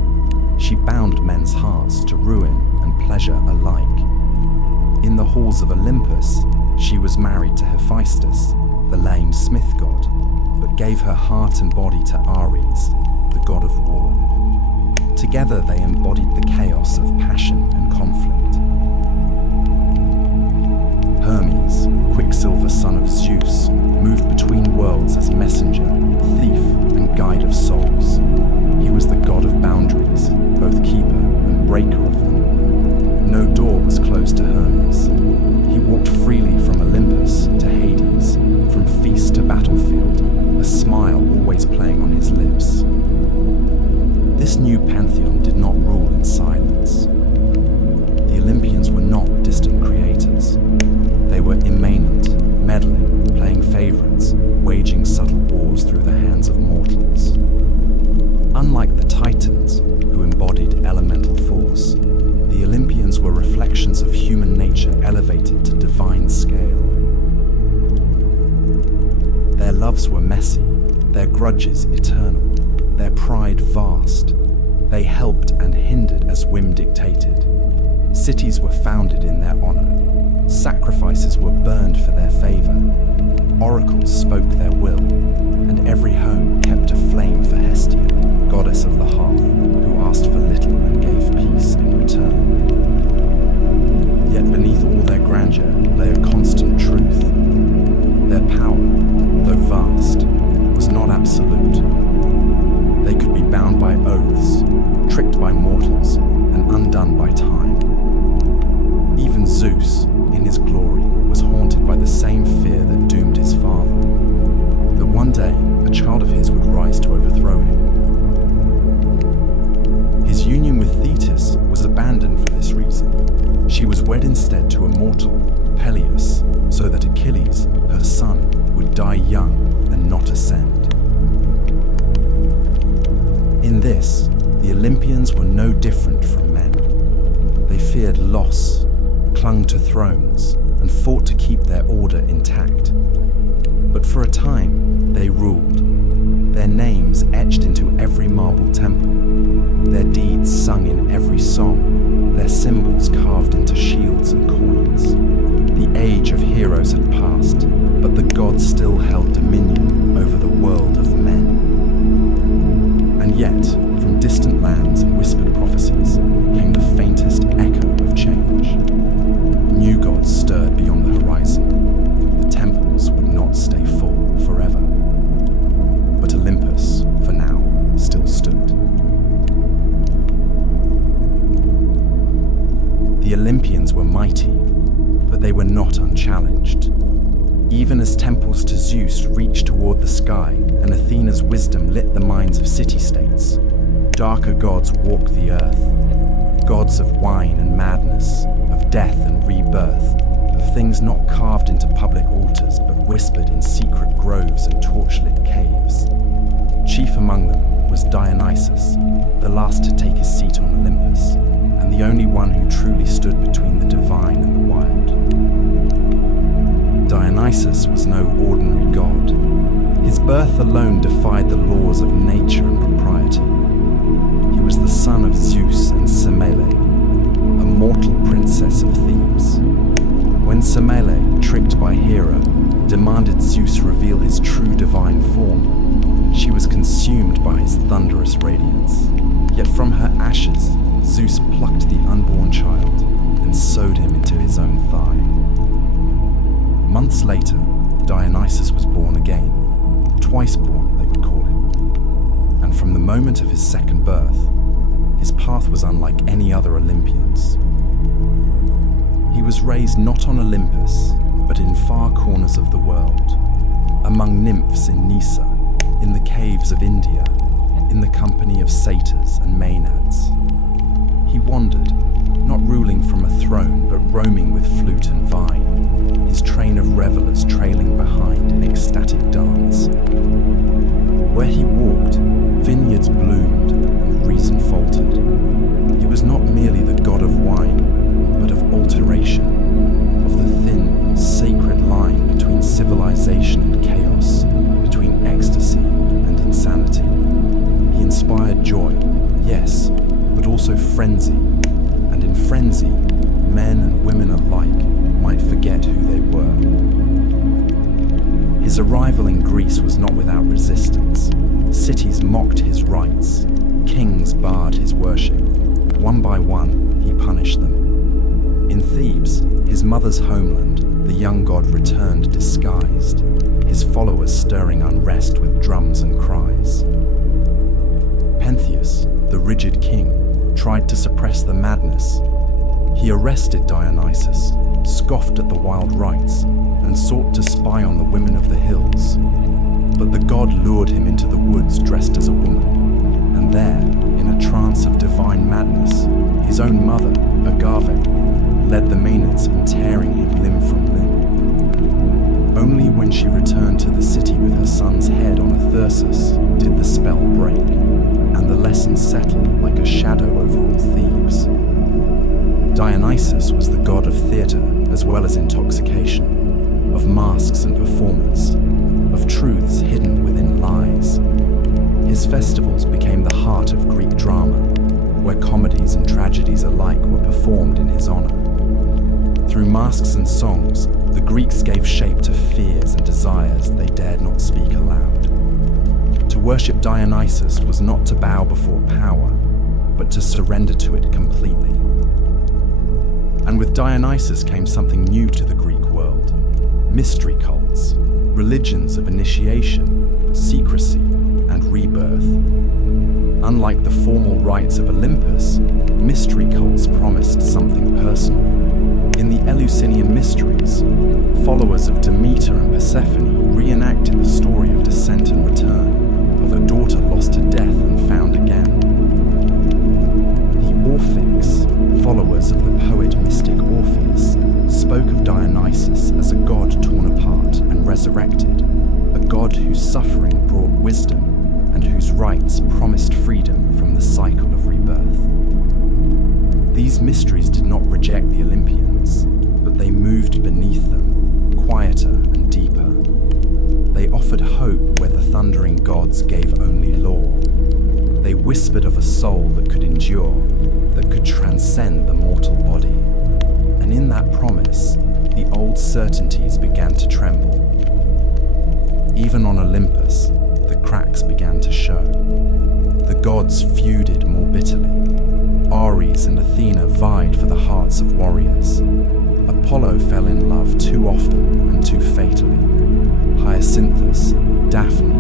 She bound men's hearts to ruin and pleasure alike. In the halls of Olympus, she was married to Hephaestus, the lame smith god, but gave her heart and body to Ares, the god of war. Together they embodied the chaos of passion and conflict. Hermes, Quicksilver son of Zeus, moved between worlds as messenger, thief, and guide of souls. He was the god of boundaries, both keeper and breaker of them. No door was closed to Hermes. He walked freely from Olympus to Hades, from feast to battlefield, a smile always playing on his lips. This new pantheon did not rule in silence. The Olympians were not distant creators. They were immanent, meddling, playing favorites, waging subtle wars through the hands of mortals. Unlike the Titans, who embodied elemental force, the Olympians were reflections of human nature elevated to divine scale. Their loves were messy, their grudges eternal, their pride vast. They helped and hindered as whim dictated. Cities were founded in their honor. Sacrifices were burned for their favor. Oracles spoke their will, and every home kept aflame for Hestia, goddess of the hearth, who asked for little and gave peace in return. Yet beneath all their grandeur lay a constant truth. Their power, though vast, was not absolute. They could be bound by oaths, tricked by mortals, and undone by time. Even Zeus, in his glory, was haunted by the same fear that doomed his father, that one day a child of his would rise to overthrow him. His union with Thetis was abandoned for this reason. She was wed instead to a mortal, Peleus, so that Achilles, her son, would die young and not ascend. In this, the Olympians were no different from men. They feared loss, clung to thrones, and fought to keep their order intact. But for a time, they ruled, their names etched into every marble temple, their deeds sung in every song, their symbols carved into shields and coins. The age of heroes had passed, but the gods still held dominion over the world of men. And yet, from distant lands and whispered prophecies, came the faintest echo of change. New gods stirred beyond the horizon. The temples would not stay full forever. But Olympus, for now, still stood. The Olympians were mighty, but they were not unchallenged. Even as temples to Zeus reached toward the sky and Athena's wisdom lit the minds of city-states, darker gods walked the earth, gods of wine and madness, of death and rebirth, of things not carved into public altars but whispered in secret groves and torchlit caves. Chief among them was Dionysus, the last to take his seat on Olympus, and the only one who truly stood between the divine and the wild. Dionysus was no ordinary god. His birth alone defied the laws of nature and propriety. He was the son of Zeus and Semele, a mortal princess of Thebes. When Semele, tricked by Hera, demanded Zeus reveal his true divine form, she was consumed by his thunderous radiance. Yet from her ashes, Zeus plucked the unborn child and sewed him into his own thigh. Months later, Dionysus was born again, twice born, they would call him. And from the moment of his second birth, his path was unlike any other Olympian's. He was raised not on Olympus, but in far corners of the world, among nymphs in Nysa, in the caves of India, in the company of satyrs and maenads. He wandered, not ruling from a throne, but roaming with flute and vine, his train of revelers trailing behind in ecstatic dance. Where he walked, vineyards bloomed and reason faltered. He was not merely frenzy, and in frenzy, men and women alike might forget who they were. His arrival in Greece was not without resistance. Cities mocked his rights. Kings barred his worship. One by one, he punished them. In Thebes, his mother's homeland, the young god returned disguised, his followers stirring unrest with drums and cries. Pentheus, the rigid king, tried to suppress the madness. He arrested Dionysus, scoffed at the wild rites, and sought to spy on the women of the hills. But the god lured him into the woods dressed as a woman, and there, in a trance of divine madness, his own mother, Agave, led the Maenads in tearing him limb from limb. Only when she returned to the city with her son's head on a thyrsus did the spell break, and the lesson settle like a shadow over all Thebes. Dionysus was the god of theatre as well as intoxication, of masks and performance, of truths hidden within lies. His festivals became the heart of Greek drama, where comedies and tragedies alike were performed in his honor. Through masks and songs, the Greeks gave shape to fears and desires they dared not speak aloud. To worship Dionysus was not to bow before power, but to surrender to it completely. And with Dionysus came something new to the Greek world: mystery cults, religions of initiation, secrecy, and rebirth. Unlike the formal rites of Olympus, mystery cults promised something personal. In the Eleusinian Mysteries, followers of Demeter and Persephone reenacted the story of descent and return, of a daughter lost to death and found again. The Orphics, followers of the poet-mystic Orpheus, spoke of Dionysus as a god torn apart and resurrected, a god whose suffering brought wisdom and whose rites promised freedom from the cycle of rebirth. These mysteries did not reject the Olympians, but they moved beneath them, quieter and deeper. They offered hope where the thundering gods gave only law. They whispered of a soul that could endure, that could transcend the mortal body. And in that promise, the old certainties began to tremble. Even on Olympus, the cracks began to show. The gods feuded more bitterly. Ares and Athena vied for the hearts of warriors. Apollo fell in love too often and too fatally. Hyacinthus, Daphne,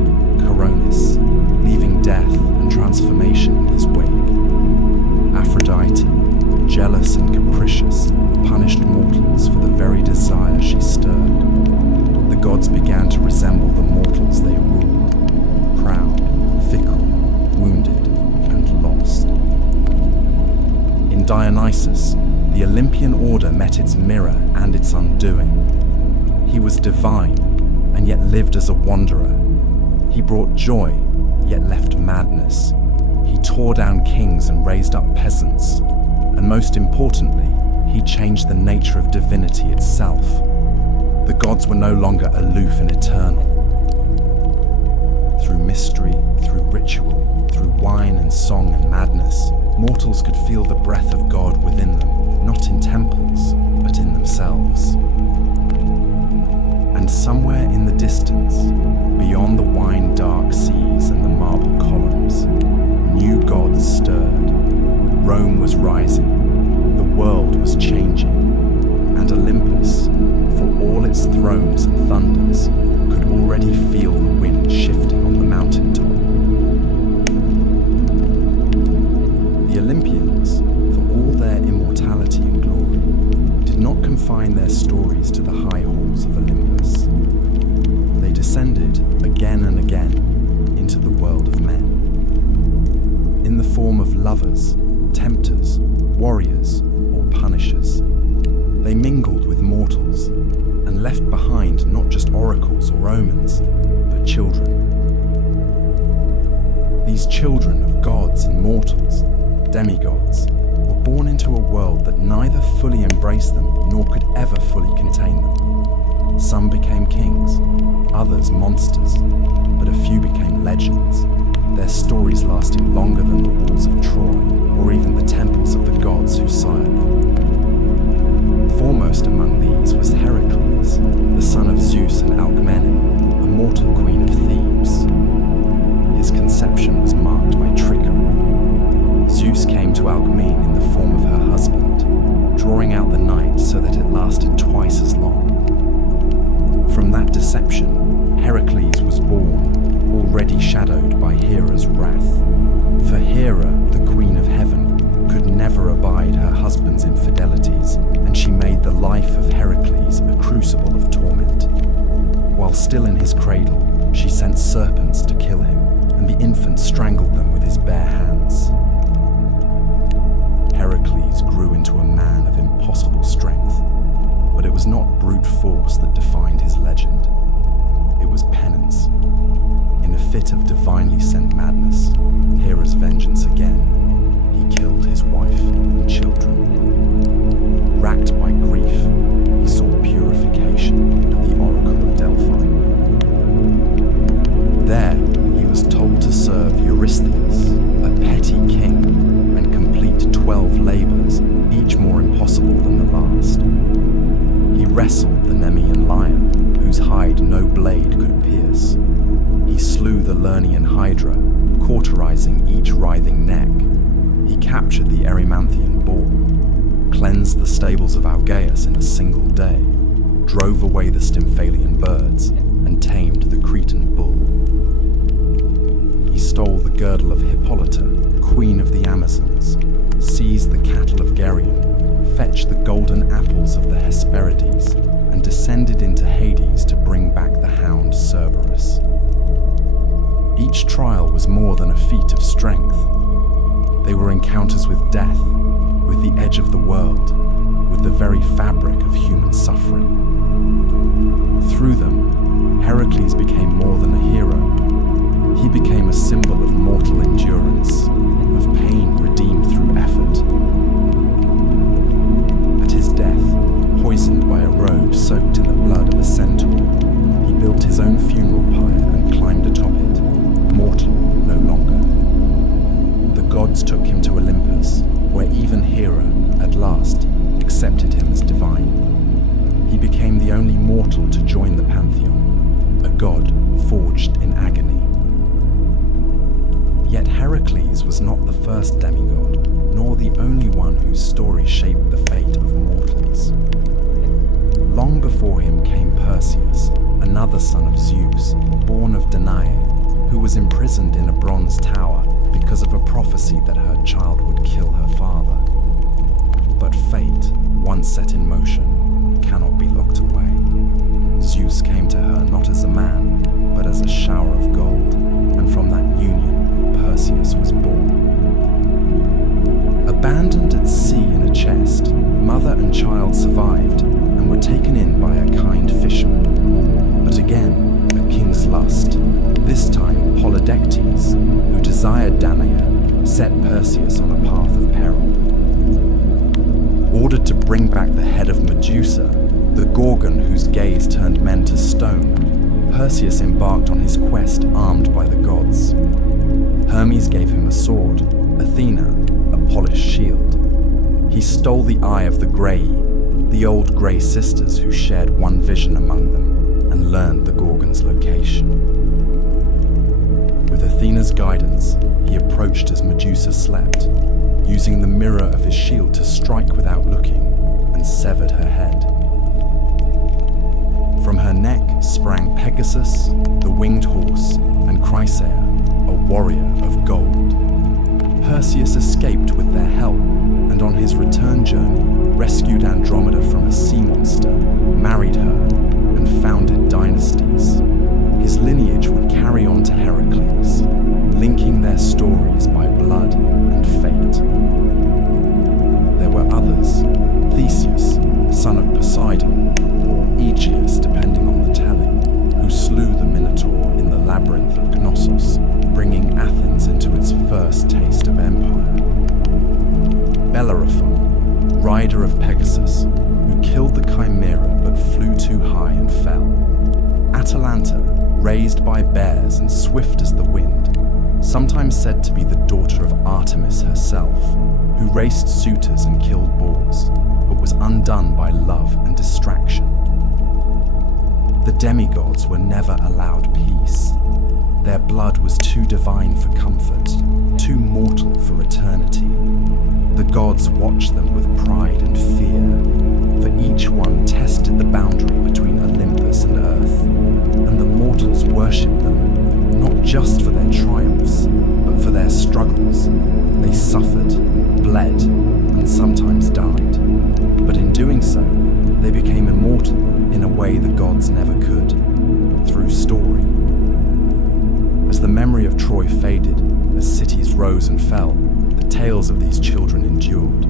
Coronis, leaving death and transformation in his wake. Aphrodite, jealous and capricious, punished mortals for the very desire she stirred. The gods began to resemble the mortals they ruled, proud, fickle, wounded, and lost. In Dionysus, the Olympian order met its mirror and its undoing. He was divine, and yet lived as a wanderer. He brought joy, yet left madness. He tore down kings and raised up peasants. And most importantly, he changed the nature of divinity itself. The gods were no longer aloof and eternal. Through mystery, through ritual, through wine and song and madness, mortals could feel the breath of God within them, not in temples, but in themselves. And somewhere in the distance, beyond the wine-dark seas and the marble columns, new gods stirred. Rome was rising, the world was changing, and Olympus, for all its thrones and thunders, could already feel the wind shifting on the mountaintop. The Olympians, for all their immortality and glory, did not confine their stories to the high halls of Olympus. They descended again and again into the world of men. In the form of lovers, tempters, warriors, or punishers. They mingled with mortals and left behind not just oracles or omens, but children. These children of gods and mortals, demigods, were born into a world that neither fully embraced them nor could ever fully contain them. Some became kings, others monsters, but a few became legends, their stories lasting longer than the walls of Troy or even the temples of gods who sired them. Foremost among these was Heracles, the son of Zeus and Alcmene, a mortal queen of Thebes. His conception was marked by trickery. Zeus came to Alcmene in the form of her husband, drawing out the night so that it lasted twice as long. From that deception, Heracles was born, already shadowed by Hera's wrath. For Hera, the queen of heaven, could never abide her husband's infidelities, and she made the life of Heracles a crucible of torment. While still in his cradle, she sent serpents to kill him, and the infant strangled them with his bare hands. Heracles grew into a man of impossible strength, but it was not brute force that defined his legend. It was penance. In a fit of divinely sent madness, Hera's vengeance again, he killed his wife and children. Racked by grief, he sought purification at the Oracle of Delphi. There, he was told to serve Eurystheus, a petty king, and complete 12 labors, each more impossible than the last. He wrestled the Nemean lion, whose hide no blade could pierce. He slew the Lernaean hydra, cauterizing each writhing neck. He captured the Erymanthian boar, cleansed the stables of Algaeus in a single day, drove away the Stymphalian birds, and tamed the Cretan bull. He stole the girdle of Hippolyta, queen of the Amazons, seized the cattle of Geryon, fetched the golden apples of the Hesperides, and descended into Hades to bring back the hound Cerberus. Each trial was more than a feat of strength. They were encounters with death, with the edge of the world, with the very fabric of human suffering. Through them, Heracles became more than a hero. He became a symbol of mortal endurance, of pain redeemed through effort. At his death, poisoned by a robe soaked in the blood of a centaur, he built his own funeral pyre and climbed atop it, mortal no longer. The gods took him to Olympus, where even Hera, at last, accepted him as divine. He became the only mortal to join the pantheon, a god forged in agony. Yet Heracles was not the first demigod, nor the only one whose story shaped the fate of mortals. Long before him came Perseus, another son of Zeus, born of Danae, who was imprisoned in a bronze tower because of a prophecy that her child would kill her father. But fate, once set in motion, cannot be locked away. Zeus came to her not as a man, but as a shower of gold, and from that union, Perseus was born. Abandoned at sea in a chest, mother and child survived and were taken in by a kind fisherman. But again, a king's lust, this time Polydectes, who desired Danae, set Perseus on a path of peril. Ordered to bring back the head of Medusa, the Gorgon whose gaze turned men to stone, Perseus embarked on his quest armed by the gods. Hermes gave him a sword, Athena a polished shield. He stole the eye of the Grey, the old Grey sisters who shared one vision among them, and learned the Gorgon's location. With Athena's guidance, he approached as Medusa slept, using the mirror of his shield to strike without looking, and severed her head. From her neck sprang Pegasus, the winged horse, and Chrysaor, a warrior of gold. Perseus escaped with their help, and on his return journey, rescued Andromeda from a sea monster, married her, and founded dynasties. His lineage would carry on to Heracles, linking their stories by blood and fate. There were others, Theseus, son of Poseidon, or Aegeus depending on the telling, who slew the Minotaur in the labyrinth of Knossos, bringing Athens into its first taste of empire. Bellerophon, rider of Pegasus, who killed the Chimera but flew too high and fell. Atalanta, raised by bears and swift as the wind, sometimes said to be the daughter of Artemis herself, who raced suitors and killed boars, but was undone by love and distraction. The demigods were never allowed peace. Their blood was too divine for comfort, too mortal for eternity. The gods watched them with pride and fear, for each one tested the boundary between Olympus and Earth, and the mortals worshipped them, not just for their triumphs, but for their struggles. They suffered, bled, and sometimes died. But in doing so, they became immortal in a way the gods never could, through story. As the memory of Troy faded, as cities rose and fell, the tales of these children endured.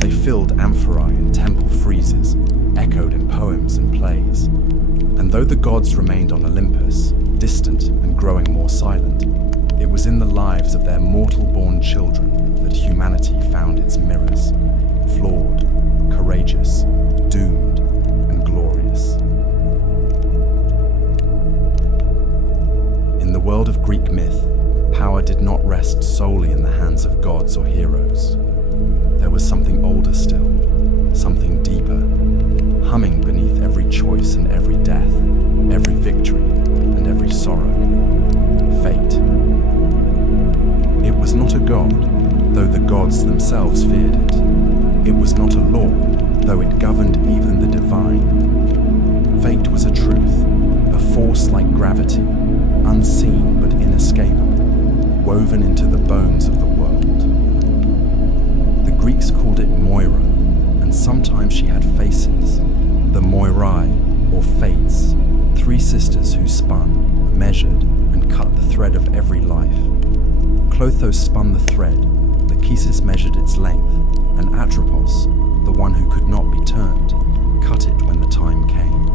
They filled amphorae and temple friezes, echoed in poems and plays. And though the gods remained on Olympus, distant and growing more silent, it was in the lives of their mortal-born children that humanity found its mirrors, flawed, courageous, doomed, and glorious. In the world of Greek myth, power did not rest solely in the hands of gods or heroes. There was something older still, something deeper, humming beneath every choice and every death, every victory and every sorrow. Fate. It was not a god, though the gods themselves feared it. It was not a law, though it governed even the divine. Fate was a truth, a force like gravity, unseen but inescapable, woven into the bones of the world. The Greeks called it Moira, and sometimes she had faces, the Moirai, or Fates, three sisters who spun, measured, and cut the thread of every life. Clothos spun the thread, Lachesis measured its length, and Atropos, the one who could not be turned, cut it when the time came.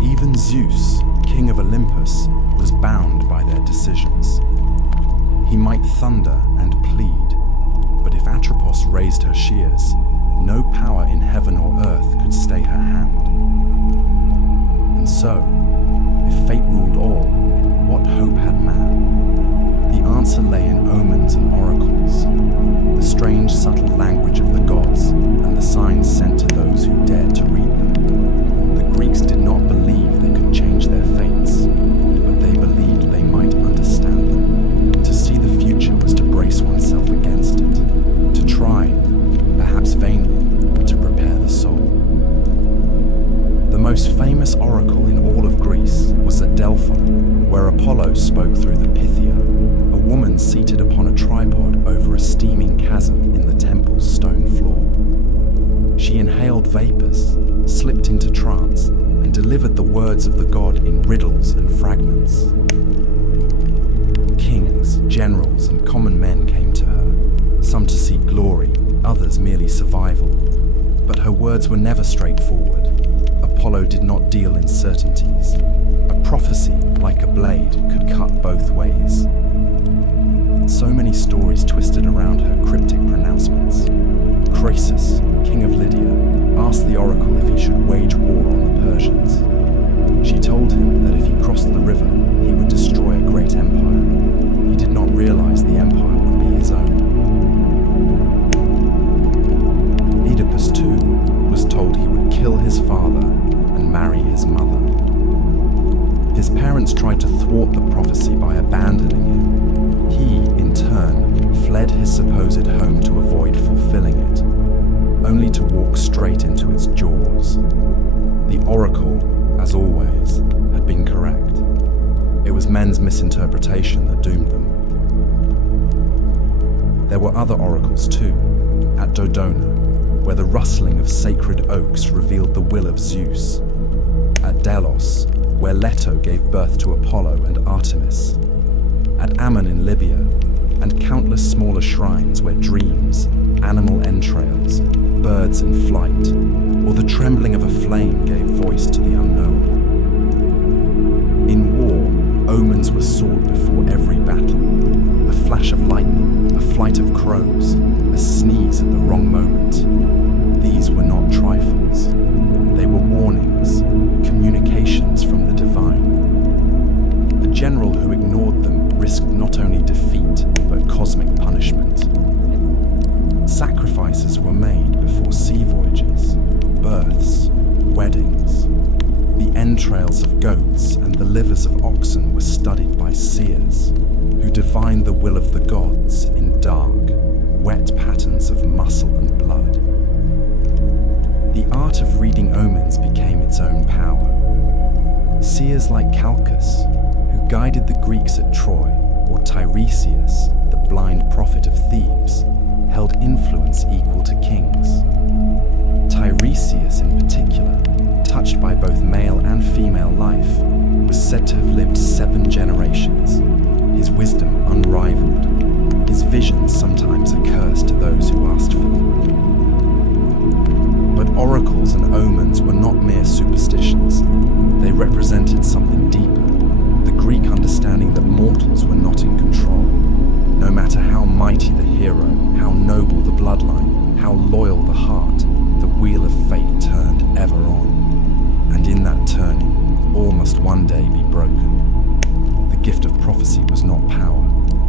Even Zeus, king of Olympus, was bound by their decisions. He might thunder and plead, but if Atropos raised her shears, no power in heaven or earth could stay her hand. And so, if fate ruled all, what hope had man? The answer lay in omens and oracles, the strange subtle language of the gods, and the signs sent to those who dared to read them. The Greeks did not believe they could change their fates, but they believed they might understand them. To see the future was to brace oneself against it, to try, perhaps vainly, to prepare the soul. The most famous oracle in all of Greece was at Delphi, where Apollo spoke through the Pythia, a woman seated upon a tripod over a steaming chasm in the temple's stone floor. She inhaled vapors, slipped into trance, and delivered the words of the god in riddles and fragments. Kings, generals, and common men came to her, some to seek glory, others merely survival. But her words were never straightforward. Apollo did not deal in certainties. A prophecy, like a blade, could cut both ways. So many stories twisted around her cryptic pronouncements. Croesus, king of Lydia, asked the oracle if he should wage war on the Persians. She told him that if he crossed the river, he would destroy a great empire. He did not realize the empire would be his own. Oedipus, too, was told he would kill his father and marry his mother. His parents tried to thwart the prophecy by abandoning him. He, in turn, fled his supposed home to avoid fulfilling it, only to walk straight into its jaws. The oracle, as always, had been correct. It was men's misinterpretation that doomed them. There were other oracles too, at Dodona, where the rustling of sacred oaks revealed the will of Zeus, at Delos, where Leto gave birth to Apollo and Artemis, at Ammon in Libya, and countless smaller shrines where dreams, animal entrails, birds in flight, or the trembling of a flame gave voice to the unknowable. In war, omens were sought before every battle. A flash of lightning, a flight of crows, a sneeze at the wrong moment. These were not trifles. They were warnings, communications from the divine. A general who ignored them risked divined the will of the gods in dark, wet patterns of muscle and blood. The art of reading omens became its own power. Seers like Calchas, who guided the Greeks at Troy, or Tiresias, the blind prophet of Thebes, held influence equal to kings. Tiresias in particular, touched by both male and female life, was said to have lived 7 generations, his wisdom unrivaled, his visions sometimes a curse to those who asked for them. But oracles and omens were not mere superstitions. They represented something deeper, the Greek understanding that mortals were not in control. No matter how mighty the hero, how noble the bloodline, how loyal the heart, the wheel of fate turned ever on. And in that turning, all must one day be broken. The gift of prophecy was not power,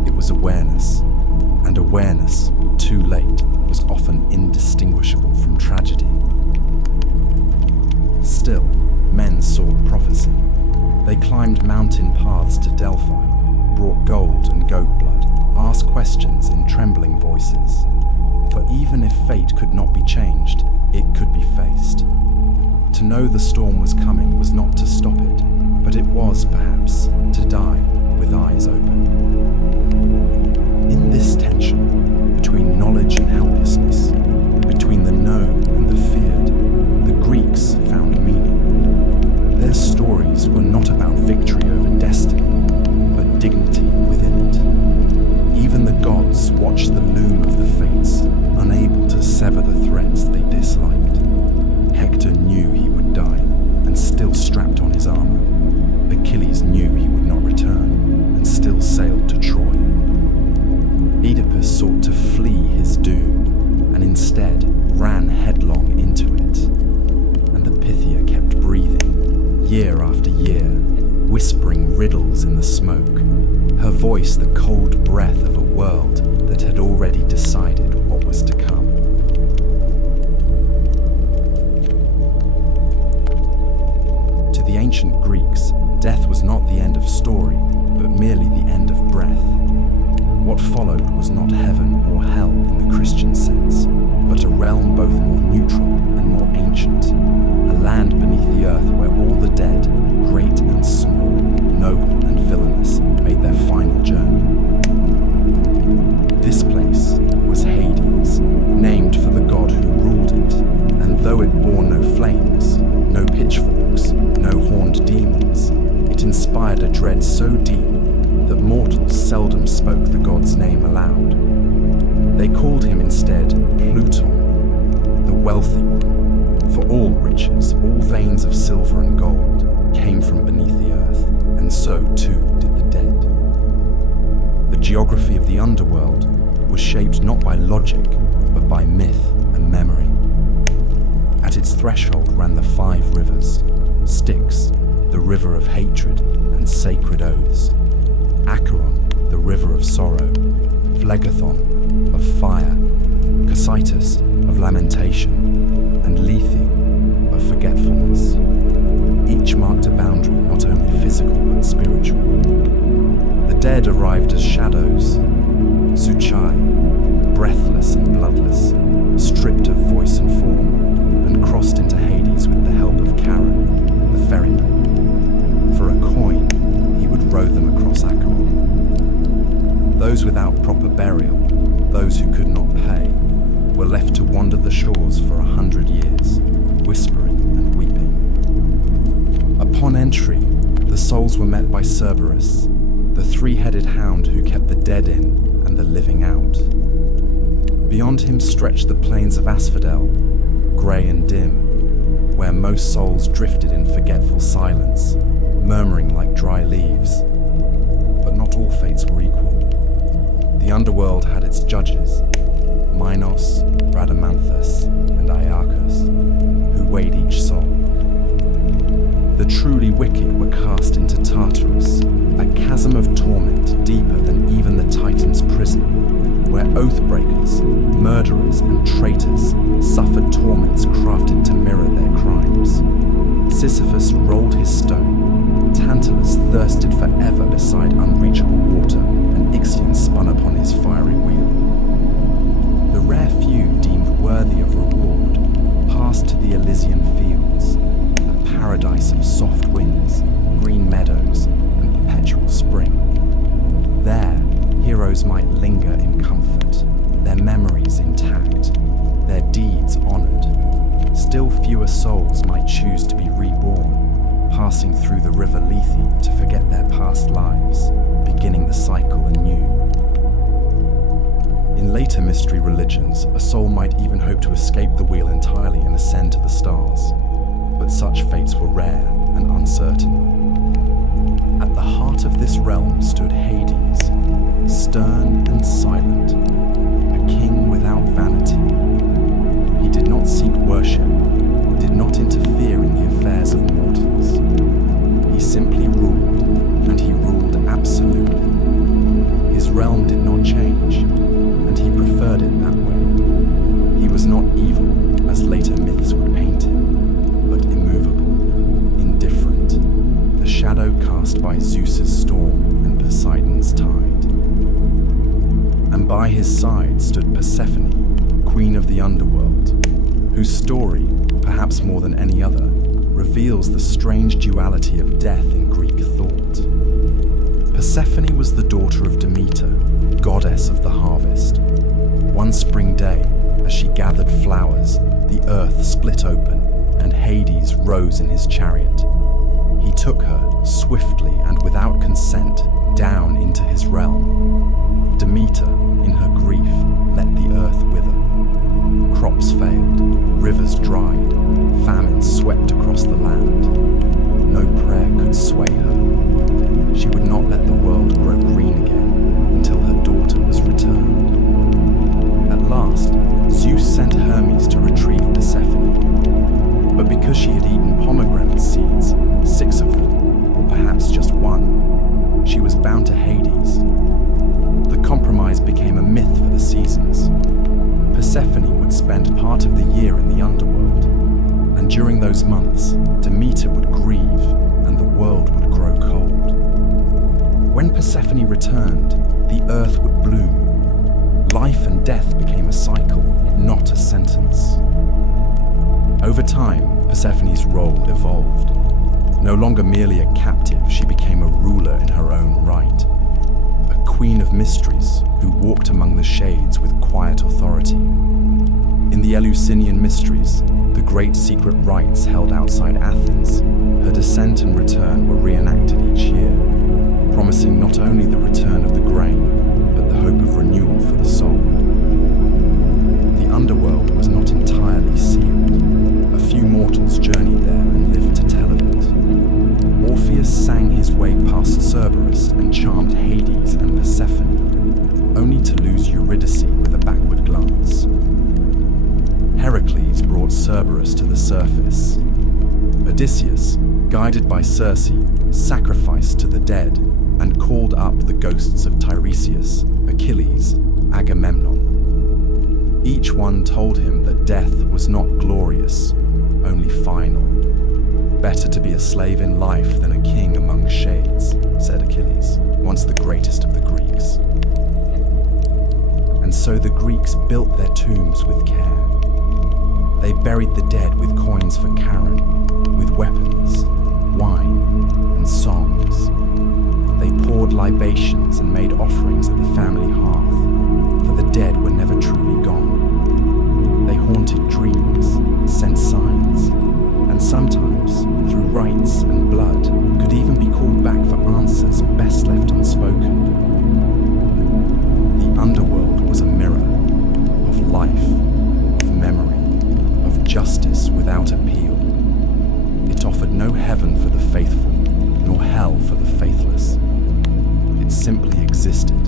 it was awareness. And awareness, too late, was often indistinguishable from tragedy. Still, men sought prophecy. They climbed mountain paths to Delphi, brought gold and goat blood, asked questions in trembling voices. For even if fate could not be changed, it could be faced. To know the storm was coming was not to stop it, but it was, perhaps, to die with eyes open. In this tension, between knowledge and helplessness, between the known and the feared, the Greeks found meaning. Their stories were not about victory over destiny, but dignity within it. Even the gods watched the loom of the fates, unable to sever the threads they disliked. Hector knew he would die, and still strapped on his armor. Achilles knew he would not return, and still sailed to Troy. Oedipus sought to flee his doom, and instead ran headlong into it. And the Pythia kept breathing, year after year, whispering riddles in the smoke, her voice the cold breath of a world that had already decided what was to come. To the ancient Greeks, death was not the end of story, but merely the end of breath. What followed was not heaven or hell in the Christian sense, but a realm both more neutral and more ancient, a land beneath the earth where all the dead, great and small, noble and villainous, made their final journey. This place was Hades, named for the god who ruled it, and though it bore no flames, no pitchforks, no horned demons, it inspired a dread so deep that mortals seldom spoke the god's name aloud. They called him instead Pluton, the wealthy one, for all riches, all veins of silver and gold came from beneath the earth, and so too did the dead. The geography of the underworld was shaped not by logic, but by myth and memory. At its threshold ran the 5 rivers, Styx, the river of hatred and sacred oaths, Acheron, the river of sorrow, Phlegethon, of fire, Cocytus, of lamentation, and Lethe, of forgetfulness. Each marked a boundary not only physical but spiritual. The dead arrived as shadows, Suchai, breathless and bloodless, stripped of voice and form, and crossed into Hades with the help of Charon, the ferryman. For a coin, he would row them across Acheron. Those without proper burial, those who could not pay, were left to wander the shores for 100 years, whispering and weeping. Upon entry, the souls were met by Cerberus, the 3-headed hound who kept the dead in and the living out. Beyond him stretched the plains of Asphodel, grey and dim, where most souls drifted in forgetful silence, murmuring like dry leaves. But not all fates were equal. The underworld had its judges, Minos, Rhadamanthus, and Iarchus, who weighed each soul. The truly wicked were cast into Tartarus, a chasm of torment deeper than even the Titan's prison, where oath-breakers, murderers, and traitors suffered torments crafted to mirror their crimes. Sisyphus rolled his stone, Tantalus thirsted forever beside unreachable water, and heroes might linger in comfort, their memories intact, their deeds honored, still fewer souls might choose to be reborn, passing through the river Lethe to forget their past lives, beginning the cycle anew. In later mystery religions, a soul might even hope to escape the wheel entirely and ascend to the stars, but such fates were rare and uncertain. At the heart of this realm stood Hades, stern and silent, a king without vanity. He did not seek worship, did not interfere in the affairs of mortals. He simply ruled, and he ruled absolutely. His realm did not change, and he preferred it that way. He was not evil, as later myths would paint him, but immovable, indifferent, the shadow cast by Zeus's storm and Poseidon's tide. And by his side stood Persephone, queen of the underworld, whose story, perhaps more than any other, reveals the strange duality of death in Greek thought. Persephone was the daughter of Demeter, goddess of the harvest. One spring day, as she gathered flowers, the earth split open, and Hades rose in his chariot. He took her, swiftly and without consent, down into his realm. Demeter, in her grief, let the earth wither. Crops failed, rivers dried, famine swept across the land. No prayer could sway her. She would not let the world grow green again until her daughter was returned. At last, Zeus sent Hermes to retrieve Persephone. But because she had eaten pomegranate seeds, 6 of them, or perhaps just 1, she was bound to Hades. The compromise became a myth for the seasons. Persephone would spend part of the year in the underworld, and during those months, Demeter would grieve and the world would grow cold. When Persephone returned, the earth would bloom. Life and death became a cycle, not a sentence. Over time, Persephone's role evolved. No longer merely a captive, she became a ruler in her own right. A queen of mysteries who walked among the shades with quiet authority. In the Eleusinian mysteries, the great secret rites held outside Athens, her descent and return were reenacted each year, promising not only the return of the grain, but the hope of renewal for the soul. The underworld was not entirely sealed. A few mortals journeyed there and lived to tell of it. Orpheus sang his way past Cerberus and charmed Hades and Persephone, only to lose Eurydice with a backward glance. Heracles brought Cerberus to the surface. Odysseus, guided by Circe, sacrificed to the dead and called up the ghosts of Tiresias, Achilles, Agamemnon. Each one told him that death was not glorious, only final. Better to be a slave in life than a king among shades, said Achilles, once the greatest of the Greeks. And so the Greeks built their tombs with care. They buried the dead with coins for Charon, with weapons, wine, and songs. They poured libations and made offerings at the family hearth, for the dead were never truly gone. They haunted dreams, sent signs, and sometimes, through rites and blood, could even be called back for answers best left unspoken. The underworld was a mirror of life, of memory, of justice without appeal. It offered no heaven for the faithful, nor hell for the faithless. It simply existed,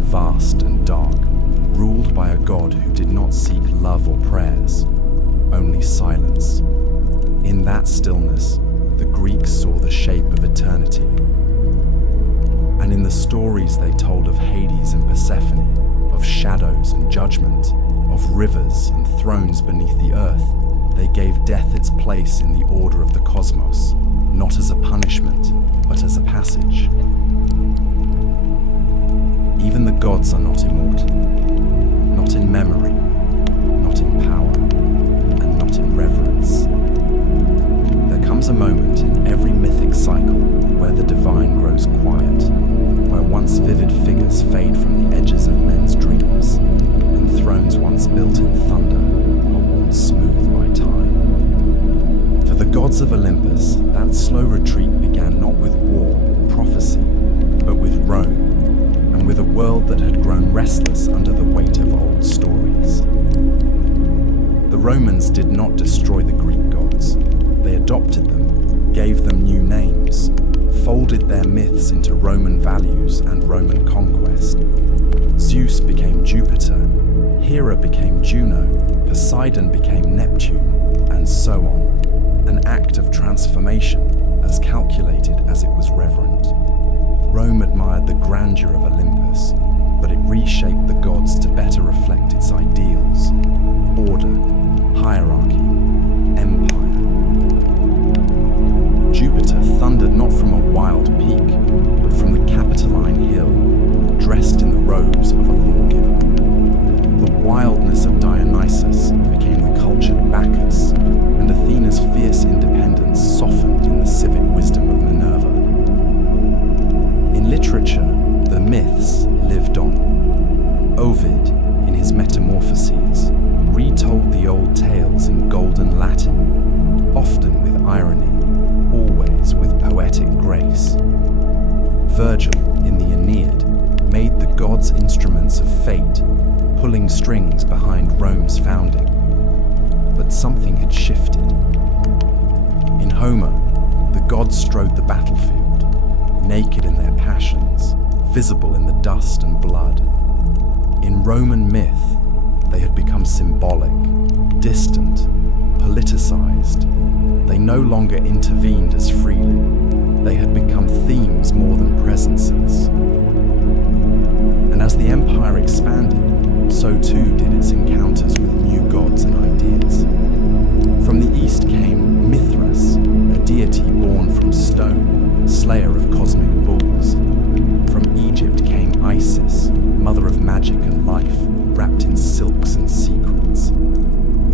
vast and dark, ruled by a God who did not seek love or prayers, only silence. In that stillness, the Greeks saw the shape of eternity. And in the stories they told of Hades and Persephone, of shadows and judgment, of rivers and thrones beneath the earth, they gave death its place in the order of the cosmos, not as a punishment, but as a passage. Even the gods are not immortal, not in memory, not in power, and not in reverence. There comes a moment in every mythic cycle where the divine grows quiet, where once vivid figures fade from the edge world that had grown restless under the weight of old stories. The Romans did not destroy the Greek gods. They adopted them, gave them new names, folded their myths into Roman values and Roman conquest. Zeus became Jupiter, Hera became Juno, Poseidon became Neptune, and so on. An act of transformation, as calculated as it was reverent. Rome admired the grandeur of Olympus, but it reshaped the gods to better reflect its ideals: order, hierarchy, empire. Jupiter thundered not from a wild peak, but from the Capitoline hill, dressed in the robes of a lawgiver. The wildness of Dionysus became the cultured Bacchus, and Athena's fierce independence softened in the civic wisdom of Minerva. In literature, the myths lived on. Ovid, in his Metamorphoses, retold the old tales in golden Latin, often with irony, always with poetic grace. Virgil, in the Aeneid, made the gods instruments of fate, pulling strings behind Rome's founding. But something had shifted. In Homer, the gods strode the battlefield, naked in their passions, visible in the dust and blood. In Roman myth, they had become symbolic, distant, politicized. They no longer intervened as freely. They had become themes more than presences. And as the empire expanded, so too did its encounters with new gods and ideas. From the east came Mithras, a deity born from stone, slayer of cosmic bulls. From Egypt came Isis, mother of magic and life, wrapped in silks and secrets.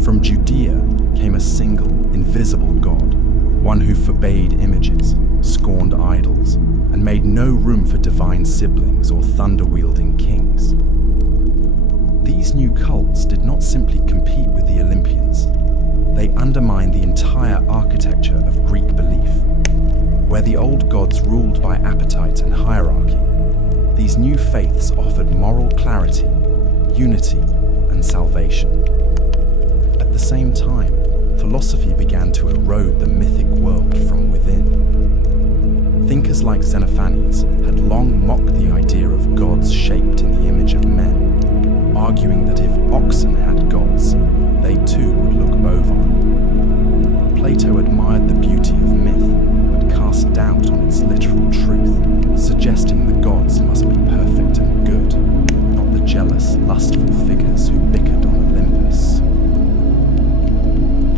From Judea came a single, invisible god, one who forbade images, scorned idols, and made no room for divine siblings or thunder-wielding kings. These new cults did not simply compete with the Olympians. They undermined the entire architecture of Greek belief. Where the old gods ruled by appetite and hierarchy, these new faiths offered moral clarity, unity, and salvation. At the same time, philosophy began to erode the mythic world from within. Thinkers like Xenophanes had long mocked the idea of gods shaped in the image of men, arguing that if oxen had gods, they too would look bovine. Plato admired the beauty of myth, but cast doubt on its literal truth, suggesting the gods must be perfect and good, not the jealous, lustful figures who bickered on Olympus.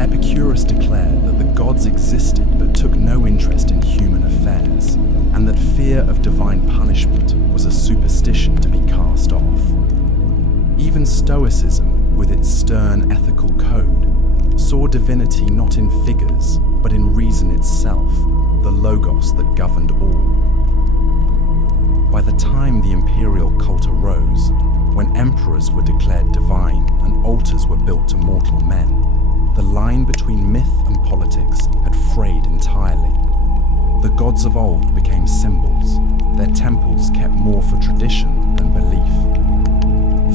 Epicurus declared that the gods existed but took no interest in human affairs, and that fear of divine punishment was a superstition to be cast off. Even Stoicism, with its stern ethical code, saw divinity not in figures, but in reason itself, the logos that governed all. By the time the imperial cult arose, when emperors were declared divine and altars were built to mortal men, the line between myth and politics had frayed entirely. The gods of old became symbols. Their temples kept more for tradition than belief.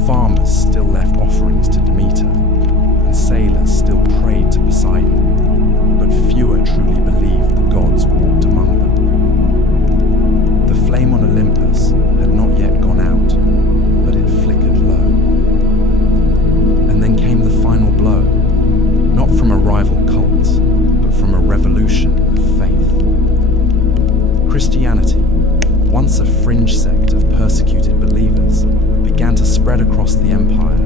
Farmers still left offerings to Demeter, and sailors still prayed to Poseidon, but fewer truly believed the gods walked among them. The flame on Olympus had not yet gone out, but it flickered low. And then came the final blow, not from a rival cult, but from a revolution of faith. Christianity, once a fringe sect of persecuted believers, began to spread across the empire,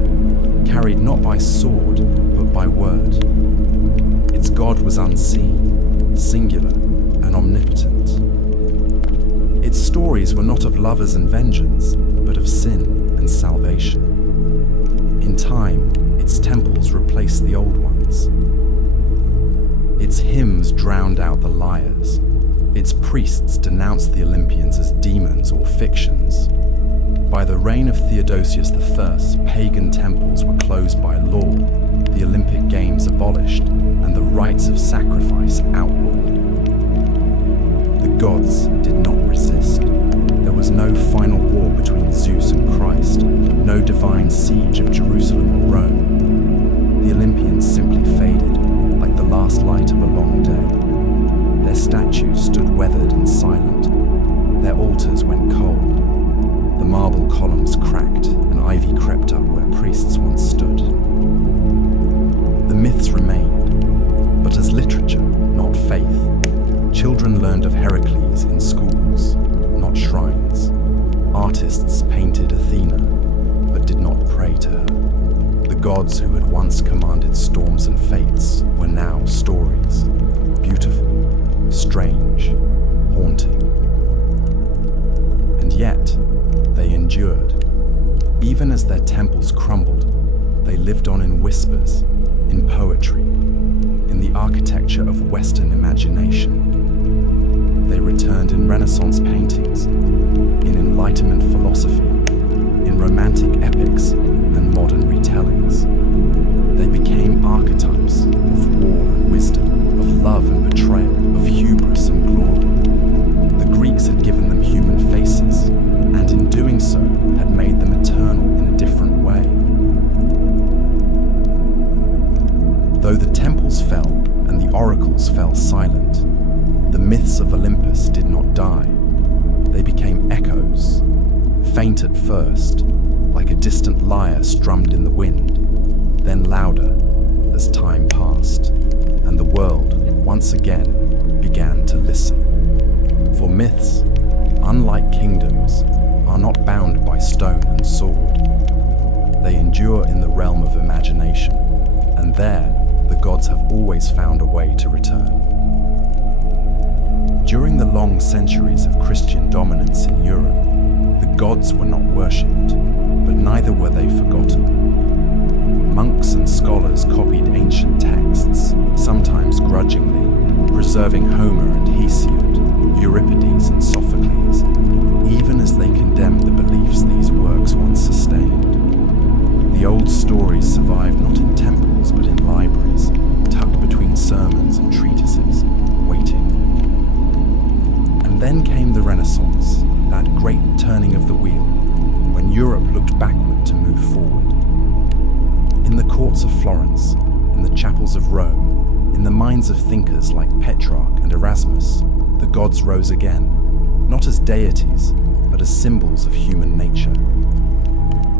carried not by sword, but by word. Its God was unseen, singular, and omnipotent. Its stories were not of lovers and vengeance, but of sin and salvation. In time, its temples replaced the old ones. Its hymns drowned out the liars. Its priests denounced the Olympians as demons or fictions. By the reign of Theodosius I, pagan temples were closed by law, the Olympic Games abolished, and the rites of sacrifice outlawed. The gods did not resist. There was no final war between Zeus and Christ, no divine siege of Jerusalem or Rome. The Olympians simply faded, like the last light of a long day. Their statues stood weathered and silent. Their altars went cold. The marble columns cracked, and ivy crept up where priests once stood. The myths remained, but as literature, not faith. Children learned of Heracles in schools, not shrines. Artists painted Athena, but did not pray to her. The gods who had once commanded storms and fates were now stories, beautiful, strange, haunting. And yet, they endured. Even as their temples crumbled, they lived on in whispers, in poetry, in the architecture of Western imagination. They returned in Renaissance paintings, in Enlightenment philosophy, in romantic epics and modern retellings. They became archetypes of war and wisdom, of love and betrayal, of hubris and glory. The Greeks had given them human faces, and in doing so had made them eternal in a different way. Though the temples fell and the oracles fell silent, the myths of Olympus did not die. They became echoes, faint at first, like a distant lyre strummed in the wind, then louder as time passed, and the world once again began to listen. For myths, unlike kingdoms, are not bound by stone and sword. They endure in the realm of imagination, and there the gods have always found a way to return. During the long centuries of Christian dominance in Europe, the gods were not worshipped, but neither were they forgotten. Monks and scholars copied ancient texts, sometimes grudgingly, preserving Homer and Hesiod, Euripides and Sophocles, even as they condemned the beliefs these works once sustained. The old stories survived not in temples but in libraries, tucked between sermons and treatises, waiting. And then came the Renaissance, that great turning of the wheel, when Europe looked backward to move forward. In the courts of Florence, in the chapels of Rome, in the minds of thinkers like Petrarch and Erasmus, the gods rose again, not as deities, but as symbols of human nature.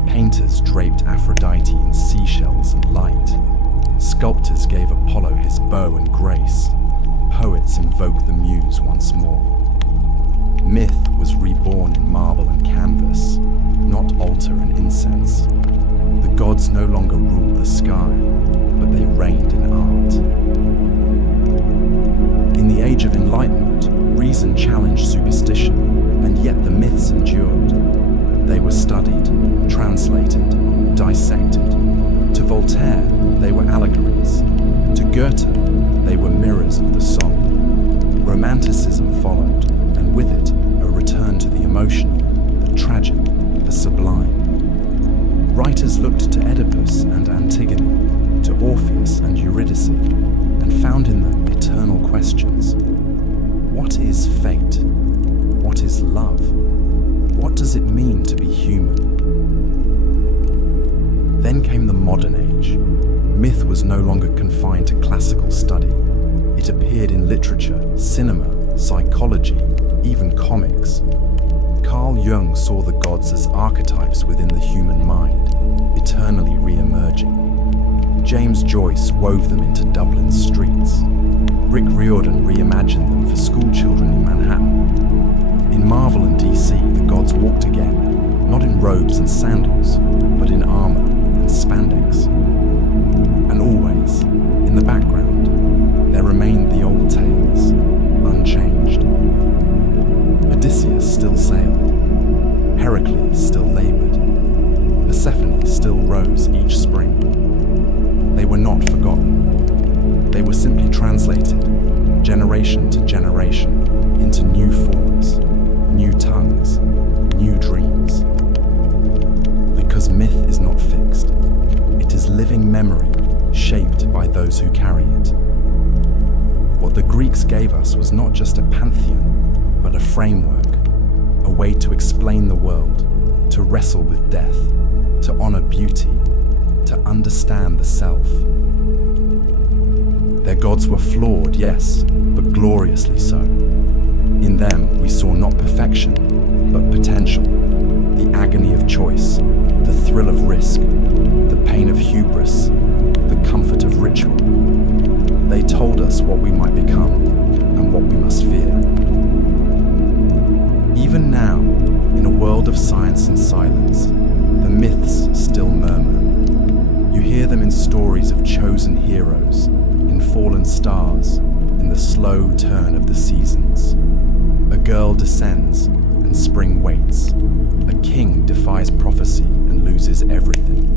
Painters draped Aphrodite in seashells and light. Sculptors gave Apollo his bow and grace. Poets invoked the muse once more. Myth was reborn in marble and canvas, not altar and incense. The gods no longer ruled the sky, but they reigned in art. In the age of enlightenment, reason challenged superstition, and yet the myths endured. They were studied, translated, dissected. To Voltaire, they were allegories. To Goethe, they were mirrors of the soul. Romanticism followed, and with it, a return to the emotional, the tragic, the sublime. Writers looked to Oedipus and Antigone, to Orpheus and Eurydice, and found in them eternal questions. What is fate? What is love? What does it mean to be human? Then came the modern age. Myth was no longer confined to classical study. It appeared in literature, cinema, psychology, even comics. Carl Jung saw the gods as archetypes within the human mind, eternally re-emerging. James Joyce wove them into Dublin's streets. Rick Riordan reimagined them for schoolchildren in Manhattan. In Marvel and DC, the gods walked again, not in robes and sandals, but in armor and spandex. And always, in the background, there remained the old tales, unchanged. Odysseus still sailed. Heracles still labored. Persephone still rose each spring. They were not forgotten. They were simply translated, generation to generation, into new forms, new tongues, new dreams. Because myth is not fixed. It is living memory, shaped by those who carry it. What the Greeks gave us was not just a pantheon, but a framework, a way to explain the world, to wrestle with death, to honor beauty, to understand the self. Their gods were flawed, yes, but gloriously so. In them we saw not perfection, but potential, the agony of choice, the thrill of risk, the pain of hubris, the comfort of ritual. They told us what we might become and what we must fear. Even now, in a world of science and silence, the myths still murmur. You hear them in stories of chosen heroes, in fallen stars, in the slow turn of the seasons. A girl descends and spring waits. A king defies prophecy and loses everything.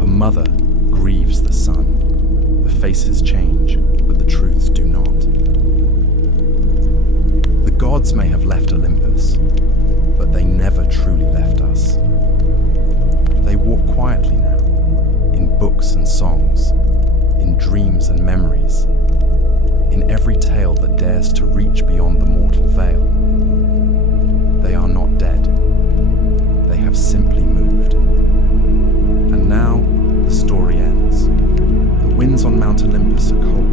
A mother grieves the sun. The faces change, but the truths do not. The gods may have left Olympus, but they never truly left us. They walk quietly now, in books and songs, in dreams and memories, in every tale that dares to reach beyond the mortal veil. They are not dead. They have simply moved. And now the story ends. The winds on Mount Olympus are cold.